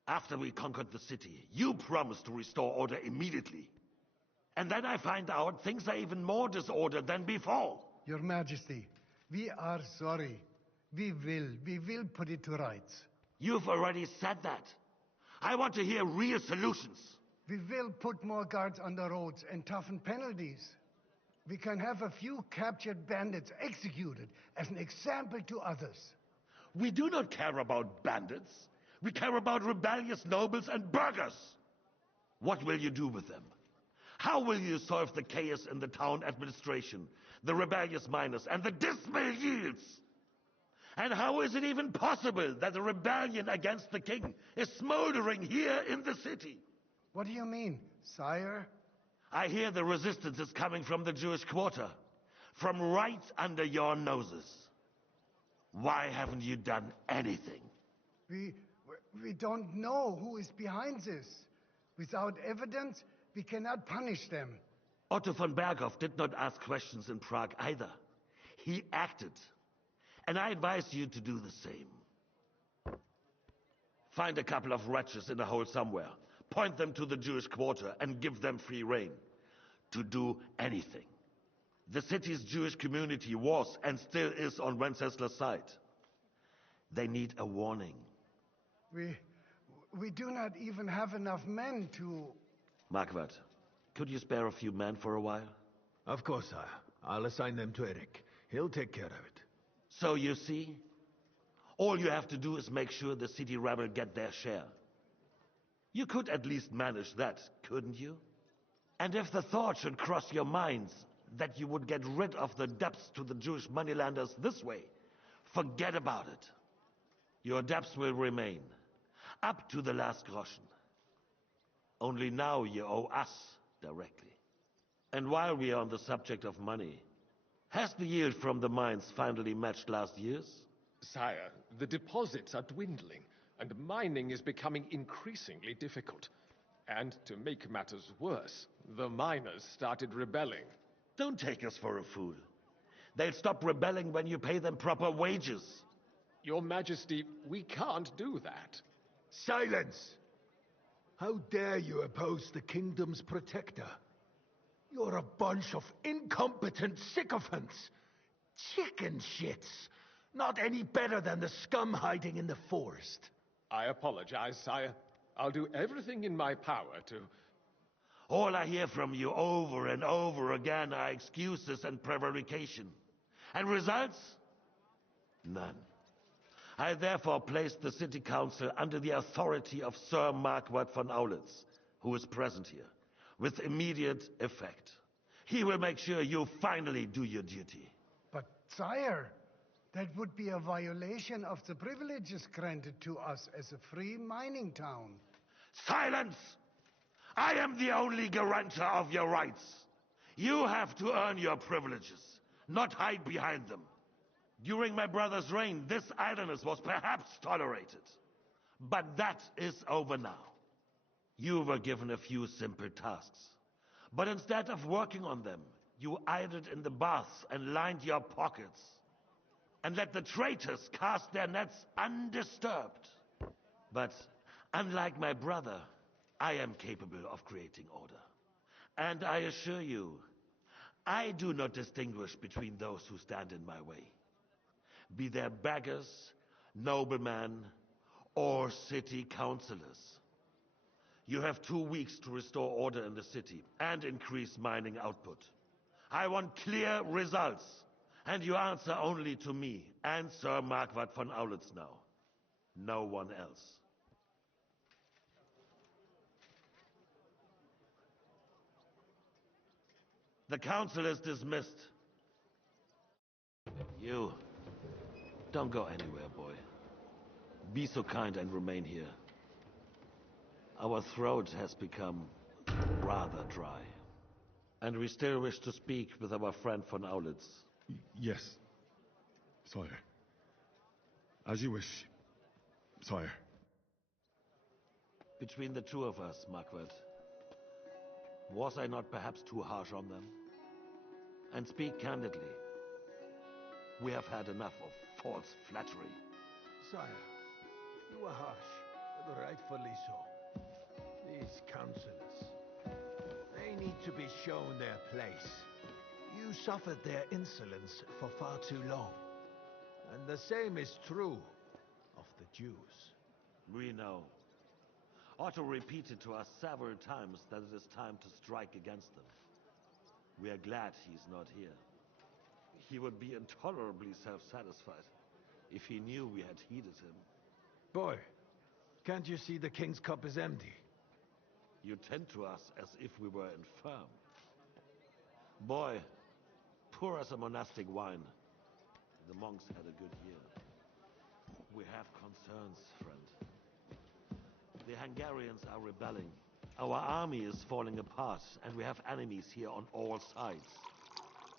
After we conquered the city, you promised to restore order immediately. And then I find out things are even more disordered than before. Your Majesty, we are sorry. We will put it to rights. You've already said that. I want to hear real solutions. We will put more guards on the roads and toughen penalties. We can have a few captured bandits executed as an example to others. We do not care about bandits. We care about rebellious nobles and burghers. What will you do with them? How will you solve the chaos in the town administration, the rebellious miners, and the dismal yields? And how is it even possible that a rebellion against the king is smoldering here in the city? What do you mean, sire? I hear the resistance is coming from the Jewish quarter, from right under your noses. Why haven't you done anything? We don't know who is behind this. Without evidence, we cannot punish them. Otto von Berghoff did not ask questions in Prague either. He acted. And I advise you to do the same. Find a couple of wretches in a hole somewhere, point them to the Jewish quarter, and give them free rein to do anything. The city's Jewish community was and still is on Wenceslas' side. They need a warning. We do not even have enough men to... Marquardt, could you spare a few men for a while? Of course, sire. I'll assign them to Eric. He'll take care of it. So you see, all you have to do is make sure the city rebel get their share. You could at least manage that, couldn't you? And if the thought should cross your minds that you would get rid of the debts to the Jewish moneylenders this way, forget about it. Your debts will remain, up to the last groschen. Only now you owe us directly. And while we are on the subject of money, has the yield from the mines finally matched last year's? Sire, the deposits are dwindling, and mining is becoming increasingly difficult. And to make matters worse, the miners started rebelling. Don't take us for a fool. They'll stop rebelling when you pay them proper wages. Your Majesty, we can't do that. Silence! How dare you oppose the kingdom's protector? You're a bunch of incompetent sycophants. Chicken shits. Not any better than the scum hiding in the forest. I apologize, sire. I'll do everything in my power to... All I hear from you over and over again are excuses and prevarication. And results? None. I therefore placed the city council under the authority of Sir Marquardt von Aulitz, who is present here, with immediate effect. He will make sure you finally do your duty. But, sire, that would be a violation of the privileges granted to us as a free mining town. Silence! I am the only guarantor of your rights. You have to earn your privileges, not hide behind them. During my brother's reign, this idleness was perhaps tolerated. But that is over now. You were given a few simple tasks. But instead of working on them, you idled in the baths and lined your pockets, and let the traitors cast their nets undisturbed. But unlike my brother, I am capable of creating order. And I assure you, I do not distinguish between those who stand in my way, be they beggars, noblemen, or city councillors. You have 2 weeks to restore order in the city and increase mining output. I want clear results, and you answer only to me and Sir Marquardt von Aulitz now. No one else. The council is dismissed. You, don't go anywhere, boy. Be so kind and remain here. Our throat has become rather dry. And we still wish to speak with our friend von Aulitz. Yes, sire. As you wish, sire. Between the two of us, Marquardt, was I not perhaps too harsh on them? And speak candidly, we have had enough of false flattery. Sire, you are harsh, but rightfully so. These councillors, they need to be shown their place. You suffered their insolence for far too long. And the same is true of the Jews. We know. Otto repeated to us several times that it is time to strike against them. We are glad he's not here. He would be intolerably self-satisfied if he knew we had heeded him. Boy, can't you see the king's cup is empty? You tend to us as if we were infirm. Boy, pour us a monastic wine. The monks had a good year. We have concerns, friend. The Hungarians are rebelling. Our army is falling apart, and we have enemies here on all sides.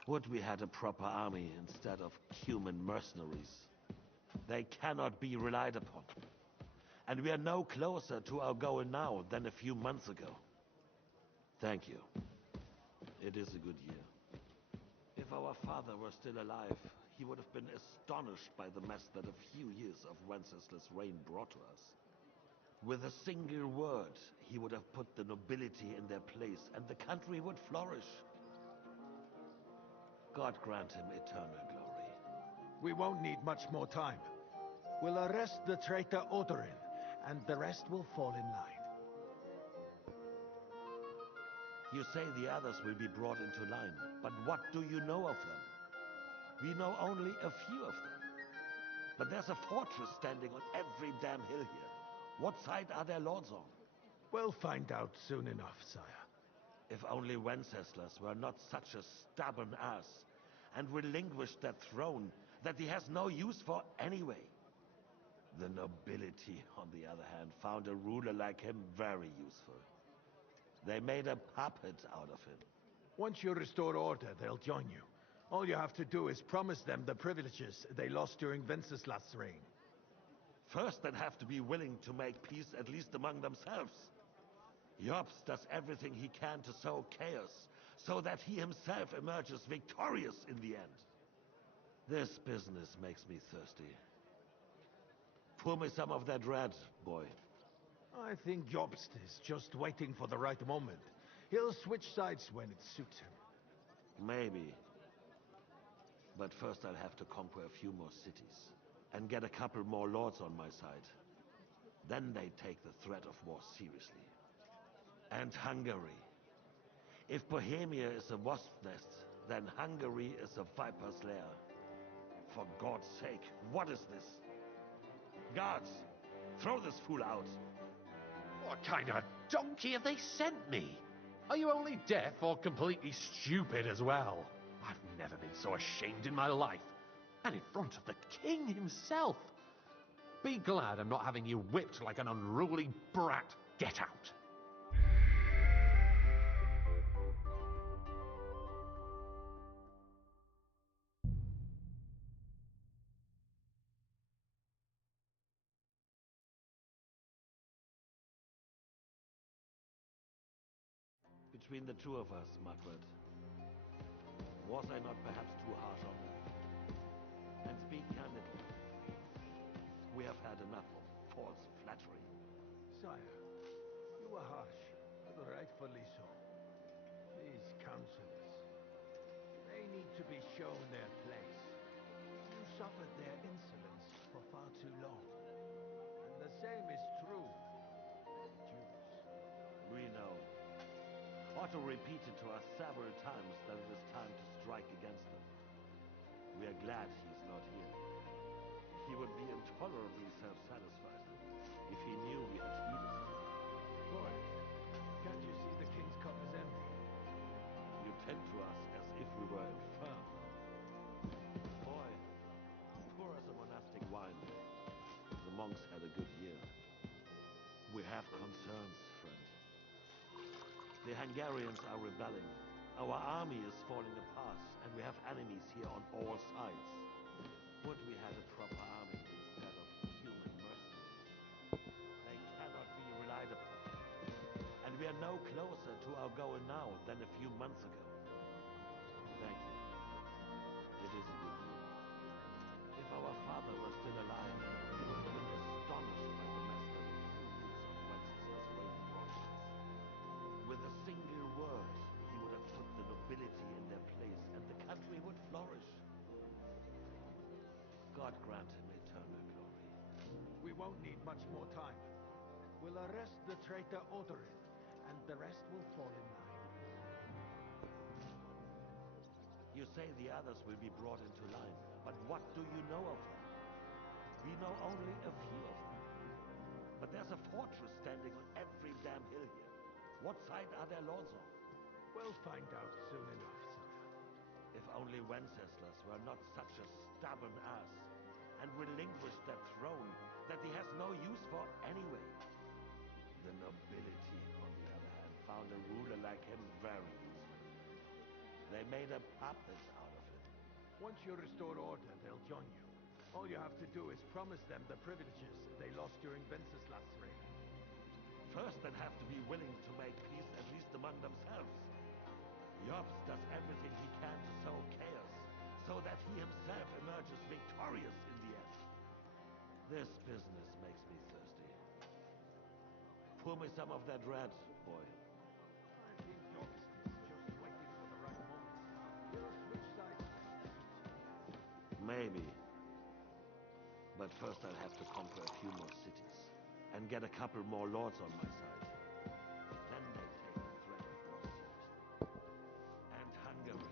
Would we had a proper army instead of human mercenaries? They cannot be relied upon. And we are no closer to our goal now than a few months ago. Thank you. It is a good year. If our father were still alive, he would have been astonished by the mess that a few years of Wenceslas' reign brought to us. With a single word, he would have put the nobility in their place, and the country would flourish. God grant him eternal glory. We won't need much more time. We'll arrest the traitor Odorin, and the rest will fall in line. You say the others will be brought into line, but what do you know of them? We know only a few of them. But there's a fortress standing on every damn hill here. What side are their lords on? We'll find out soon enough, sire. If only Wenceslas were not such a stubborn ass, and relinquished that throne that he has no use for anyway. The nobility, on the other hand, found a ruler like him very useful. They made a puppet out of him. Once you restore order, they'll join you. All you have to do is promise them the privileges they lost during Wenceslas' reign. First, they'd have to be willing to make peace at least among themselves. Jobst does everything he can to sow chaos, so that he himself emerges victorious in the end. This business makes me thirsty. Pour me some of that red, boy. I think Jobst is just waiting for the right moment. He'll switch sides when it suits him. Maybe. But first I'll have to conquer a few more cities, and get a couple more lords on my side. Then they take the threat of war seriously. And Hungary. If Bohemia is a wasp's nest, then Hungary is a viper's lair. For God's sake, what is this? Guards, throw this fool out. What kind of a donkey have they sent me? Are you only deaf or completely stupid as well? I've never been so ashamed in my life. And in front of the king himself. Be glad I'm not having you whipped like an unruly brat. Get out. Between the two of us, Margaret, was I not perhaps too harsh on them? And speak candidly, we have had enough of false flattery. Sire, you were harsh, rightfully so. These counselors, they need to be shown their place. You suffered their insolence for far too long. And the same is true of the Jews. We know. Otto repeated to us several times that it is time to strike against them. We are glad he's not here. He would be intolerably self-satisfied if he knew we had heeded him. Boy, can't you see the king's cup is empty? You tend to us as if we were infirm. Boy, pour us a monastic wine. The monks had a good year. We have concerns, friend. The Hungarians are rebelling. Our army is falling apart, and we have enemies here on all sides. Would we had a proper army instead of human mercenaries? They cannot be relied upon. And we are no closer to our goal now than a few months ago. Thank you. It is a good news. If our father were still alive, he would have been astonished by the masterly improvements of Wenceslas Wade brought to us. With a single word, he would have put the nobility in their place, and the country would flourish. God grant him eternal glory. We won't need much more time. We'll arrest the traitor Odorin, and the rest will fall in line. You say the others will be brought into line, but what do you know of them? We know only a few of them. But there's a fortress standing on every damn hill here. What side are their lords on? We'll find out soon enough, sire. If only Wenceslas were not such a stubborn ass, and relinquished that throne that he has no use for anyway. The nobility, on the other hand, found a ruler like him very useful. They made a puppet out of him. Once you restore order, they'll join you. All you have to do is promise them the privileges they lost during Wenceslas' reign. First, they'll have to be willing to make peace at least among themselves. Jobs does everything he can to sow chaos, so that he himself emerges victorious in the end. This business makes me thirsty. Pour me some of that red, boy. I think Jobst is just waiting for the right moment. He'll switch sides. Maybe. But first I'll have to conquer a few more cities, and get a couple more lords on my side. Then they take the threat of war seriously. And Hungary.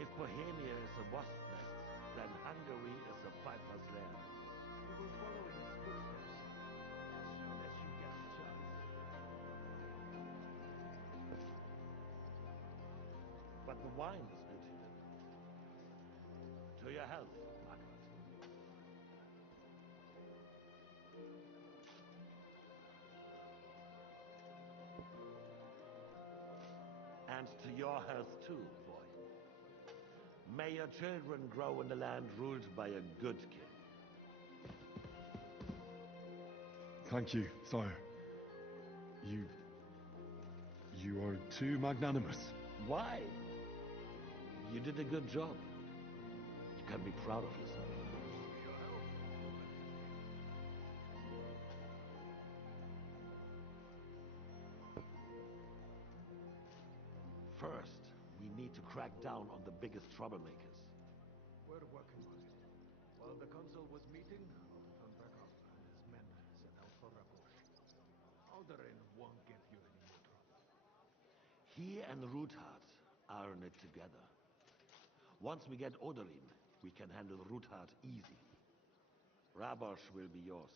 If Bohemia is a wasp nest, then Hungary is a viper's lair. You will follow in his footsteps as soon as you get the chance. But the wine is good here. To your health, Margaret. And to your health too, boy. May your children grow in a land ruled by a good king. Thank you, sire. You are too magnanimous. Why? You did a good job. You can be proud of yourself. First, we need to crack down on the biggest troublemakers. We're working on it. While the consul was meeting, Otto von Berghoff and his men set out for Rabush. Alderin won't give you any more trouble. He and Ruthard are in it together. Once we get Odorin, we can handle Ruthard easy. Rabosh will be yours.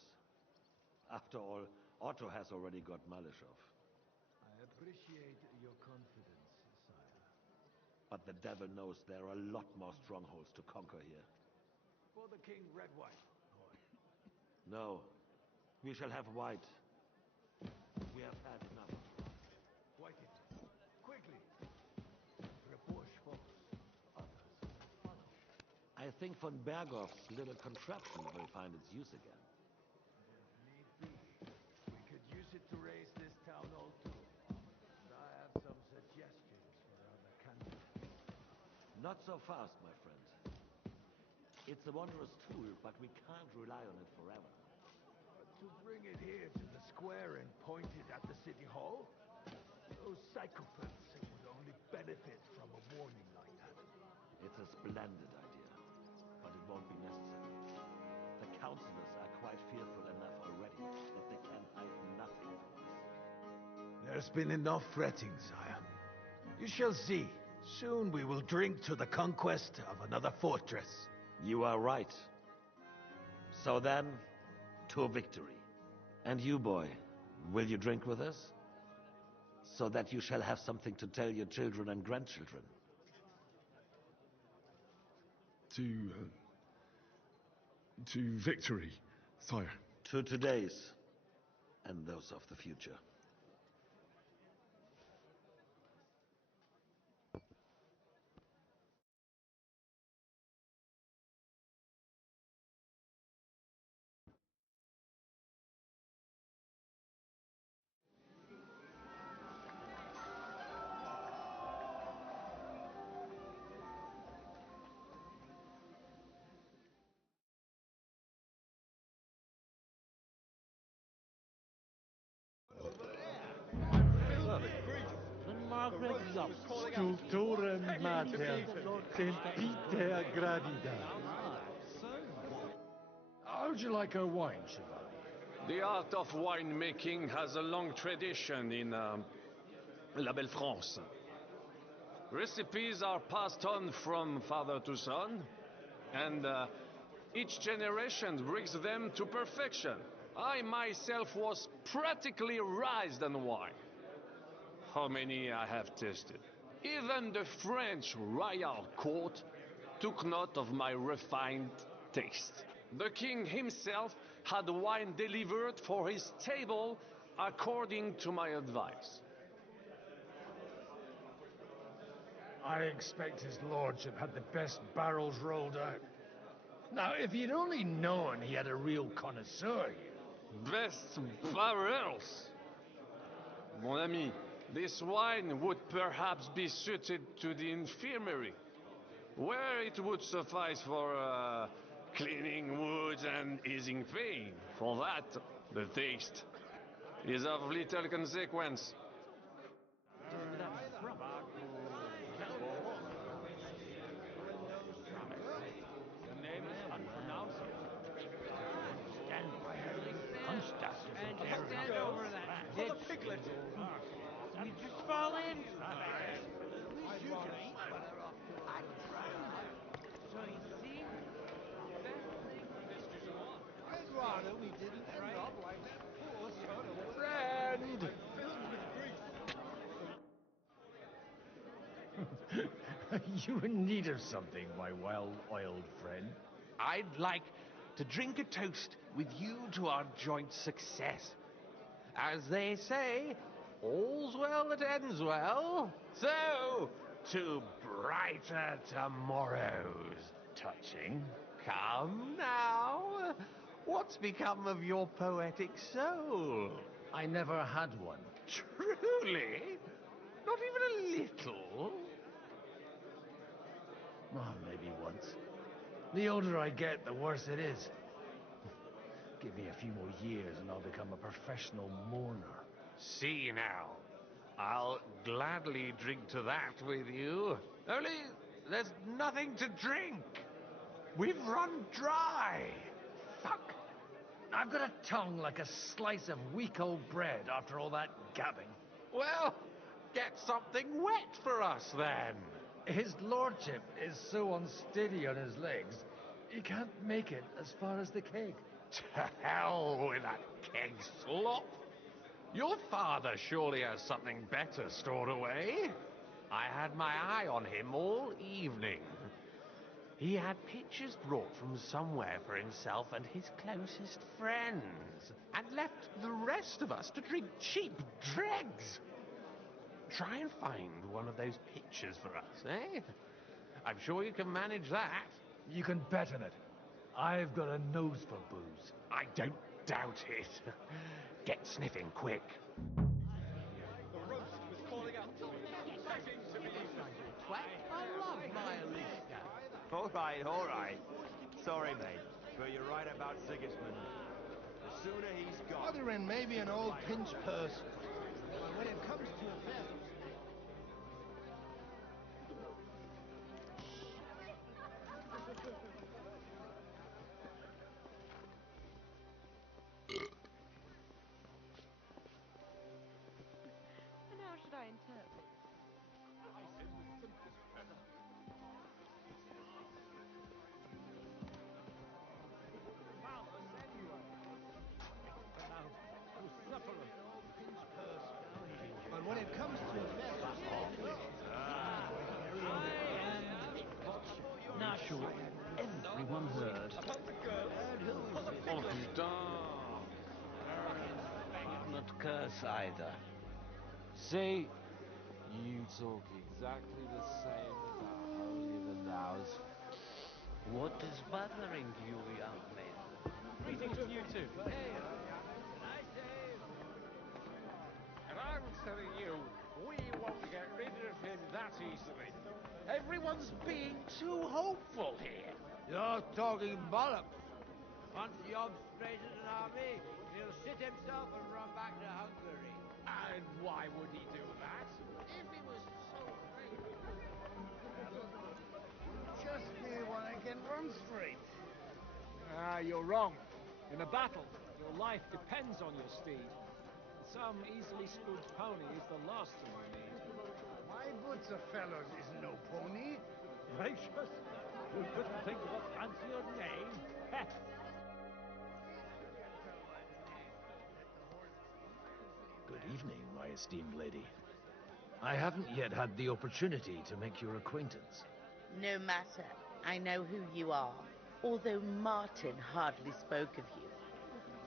After all, Otto has already got Malishov. I appreciate your confidence, sire. But the devil knows there are a lot more strongholds to conquer here. For the king, red wine, boy. No, we shall have white. We have had enough. White it is. Quickly. Rabush falls. Others follow. I think von Berghoff's little contraption will find its use again. If need be, we could use it to raise this town all too. And I have some Not so fast, my friend. It's a wondrous tool, but we can't rely on it forever. To bring it here to the square and point it at the city hall? Those psychopaths would only benefit from a warning like that. It's a splendid idea, but it won't be necessary. The councillors are quite fearful enough already that they can hide nothing from us. There's been enough fretting, sire. You shall see. Soon we will drink to the conquest of another fortress. You are right. So then, to victory. And you, boy, will you drink with us? So that you shall have something to tell your children and grandchildren. To victory, sire. To today's, and those of the future. Sculpturem mater, sempiter gravida. How'd you like our wine, Chevalier? The art of winemaking has a long tradition in La Belle France. Recipes are passed on from father to son, and each generation brings them to perfection. I myself was practically raised on wine. How many I have tasted. Even the French royal court took note of my refined taste. The king himself had wine delivered for his table according to my advice. I expect his lordship had the best barrels rolled out. Now, if you'd only known he had a real connoisseur here. Best barrels? Mon ami, this wine would perhaps be suited to the infirmary, where it would suffice for cleaning wounds and easing pain. For that, the taste is of little consequence. For the piglet! You just fall in! So you see, I'd rather we didn't end up like that poor son of Friend! You in need of something, my well-oiled friend? I'd like to drink a toast with you to our joint success. As they say, all's well that ends well. So, to brighter tomorrows. Touching. Come now. What's become of your poetic soul? I never had one. Truly? Not even a little? Oh, maybe once. The older I get, the worse it is. Give me a few more years and I'll become a professional mourner. See now. I'll gladly drink to that with you. Only there's nothing to drink. We've run dry. Fuck. I've got a tongue like a slice of weak old bread after all that gabbing. Well, get something wet for us then. His lordship is so unsteady on his legs, he can't make it as far as the keg. To hell with that keg slop. Your father surely has something better stored away. I had my eye on him all evening. He had pictures brought from somewhere for himself and his closest friends, and left the rest of us to drink cheap dregs. Try and find one of those pictures for us, eh? I'm sure you can manage that. You can bet on it. I've got a nose for booze. I don't doubt it. Get sniffing quick. The roast was calling out to me. Back into the evening. I love my elite All right. Sorry, mate, but you're right about Sigismund. The sooner he's gone... Other end, maybe an old pinch purse. But when it comes to affairs... And how should I interpret? But when it comes to affairs... Not sure everyone heard. Oh, putain! Did not curse either. See? You talk exactly the same as a holier than thou's. What is bothering you, young man? Greetings to you too. And I'm telling you, we won't get rid of him that easily. Everyone's being too hopeful here. You're talking bollocks. Once Job's created an army, he'll shit himself and run back to Hungary. And why would he do that? If he was so great. Just me when I can run straight. You're wrong. In a battle, your life depends on your steed. Some easily spooked pony is the last thing you need. My boots of fellows is no pony. Gracious, you couldn't think of a fancier name? Good evening, my esteemed lady. I haven't yet had the opportunity to make your acquaintance. No matter. I know who you are, although Martin hardly spoke of you.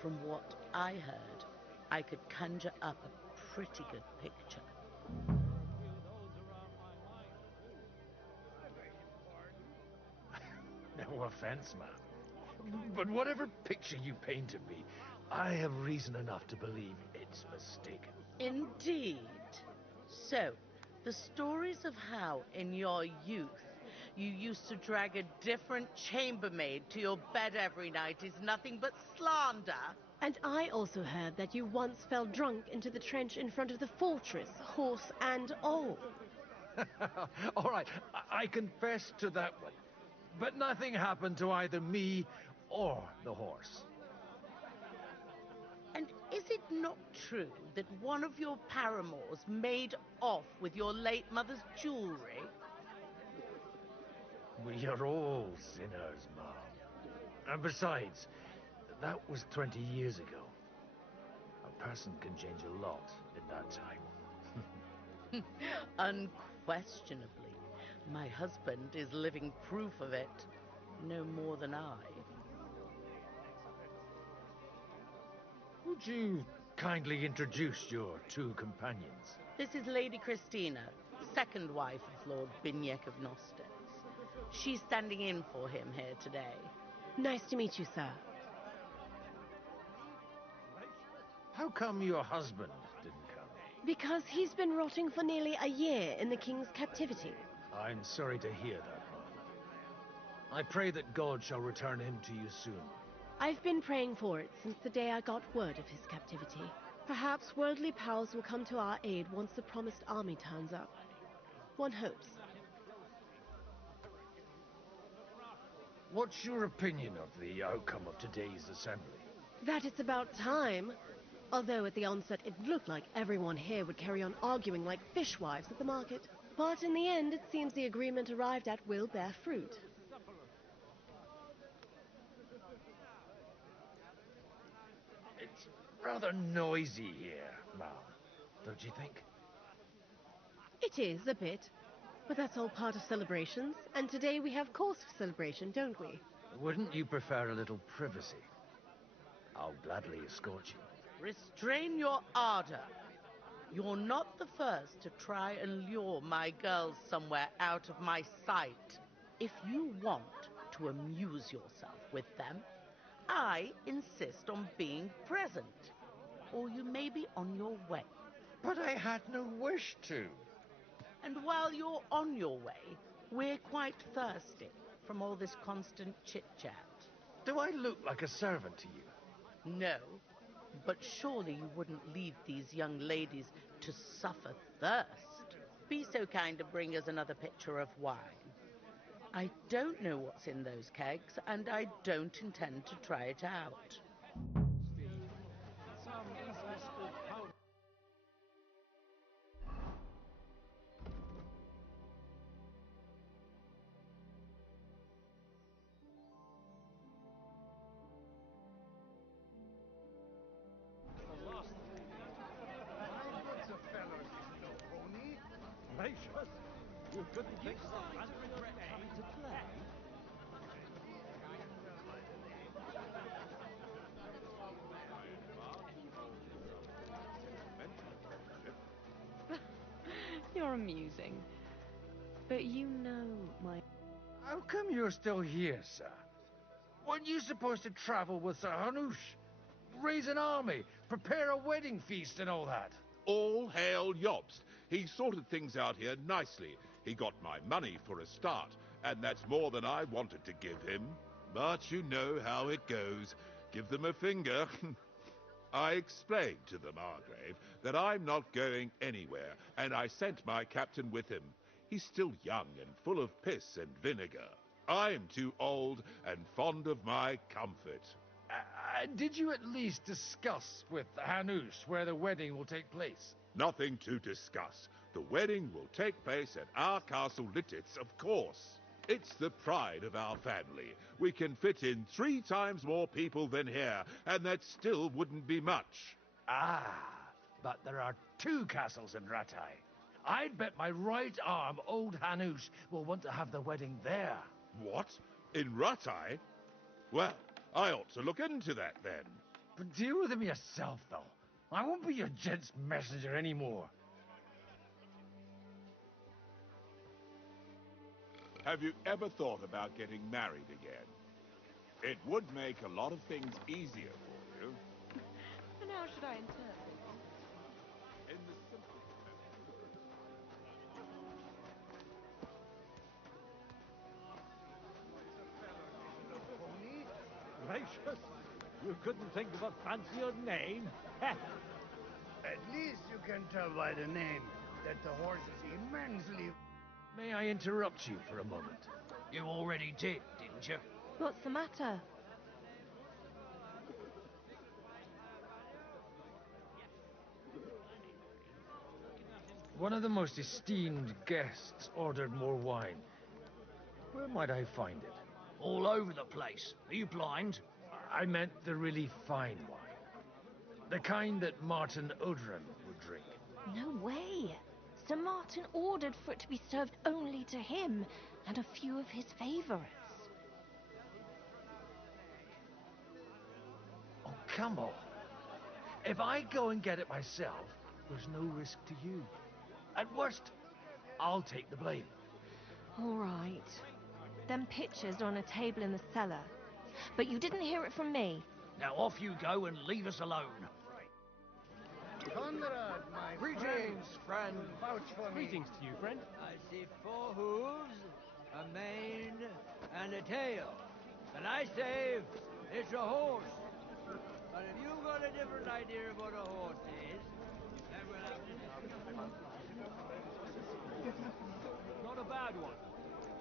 From what I heard, I could conjure up a pretty good picture. No offense, ma'am. But whatever picture you painted me, I have reason enough to believe it's mistaken. Indeed. So, the stories of how, in your youth, you used to drag a different chambermaid to your bed every night is nothing but slander. And I also heard that you once fell drunk into the trench in front of the fortress, horse and all. All right, I confess to that one. But nothing happened to either me or the horse. And is it not true that one of your paramours made off with your late mother's jewelry? We are all sinners, Mom. And besides, that was 20 years ago. A person can change a lot in that time. Unquestionably. My husband is living proof of it, no more than I. Would you kindly introduce your two companions? This is Lady Christina, second wife of Lord Binyek of Nostitz. She's standing in for him here today. Nice to meet you, sir. How come your husband didn't come? Because he's been rotting for nearly a year in the king's captivity. I'm sorry to hear that, Mom. I pray that God shall return him to you soon. I've been praying for it since the day I got word of his captivity. Perhaps worldly powers will come to our aid once the promised army turns up. One hopes. What's your opinion of the outcome of today's assembly? That it's about time. Although at the onset it looked like everyone here would carry on arguing like fishwives at the market. But in the end, it seems the agreement arrived at will bear fruit. It's rather noisy here, Mom. Don't you think? It is, a bit. But that's all part of celebrations. And today we have cause for celebration, don't we? Wouldn't you prefer a little privacy? I'll gladly escort you. Restrain your ardor. You're not the first to try and lure my girls somewhere out of my sight. If you want to amuse yourself with them, I insist on being present. Or you may be on your way. But I had no wish to. And while you're on your way, we're quite thirsty. from all this constant chit-chat. Do I look like a servant to you? No, but surely you wouldn't leave these young ladies to suffer thirst. Be so kind to bring us another pitcher of wine. I don't know what's in those kegs, and I don't intend to try it out. Some easily schooled pony. Gracious, you couldn't think of a regret coming to play. You're amusing. But you know my... How come you're still here, sir? Weren't you supposed to travel with Sir Hanush? Raise an army, prepare a wedding feast and all that? All hail Jobst. He sorted things out here nicely. He got my money for a start, and that's more than I wanted to give him. But you know how it goes. Give them a finger. I explained to the Margrave that I'm not going anywhere, and I sent my captain with him. He's still young and full of piss and vinegar. I'm too old and fond of my comfort. Did you at least discuss with Hanush where the wedding will take place? Nothing to discuss. The wedding will take place at our castle Lititz, of course. It's the pride of our family. We can fit in 3 times more people than here, and that still wouldn't be much. Ah, but there are 2 castles in Rattay. I'd bet my right arm old Hanush will want to have the wedding there. What? In Rattay? Well, I ought to look into that then. But deal with him yourself, though. I won't be your gent's messenger anymore. Have you ever thought about getting married again? It would make a lot of things easier for you. And how should I interpret? In the simplest Gracious, you couldn't think of a fancier name? At least you can tell by the name that the horse is immensely... May I interrupt you for a moment? You already did, didn't you? What's the matter? One of the most esteemed guests ordered more wine. Where might I find it? All over the place. Are you blind? I meant the really fine wine. The kind that Martin Odrin would drink. No way. Sir Martin ordered for it to be served only to him and a few of his favorites. Oh, come on. If I go and get it myself, there's no risk to you. At worst, I'll take the blame. All right. Them pictures are on a table in the cellar. But you didn't hear it from me. Now off you go and leave us alone. Conrad, my Greetings, friend. Vouch for me. Greetings to you, friend. I see 4 hooves, a mane, and a tail. And I say it's a horse. But if you've got a different idea of what a horse is, then we'll have to discuss. Not a bad one.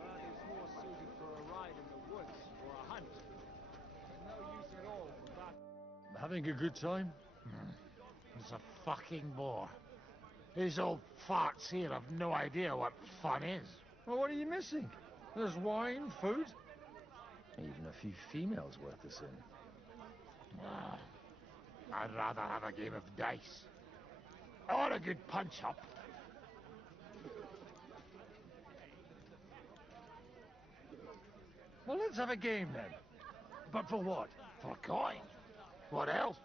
But it's more suited for a ride in the woods or a hunt. There's no use at all for that. Having a good time? It's a fucking bore. These old farts here have no idea what fun is. Well, what are you missing? There's wine, food, even a few females worth the sin. I'd rather have a game of dice. Or a good punch-up. Well, let's have a game then. But for what? For coin. What else?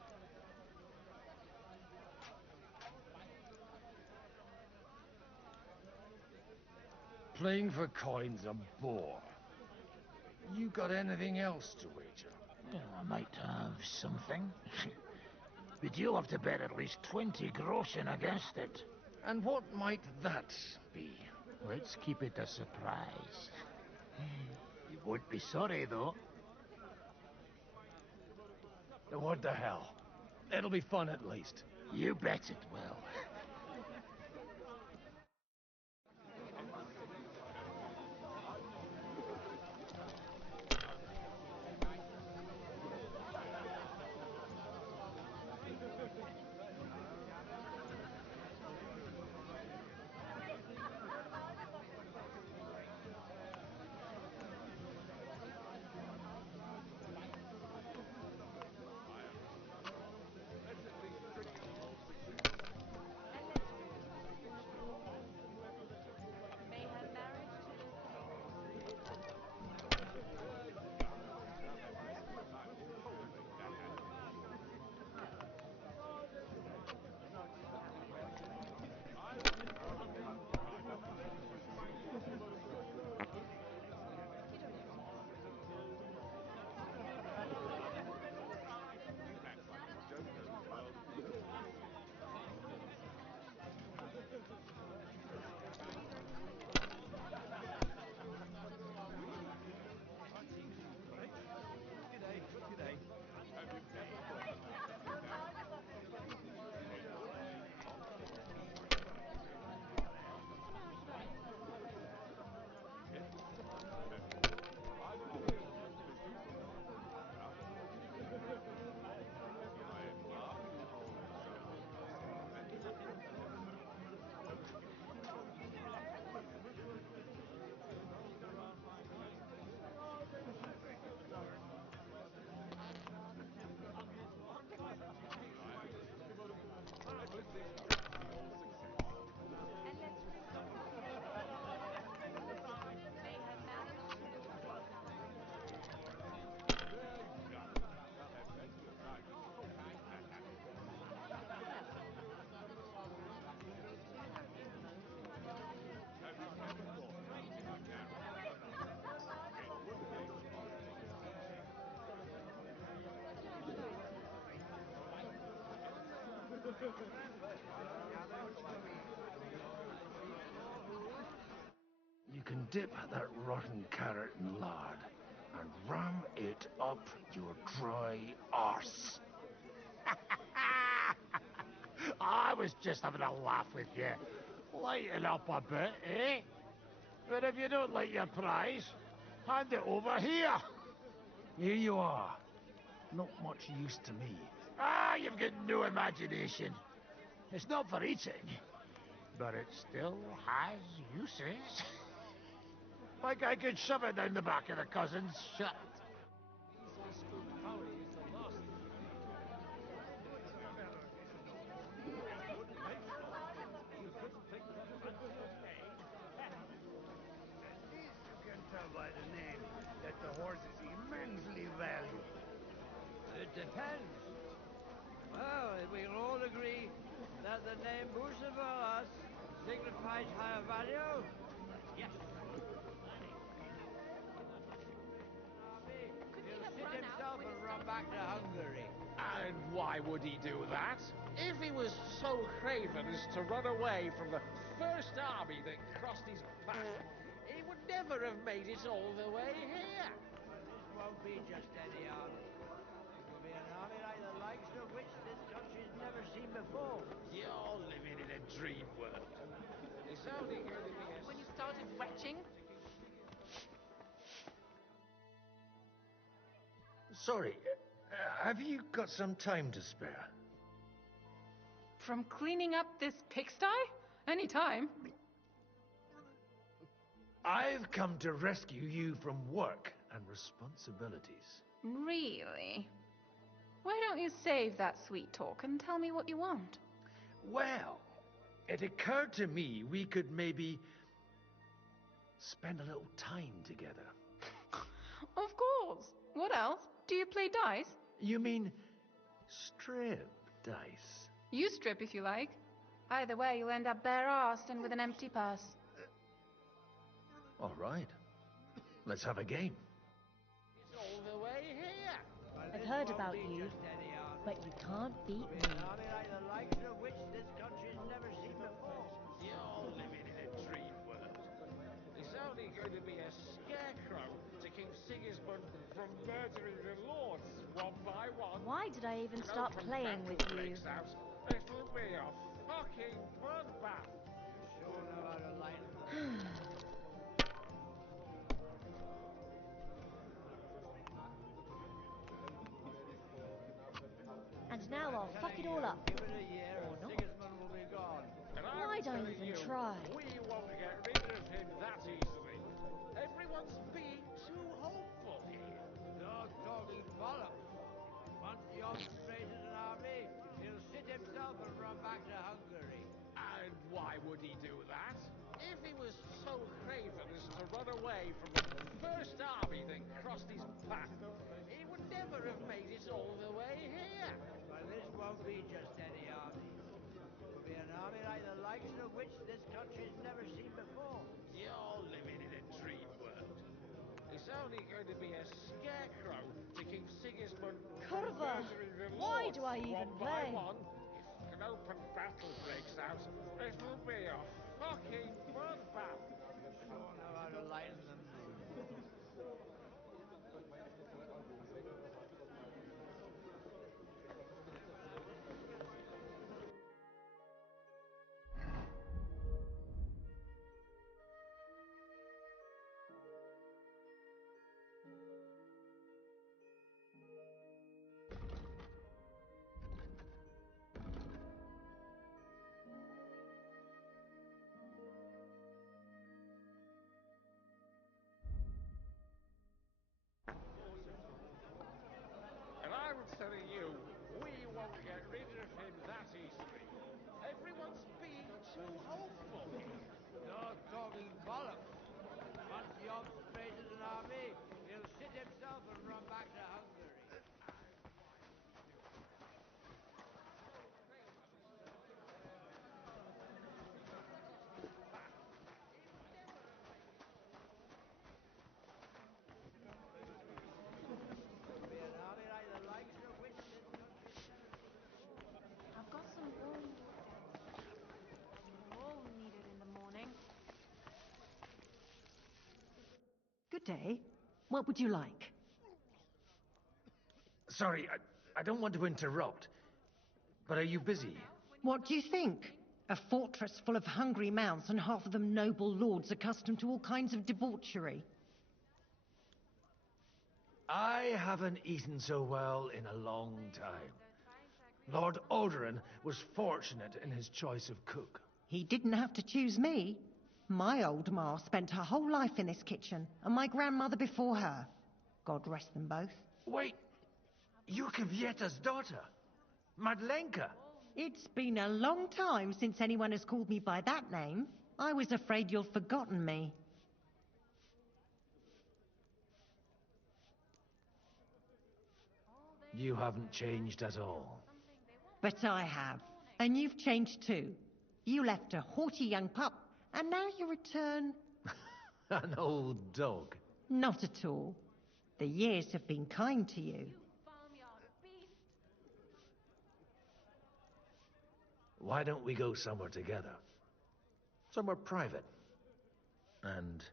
Playing for coin's a bore. You got anything else to wager? Yeah, I might have something. But you'll have to bet at least 20 groschen against it. And what might that be? Let's keep it a surprise. You've Won't be sorry, though. What the hell? It'll be fun at least. You bet it will. You can dip that rotten carrot in lard and ram it up your dry arse. I was just having a laugh with you. Lighten up a bit, eh? But if you don't like your prize, hand it over here. Here you are. Not much use to me. Ah, you've got no imagination. It's not for eating, but it still has uses. Like I could shove it down the back of the cousin's shirt. Easily spooked pony is the last thing you need. You couldn't think of a fancier name? At least you can tell by the name that the horse is immensely valued. It depends. Well, we'll all agree that the name Bucephorus signifies higher value. Yes. He'll sit himself and run back to Hungary. And why would he do that? If he was so craven as to run away from the first army that crossed his path, he would never have made it all the way here. Well, this won't be just any army. It will be an army like the likes of which this country's never seen before. You're living in a dream world. It's only going to be a... When you started retching? Sorry, have you got some time to spare? From cleaning up this pigsty? Any time. I've come to rescue you from work and responsibilities. Really? Why don't you save that sweet talk and tell me what you want? Well, it occurred to me we could maybe spend a little time together. Of course. What else? Do you play dice? You mean strip dice? You strip if you like. Either way, you'll end up bare-arsed and with an empty purse. All right. Let's have a game. It's all the way here. I've heard about you, but you can't beat me. An army like the likes of which this country's never seen before. You're living in a dream world. It's only going to be a scarecrow to keep Sigismund from murdering the lords one by one. Why did I even An start open playing with battle you? breaks out. It'll be a fucking bloodbath. Sure know how to lighten them. And now I'll fuck it all up. Give it a year Or and not. Sigismund will be gone. And Why I'm don't telling even you, try? we won't get rid of him that easily. Everyone's being too hopeful here. You're talking bollocks. Once Yob's created an army, he'll shit himself and run back to Hungary. And why would he do that? If he was so craven as to run away from the first army that crossed his path, he would never have made it all the way here. But this won't be just any army. It will be an army like the likes of which this country's never seen before. You're living in a dream world. It's only going to be a scarecrow to keep Sigismund from Kurva! murdering the Why lords do I even one by play? one. If an open battle breaks out, it'll be a fucking bloodbath. Sure know how to lighten them. And I'm telling you, we won't get rid of him that easily. Everyone's being too hopeful here. You're talking bollocks. Once Yob's created an army, he'll shit himself and run back to Hungary. It'll be an army like the likes of which this country's never seen. I've got some wool needed in the morning. Good day. What would you like? Sorry, I don't want to interrupt, but are you busy? What do you think? A fortress full of hungry mouths and half of them noble lords accustomed to all kinds of debauchery. I haven't eaten so well in a long time. Lord Alderaan was fortunate in his choice of cook. He didn't have to choose me. My old ma spent her whole life in this kitchen, and my grandmother before her. God rest them both. Wait, you're Kvieta's daughter, Madlenka. It's been a long time since anyone has called me by that name. I was afraid you'd forgotten me. You haven't changed at all. But I have. And you've changed too. You left a haughty young pup, and now you return... An old dog. Not at all. The years have been kind to you. Why don't we go somewhere together? Somewhere private. And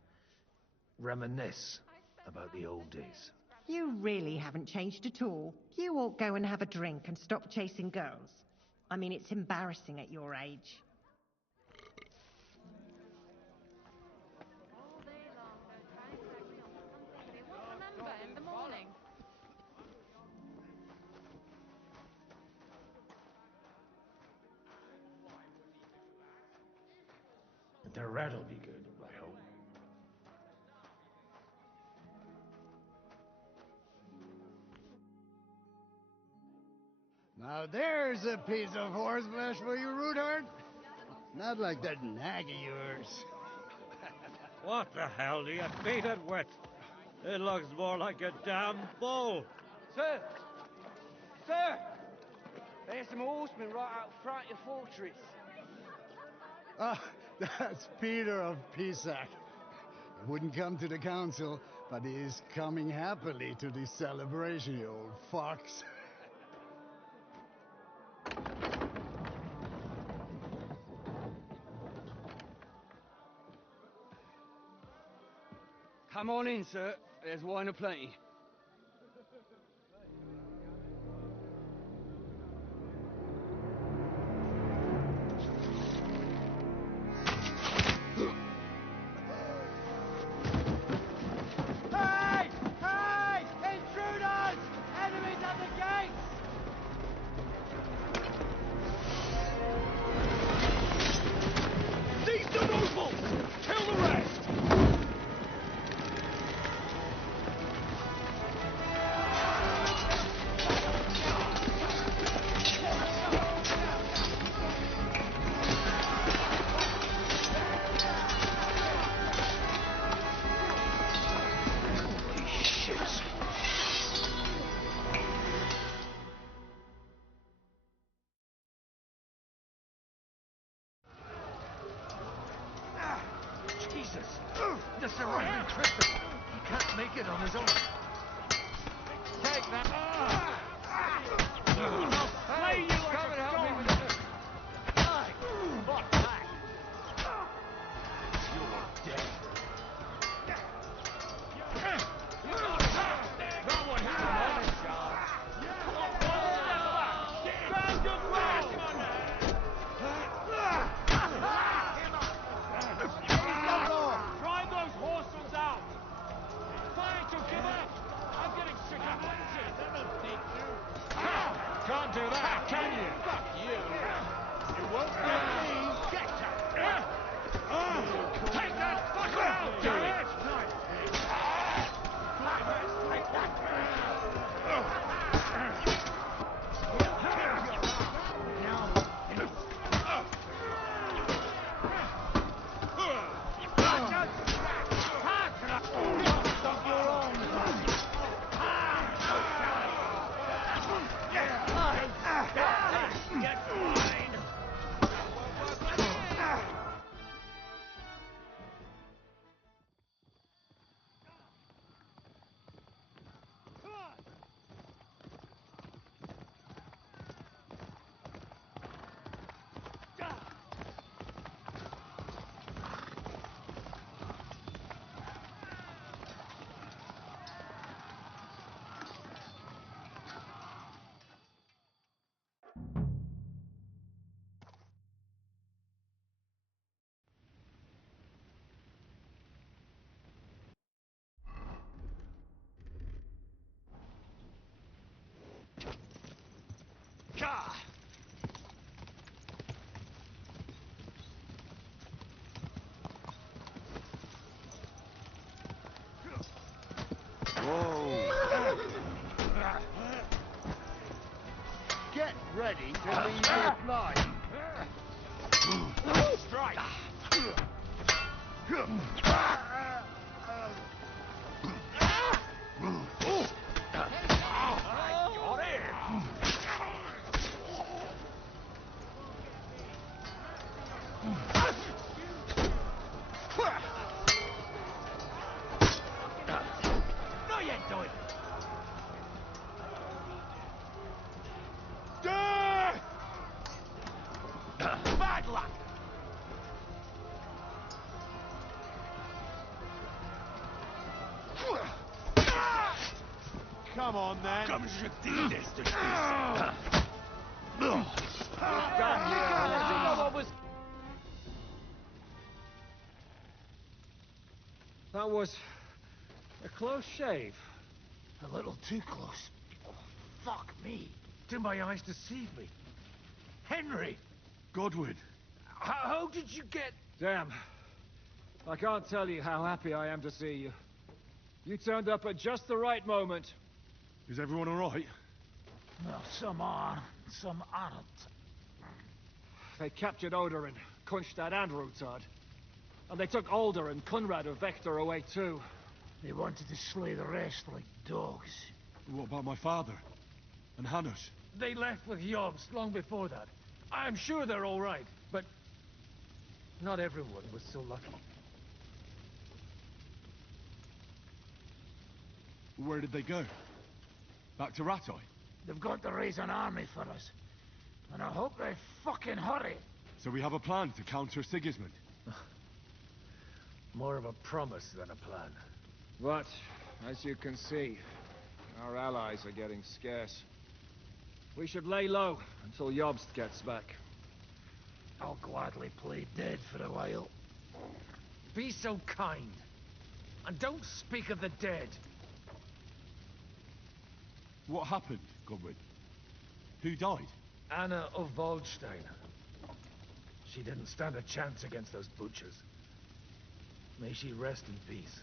reminisce about the old days. You really haven't changed at all. You ought go and have a drink and stop chasing girls. I mean, it's embarrassing at your age. All day long, they're trying to agree on something they won't remember in the morning. The rat'll be good, I hope. Now there's a piece of horseflesh for you, Rootheart. Not like that nag of yours. What the hell do you beat it with? It looks more like a damn bull. Sir! Sir! There's some horsemen right out front of the fortress. Ah, that's Peter of Pisac. He wouldn't come to the council, but he is coming happily to this celebration, you old fox. Come on in, sir. There's wine aplenty. Hey! Hey! Intruders! Enemies at the gates! Seize the nobles! Kill the rest! Jesus! The surrounding tripped him. He can't make it on his own. Take that. I'll slay you like Come a and help me dog. with this. Fuck that. You're dead. That one hit him on his charge. Stand your ground. Drive those horses out. Fine to give up. I'm getting sick of waiting. Can't do that, can you? Fuck you. You won't get me. Get up. Take that fucker out, damn it! Get ready to leave your flight. Strike! No, you ain't doing it. Bad luck. Come on, then. Comme je dis, That was a close shave. A little too close. Oh, fuck me. Did my eyes deceive me? Henry! Godwin. How did you get... Damn. I can't tell you how happy I am to see you. You turned up at just the right moment. Is everyone all right? Well, some are, some aren't. They captured Oder and Kunstad and Rutard. And they took Alder and Kunrad of Vector away too. They wanted to slay the rest like dogs. What about my father? And Hanush? They left with Jobst long before that. I'm sure they're all right, but... not everyone was so lucky. Where did they go? Back to Ratoi? They've got to raise an army for us. And I hope they fucking hurry. So we have a plan to counter Sigismund? More of a promise than a plan. But As you can see, our allies are getting scarce. We should lay low until Jobst gets back. I'll gladly play dead for a while. Be so kind. And don't speak of the dead. What happened, Godwin? Who died? Anna of Waldstein. She didn't stand a chance against those butchers. May she rest in peace.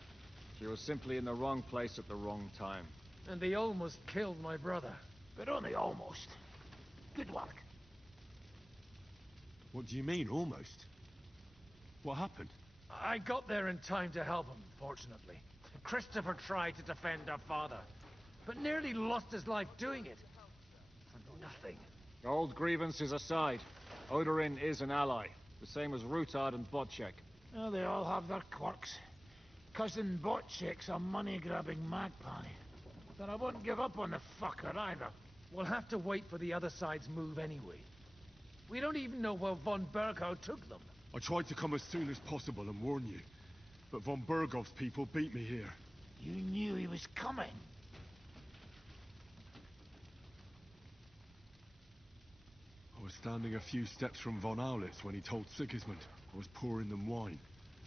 She was simply in the wrong place at the wrong time. And they almost killed my brother. But only almost. Good work. What do you mean, almost? What happened? I got there in time to help him, fortunately. Christopher tried to defend our father, but nearly lost his life doing it. For nothing. Old grievances aside, Odorin is an ally, the same as Rutard and Bocek. Well, they all have their quirks. Cousin Bocek's a money-grabbing magpie. But I wouldn't give up on the fucker either. We'll have to wait for the other side's move anyway. We don't even know where von Berghout took them. I tried to come as soon as possible and warn you, but von Bergov's people beat me here. You knew he was coming. I was standing a few steps from von Aulitz when he told Sigismund I was pouring them wine,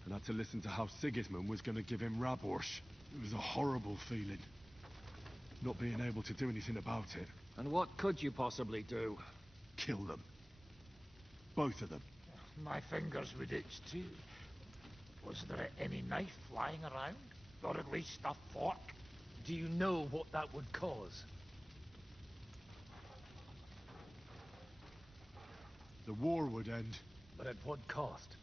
and had to listen to how Sigismund was going to give him Raborsch. It was a horrible feeling, not being able to do anything about it. And what could you possibly do? Kill them. Both of them. My fingers would itch too. Was there any knife lying around? Or at least a fork? Do you know what that would cause? The war would end. But at what cost?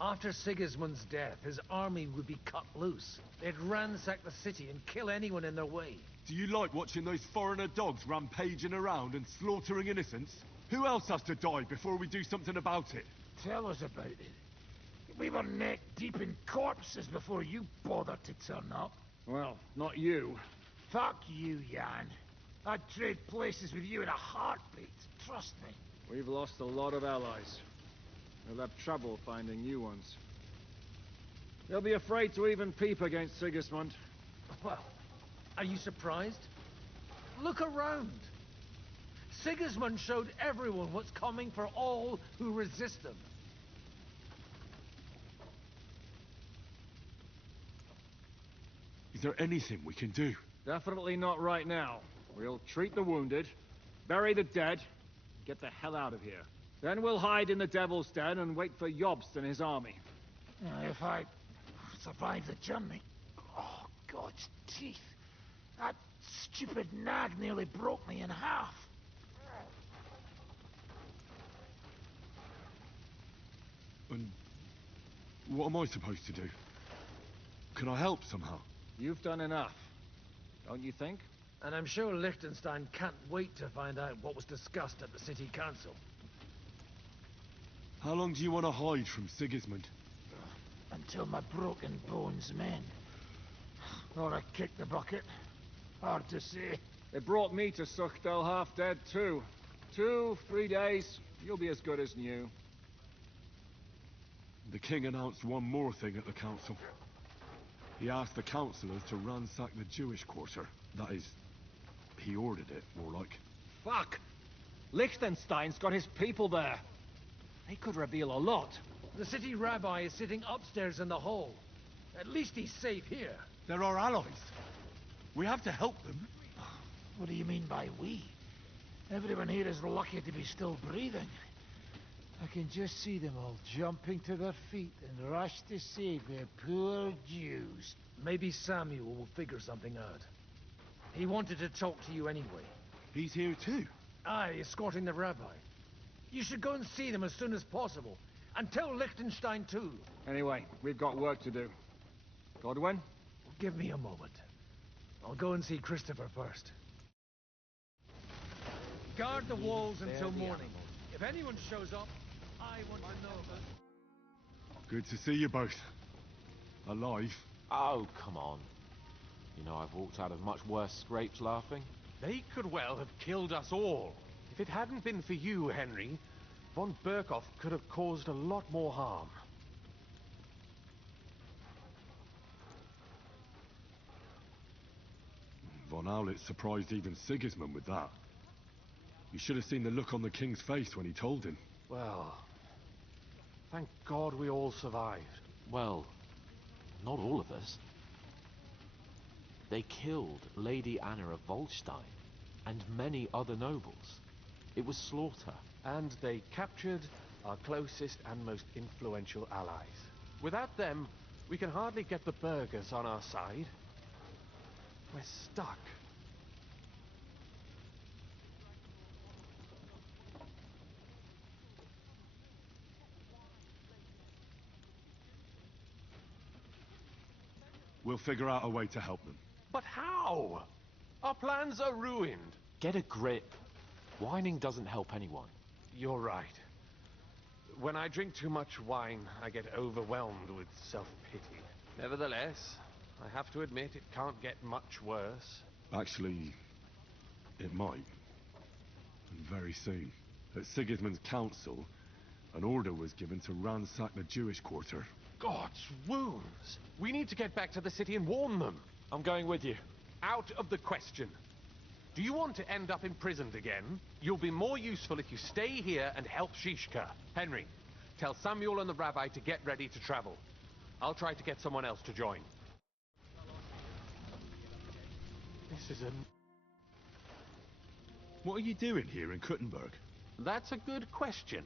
After Sigismund's death, his army would be cut loose. They'd ransack the city and kill anyone in their way. Do you like watching those foreigner dogs rampaging around and slaughtering innocents? Who else has to die before we do something about it? Tell us about it. We were neck deep in corpses before you bothered to turn up. Well, not you. Fuck you, Jan. I'd trade places with you in a heartbeat. Trust me. We've lost a lot of allies. We'll have trouble finding new ones. They'll be afraid to even peep against Sigismund. Well, are you surprised? Look around. Sigismund showed everyone what's coming for all who resist him. Is there anything we can do? Definitely not right now. We'll treat the wounded, bury the dead, get the hell out of here. Then we'll hide in the Devil's Den and wait for Jobst and his army. If I survive the journey... Oh, God's teeth. That stupid nag nearly broke me in half. And what am I supposed to do? Can I help somehow? You've done enough, don't you think? And I'm sure Liechtenstein can't wait to find out what was discussed at the city council. How long do you want to hide from Sigismund? Until my broken bones mend. Or I kick the bucket. Hard to say. They brought me to Suchdel half dead too. 2-3 days, you'll be as good as new. The king announced one more thing at the council. He asked the councillors to ransack the Jewish quarter. That is, he ordered it, more like. Fuck! Liechtenstein's got his people there. They could reveal a lot. The city rabbi is sitting upstairs in the hall. At least he's safe here. They're our allies. We have to help them. What do you mean by we? Everyone here is lucky to be still breathing. I can just see them all jumping to their feet and rush to save their poor Jews. Maybe Samuel will figure something out. He wanted to talk to you anyway. He's here too? Aye, escorting the rabbi. You should go and see them as soon as possible. And tell Liechtenstein too. Anyway, we've got work to do. Godwin? Give me a moment. I'll go and see Christopher first. Guard the walls until morning. If anyone shows up, I want to know about it. Good to see you both. Alive. Oh, come on. You know I've walked out of much worse scrapes laughing. They could well have killed us all. If it hadn't been for you, Henry, von Berkhoff could have caused a lot more harm. Von Owlett surprised even Sigismund with that. You should have seen the look on the king's face when he told him. Well, thank God we all survived. Well, not all of us. They killed Lady Anna of Volstein and many other nobles. It was slaughter. And they captured our closest and most influential allies. Without them, we can hardly get the burghers on our side. We're stuck. We'll figure out a way to help them. But how? Our plans are ruined. Get a grip. Whining doesn't help anyone. You're right. When I drink too much wine, I get overwhelmed with self-pity. Nevertheless, I have to admit it can't get much worse. Actually, it might. And very soon. At Sigismund's council, an order was given to ransack the Jewish quarter. God's wounds! We need to get back to the city and warn them. I'm going with you. Out of the question. Do you want to end up imprisoned again? You'll be more useful if you stay here and help Shishka. Henry, tell Samuel and the rabbi to get ready to travel. I'll try to get someone else to join. This is a... What are you doing here in Kuttenberg? That's a good question.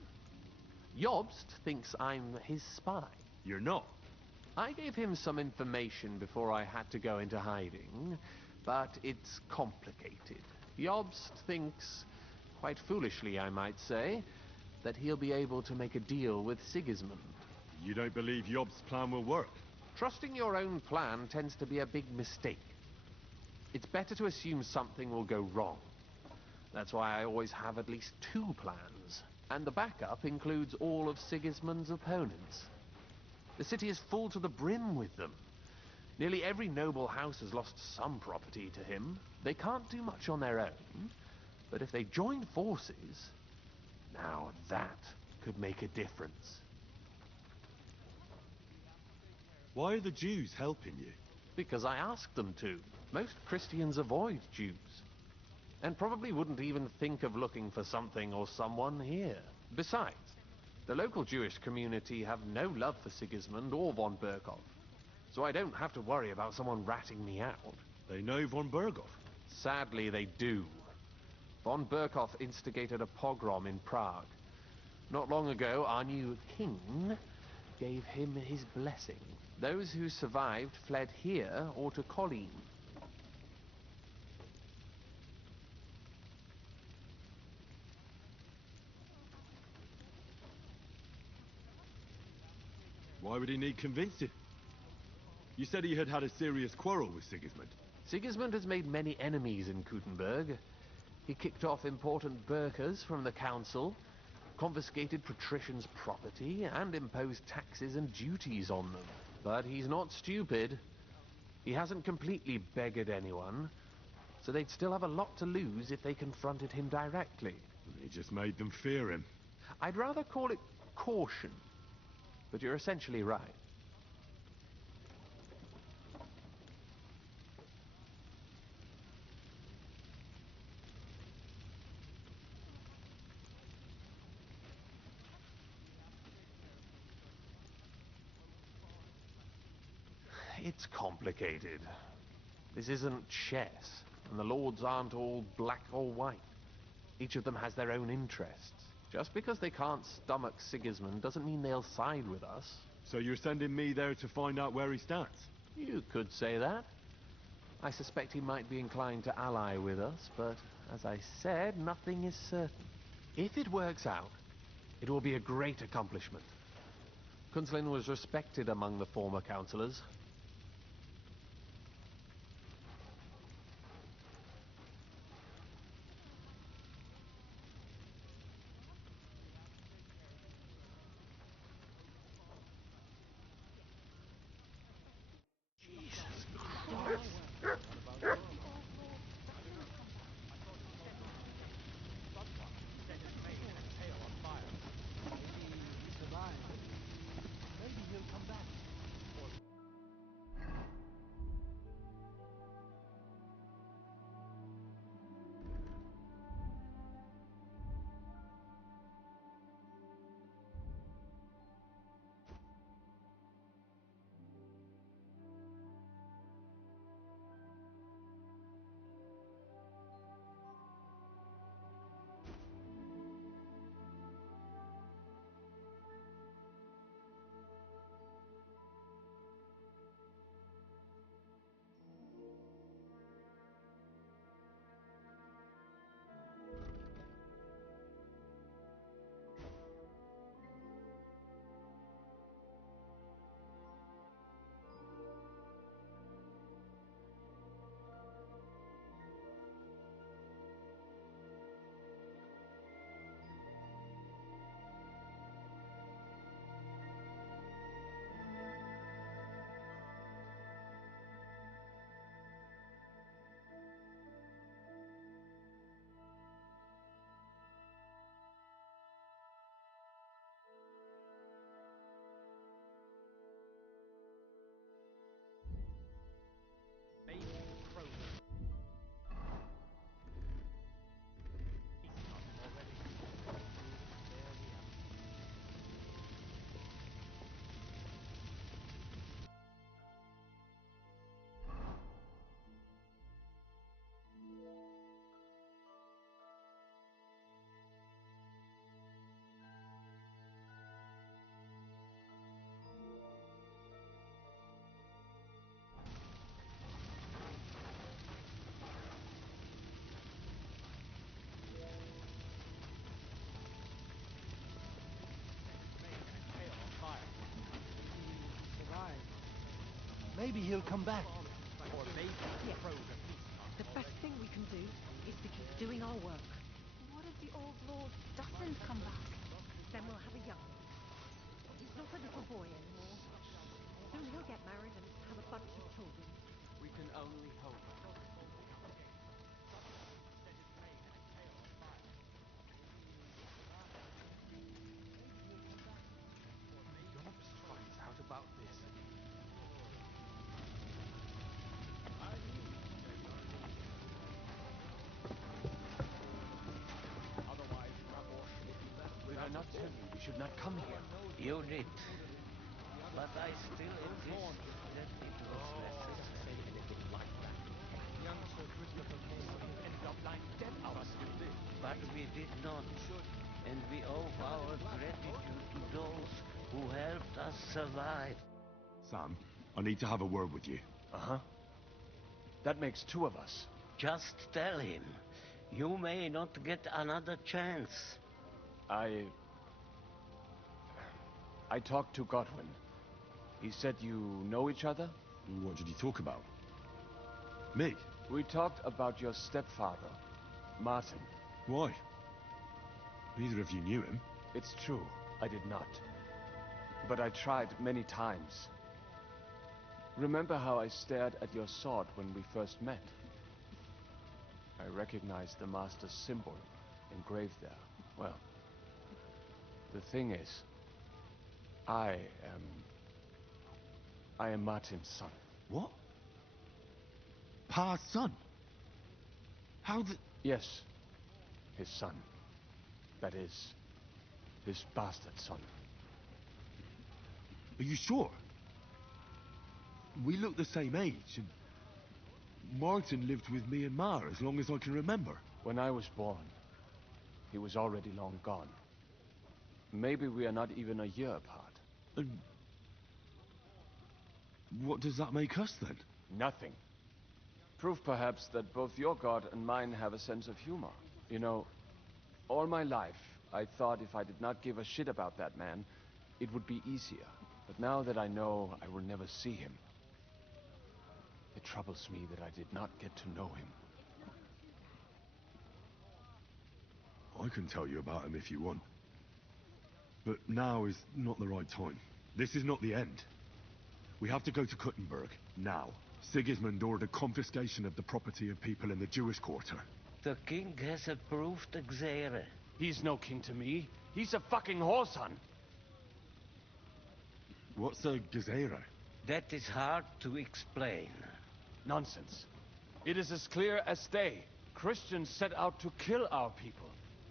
Jobst thinks I'm his spy. You're not. I gave him some information before I had to go into hiding, but it's complicated. Jobst thinks, quite foolishly I might say, that he'll be able to make a deal with Sigismund. You don't believe Jobst's plan will work? Trusting your own plan tends to be a big mistake. It's better to assume something will go wrong. That's why I always have at least 2 plans, and the backup includes all of Sigismund's opponents. The city is full to the brim with them. Nearly every noble house has lost some property to him. They can't do much on their own, but if they join forces, now that could make a difference. Why are the Jews helping you? Because I asked them to. Most Christians avoid Jews, and probably wouldn't even think of looking for something or someone here. Besides, the local Jewish community have no love for Sigismund or von Berkov, so I don't have to worry about someone ratting me out. They know von Berkov? Sadly, they do. Von Berkov instigated a pogrom in Prague. Not long ago, our new king gave him his blessing. Those who survived fled here or to Kolin. Why would he need convincing? You said he had had a serious quarrel with Sigismund. Sigismund has made many enemies in Kuttenberg. He kicked off important burghers from the council, confiscated patricians' property, and imposed taxes and duties on them. But he's not stupid. He hasn't completely beggared anyone, so they'd still have a lot to lose if they confronted him directly. He just made them fear him. I'd rather call it caution, but you're essentially right. It's complicated. This isn't chess, and the lords aren't all black or white. Each of them has their own interests. Just because they can't stomach Sigismund doesn't mean they'll side with us. So you're sending me there to find out where he stands? You could say that. I suspect he might be inclined to ally with us, but as I said, nothing is certain. If it works out, it will be a great accomplishment. Kunzlin was respected among the former councillors. Maybe he'll come back. Or maybe throw the peace. The best thing we can do is to keep doing our work. What if the old lord doesn't come back? Then we'll have a young one. He's not a little boy anymore. Soon he'll get married and have a bunch of children. We can only hope. Yobs finds out about this. Did I not tell you we should not come here? You did. But I still insist that it was necessary. Anything like that. Young Sir Christopher Cole ended up lying dead out. But we did not. And we owe our gratitude to those who helped us survive. Sam, I need to have a word with you. Uh-huh. That makes two of us. Just tell him. You may not get another chance. I talked to Godwin. He said you know each other? What did you talk about? Me? We talked about your stepfather, Martin. Why? Neither of you knew him. It's true, I did not. But I tried many times. Remember how I stared at your sword when we first met? I recognized the Master's symbol engraved there. Well, the thing is, I am Martin's son. What? Pa's son? How the... Yes, his son. That is, his bastard son. Are you sure? We look the same age, and Martin lived with me and Ma as long as I can remember. When I was born, he was already long gone. Maybe we are not even a year apart. And what does that make us then? Nothing. Proof perhaps that both your God and mine have a sense of humor. You know, all my life I thought if I did not give a shit about that man, it would be easier. But now that I know I will never see him, it troubles me that I did not get to know him. I can tell you about him if you want. But now is not the right time. This is not the end. We have to go to Kuttenberg, now. Sigismund ordered confiscation of the property of people in the Jewish quarter. The king has approved Xere. He's no king to me. He's a fucking whoreson. What's a Gezerah? That is hard to explain. Nonsense. It is as clear as day. Christians set out to kill our people.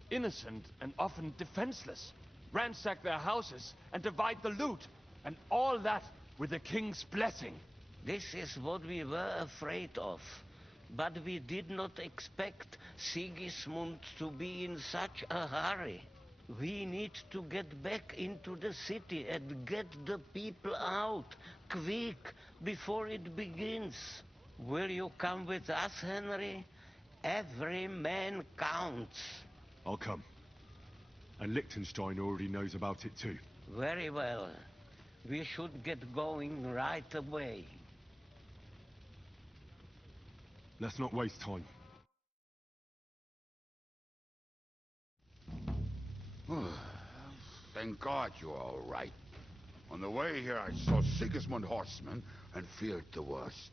Innocent and often defenseless. Ransack their houses and divide the loot. And all that with the king's blessing. This is what we were afraid of. But we did not expect Sigismund to be in such a hurry. We need to get back into the city and get the people out, quick, before it begins. Will you come with us, Henry? Every man counts. I'll come. And Liechtenstein already knows about it too. Very well. We should get going right away. Let's not waste time. Thank God you're all right. On the way here, I saw Sigismund horsemen and feared the worst.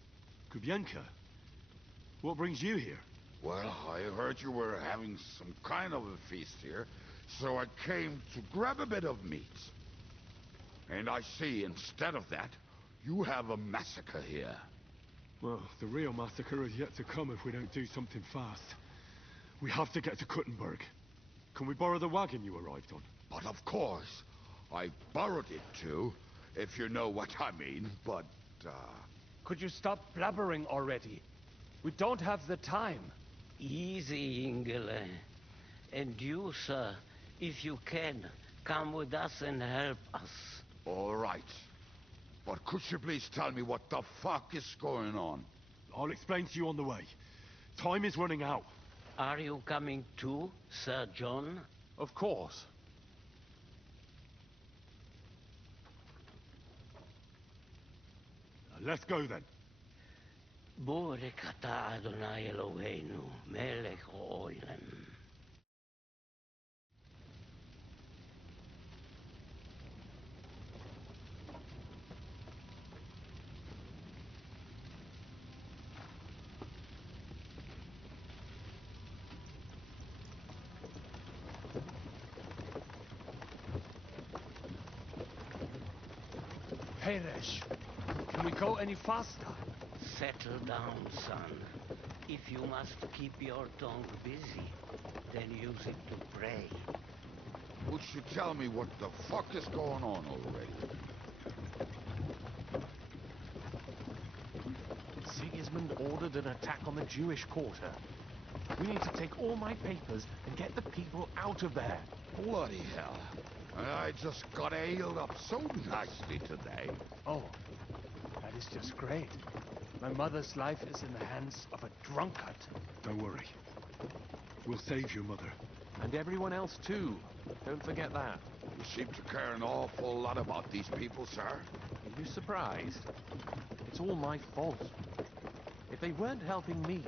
Kubienka? What brings you here? Well, I heard you were having some kind of a feast here, so I came to grab a bit of meat. And I see, instead of that, you have a massacre here. Well, the real massacre is yet to come if we don't do something fast. We have to get to Kuttenberg. Can we borrow the wagon you arrived on? But of course, I borrowed it too, if you know what I mean, but, Could you stop blabbering already? We don't have the time. Easy, Ingele. And you, sir, if you can, come with us and help us. All right. But could you please tell me what the fuck is going on? I'll explain to you on the way. Time is running out. Are you coming too, Sir John? Of course. Now Let's go then. Borekata Adonai Eloheinu, melech haolam. Peresh, can we go any faster? Settle down, son. If you must keep your tongue busy, then use it to pray. Would you tell me what the fuck is going on already? Sigismund ordered an attack on the Jewish quarter. We need to take all my papers and get the people out of there. Bloody hell. I just got ailed up so nicely today. Oh, that is just great. My mother's life is in the hands of a drunkard. Don't worry. We'll save your mother. And everyone else too. Don't forget that. You seem to care an awful lot about these people, sir. Are you surprised? It's all my fault. If they weren't helping me...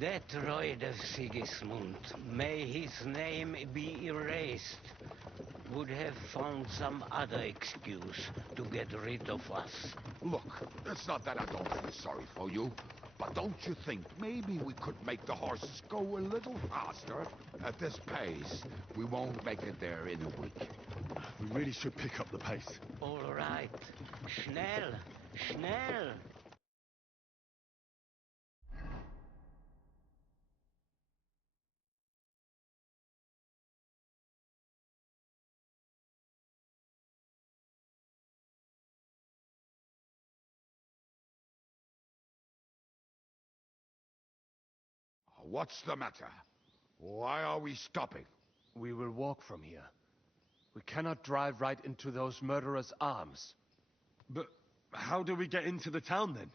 That droid of Sigismund, may his name be erased, would have found some other excuse to get rid of us. Look, it's not that I don't feel sorry for you, but don't you think maybe we could make the horses go a little faster? At this pace, we won't make it there in a week. We really should pick up the pace. All right. Schnell! Schnell! What's the matter? Why are we stopping? We will walk from here. We cannot drive right into those murderers' arms. But how do we get into the town then?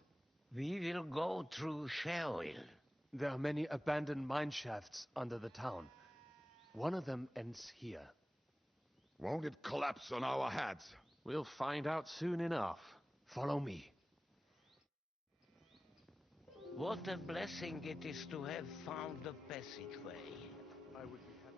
We will go through Sheol. There are many abandoned mine shafts under the town. One of them ends here. Won't it collapse on our heads? We'll find out soon enough. Follow me. What a blessing it is to have found the passageway. I would be happy.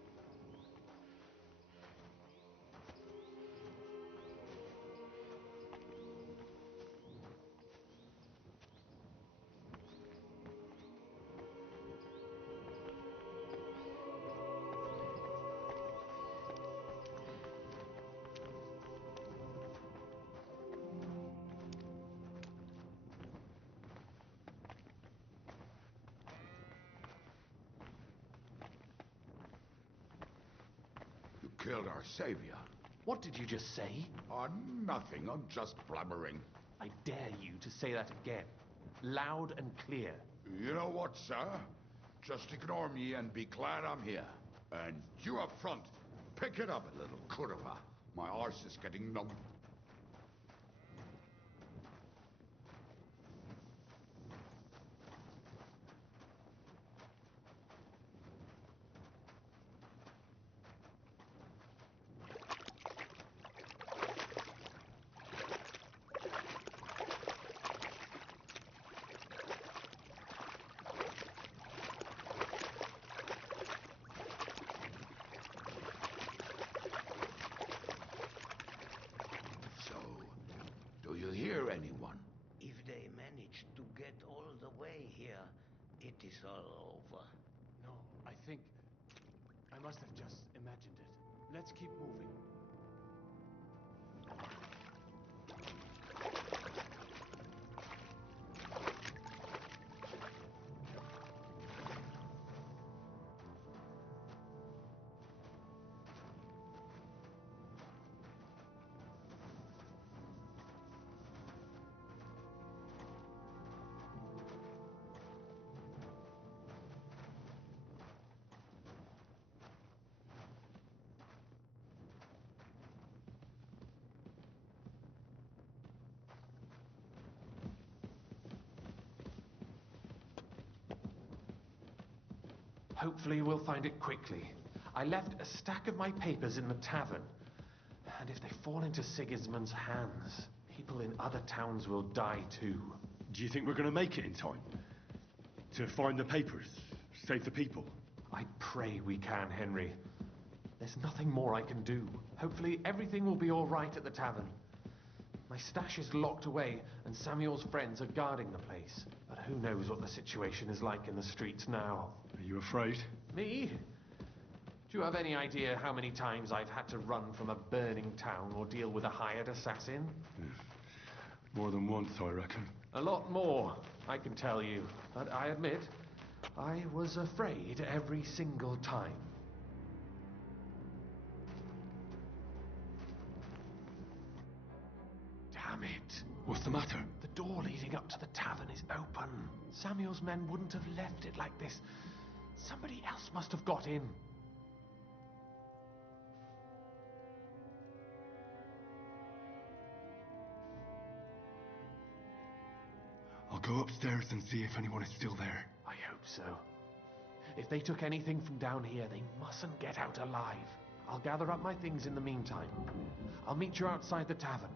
You killed our savior. What did you just say? Nothing. I'm just blabbering. I dare you to say that again. Loud and clear. You know what, sir? Just ignore me and be glad I'm here. And you up front, pick it up a little curva. My arse is getting numb. Do you hear anyone? If they manage to get all the way here, it is all over. No, I think... I must have just imagined it. Let's keep moving. Hopefully we'll find it quickly. I left a stack of my papers in the tavern. And if they fall into Sigismund's hands, he'd people in other towns will die too. Do you think we're going to make it in time? To find the papers? Save the people? I pray we can, Henry. There's nothing more I can do. Hopefully everything will be all right at the tavern. My stash is locked away, and Samuel's friends are guarding the place. But who knows what the situation is like in the streets now? Are you afraid? Me? Do you have any idea how many times I've had to run from a burning town or deal with a hired assassin? More than once, I reckon. A lot more, I can tell you. But I admit, I was afraid every single time. Damn it. What's the matter? The door leading up to the tavern is open. Samuel's men wouldn't have left it like this. Somebody else must have got in. I'll go upstairs and see if anyone is still there. I hope so. If they took anything from down here, they mustn't get out alive. I'll gather up my things in the meantime. I'll meet you outside the tavern.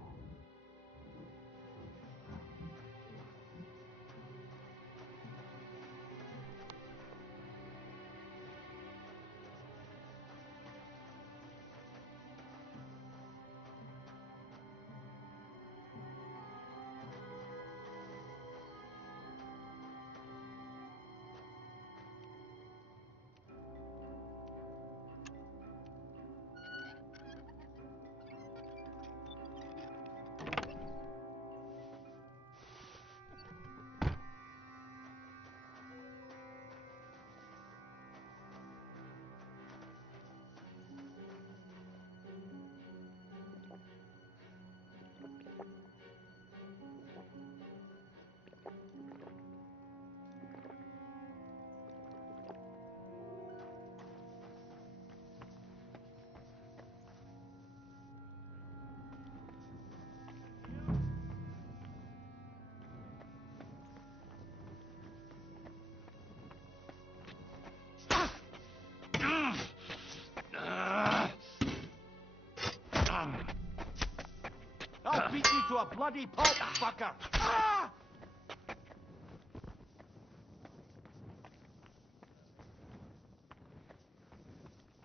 I'll beat you to a bloody pulp, fucker! Ah!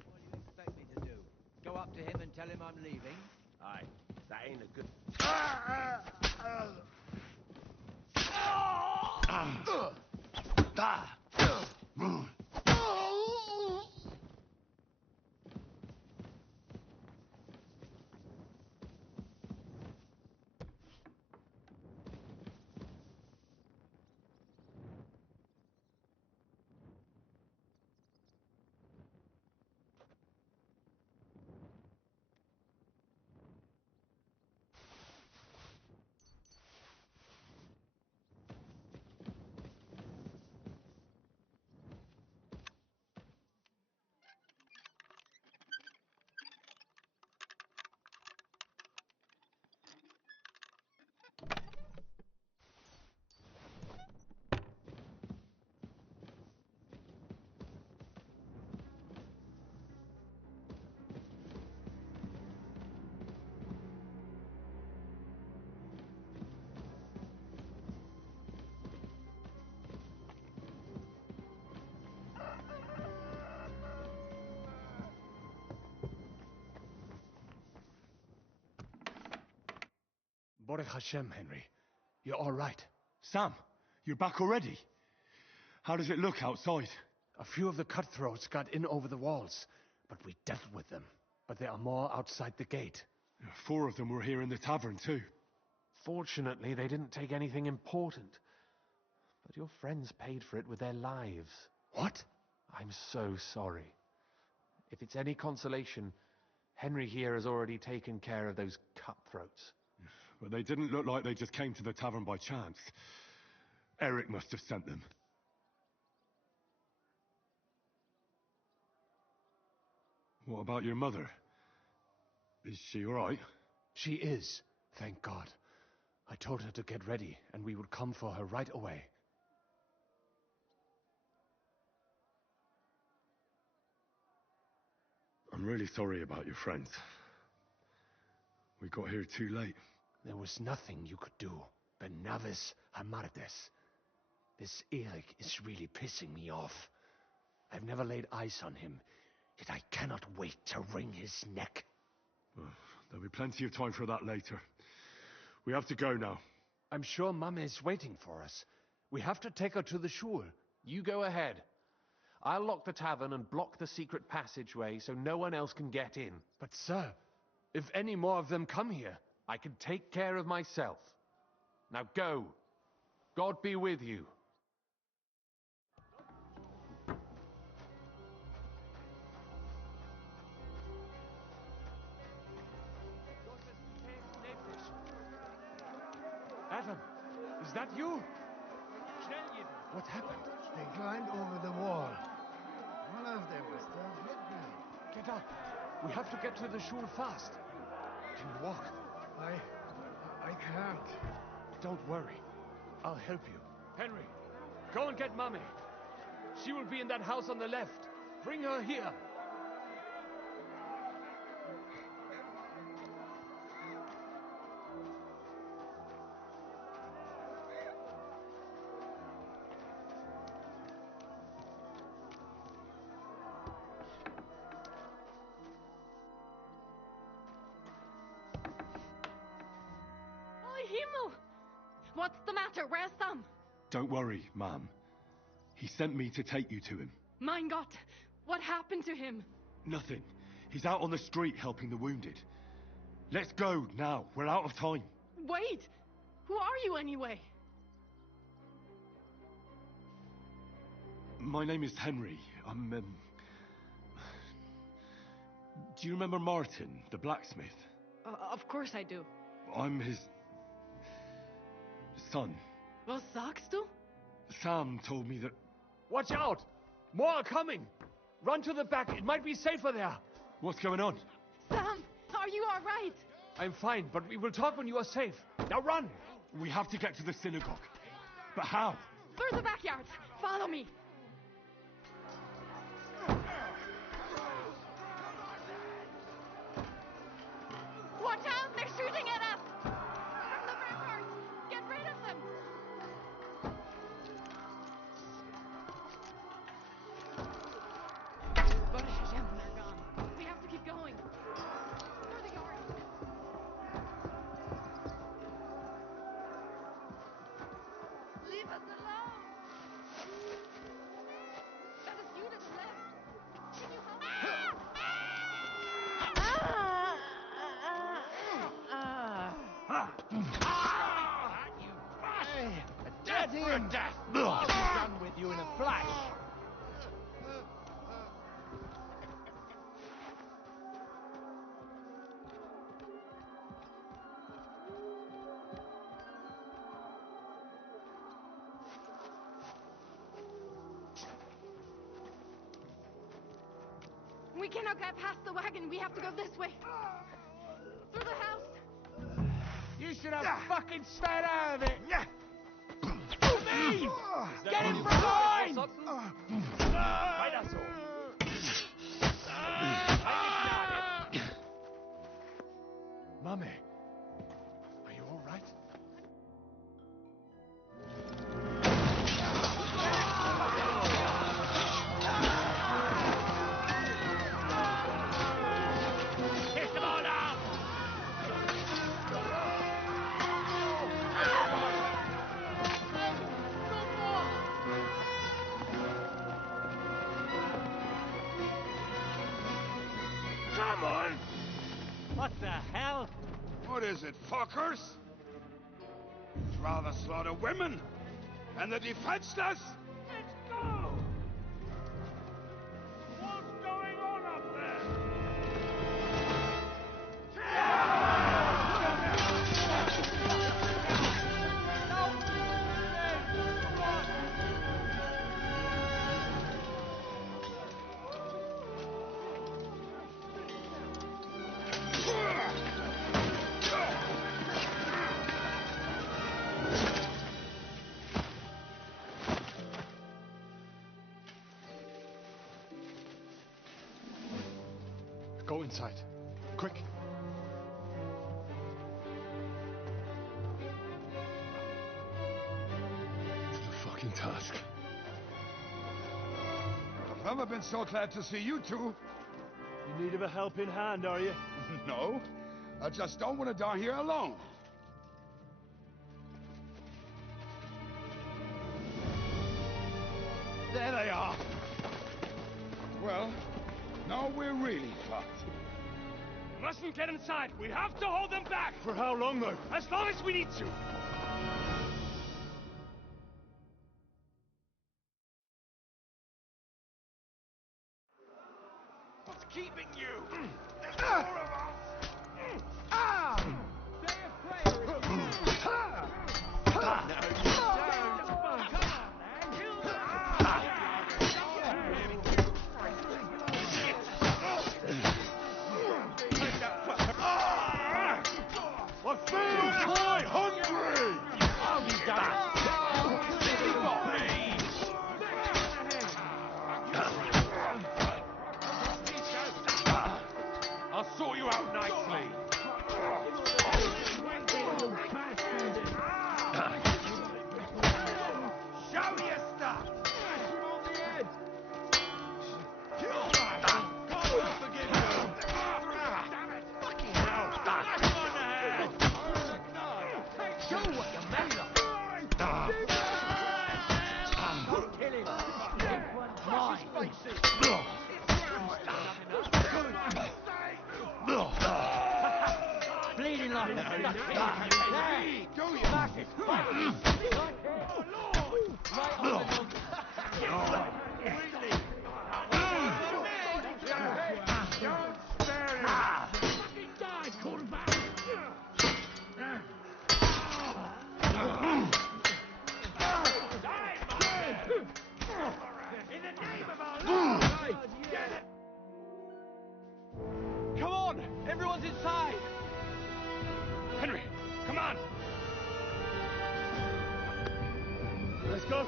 What do you expect me to do? Go up to him and tell him I'm leaving? Aye, that ain't a good... Baruch Hashem, Henry. You're all right. Sam, you're back already? How does it look outside? A few of the cutthroats got in over the walls, but we dealt with them. But there are more outside the gate. 4 of them were here in the tavern, too. Fortunately, they didn't take anything important. But your friends paid for it with their lives. What? I'm so sorry. If it's any consolation, Henry here has already taken care of those cutthroats. But they didn't look like they just came to the tavern by chance. Eric must have sent them. What about your mother? Is she all right? She is, thank God. I told her to get ready, and we would come for her right away. I'm really sorry about your friends. We got here too late. There was nothing you could do. Benavis Hamartes. This Eric is really pissing me off. I've never laid eyes on him, yet I cannot wait to wring his neck. There'll be plenty of time for that later. We have to go now. I'm sure Mama is waiting for us. We have to take her to the shul. You go ahead. I'll lock the tavern and block the secret passageway so no one else can get in. But sir, if any more of them come here... I can take care of myself. Now go. God be with you. Adam, is that you? What happened? They climbed over the wall. One of them was still hit me. Get up. We have to get to the shul fast. Can you walk? I can't. Don't worry. I'll help you. Henry, go and get Mummy. She will be in that house on the left. Bring her here. What's the matter? Where's Sam? Don't worry, Ma'am. He sent me to take you to him. Mein Gott! What happened to him? Nothing. He's out on the street helping the wounded. Let's go now. We're out of time. Wait! Who are you anyway? My name is Henry. I'm, Do you remember Martin, the blacksmith? Of course I do. I'm his... son. Vad sagst du? Sam told me that... Watch out! More are coming! Run to the back, it might be safer there. What's going on? Sam, are you all right? I'm fine, but we will talk when you are safe. Now run! We have to get to the synagogue. But how? Through the backyard. Follow me. Watch out! They're shooting at us! From the ramparts! Get rid of them! But Hashem, they're gone. We have to keep going. Through the yard. Leave us alone! That is you to the left. Can you help me? You bastard! A death for a death! I'll be done with you in a flash! We cannot get past the wagon. We have to go this way. Through the house. You should have fucking stayed out of it! Me! Get in behind! Weiter so! Mummy, are you all right? Kick them all out! Come on! What the hell? What is it, fuckers? You'd rather slaughter women and the defenseless? Let's go! What's going on up there? Go inside. Quick. daunting task. I've never been so glad to see you two. In need of a helping hand, are you? No, I just don't want to die here alone. There they are. Well, now we're really fucked. Mustn't get inside. We have to hold them back. For how long, though? As long as we need to. What's keeping you? There's more of us. Say a prayer if you can. No, you don't. Come on, I feel quite hungry! I'll be done. I'll sort you out nicely. Show your stuff. Smash him on the head. God forgive you. Damn it. Fucking hell. Smash him on the head. Show what you're made of. Don't kill him. This one's mine. Bleeding like a stuck pig. Do you? Smash it. Right on the nose. Don't spare him. Fucking die, quarterback. In the name of our Lord, get it! Come on! Everyone's inside! Henry, come on! Let's go!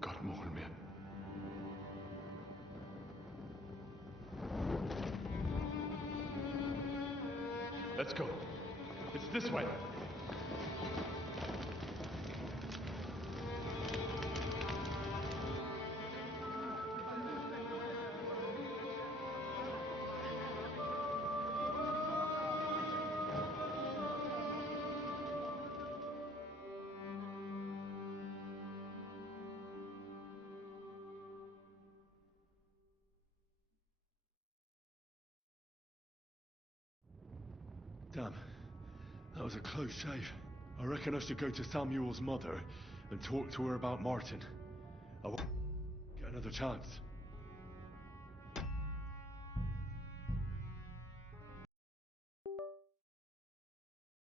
God morgen mer. Let's go. It's this way. Damn. That was a close shave. I reckon I should go to Samuel's mother and talk to her about Martin. I won't get another chance.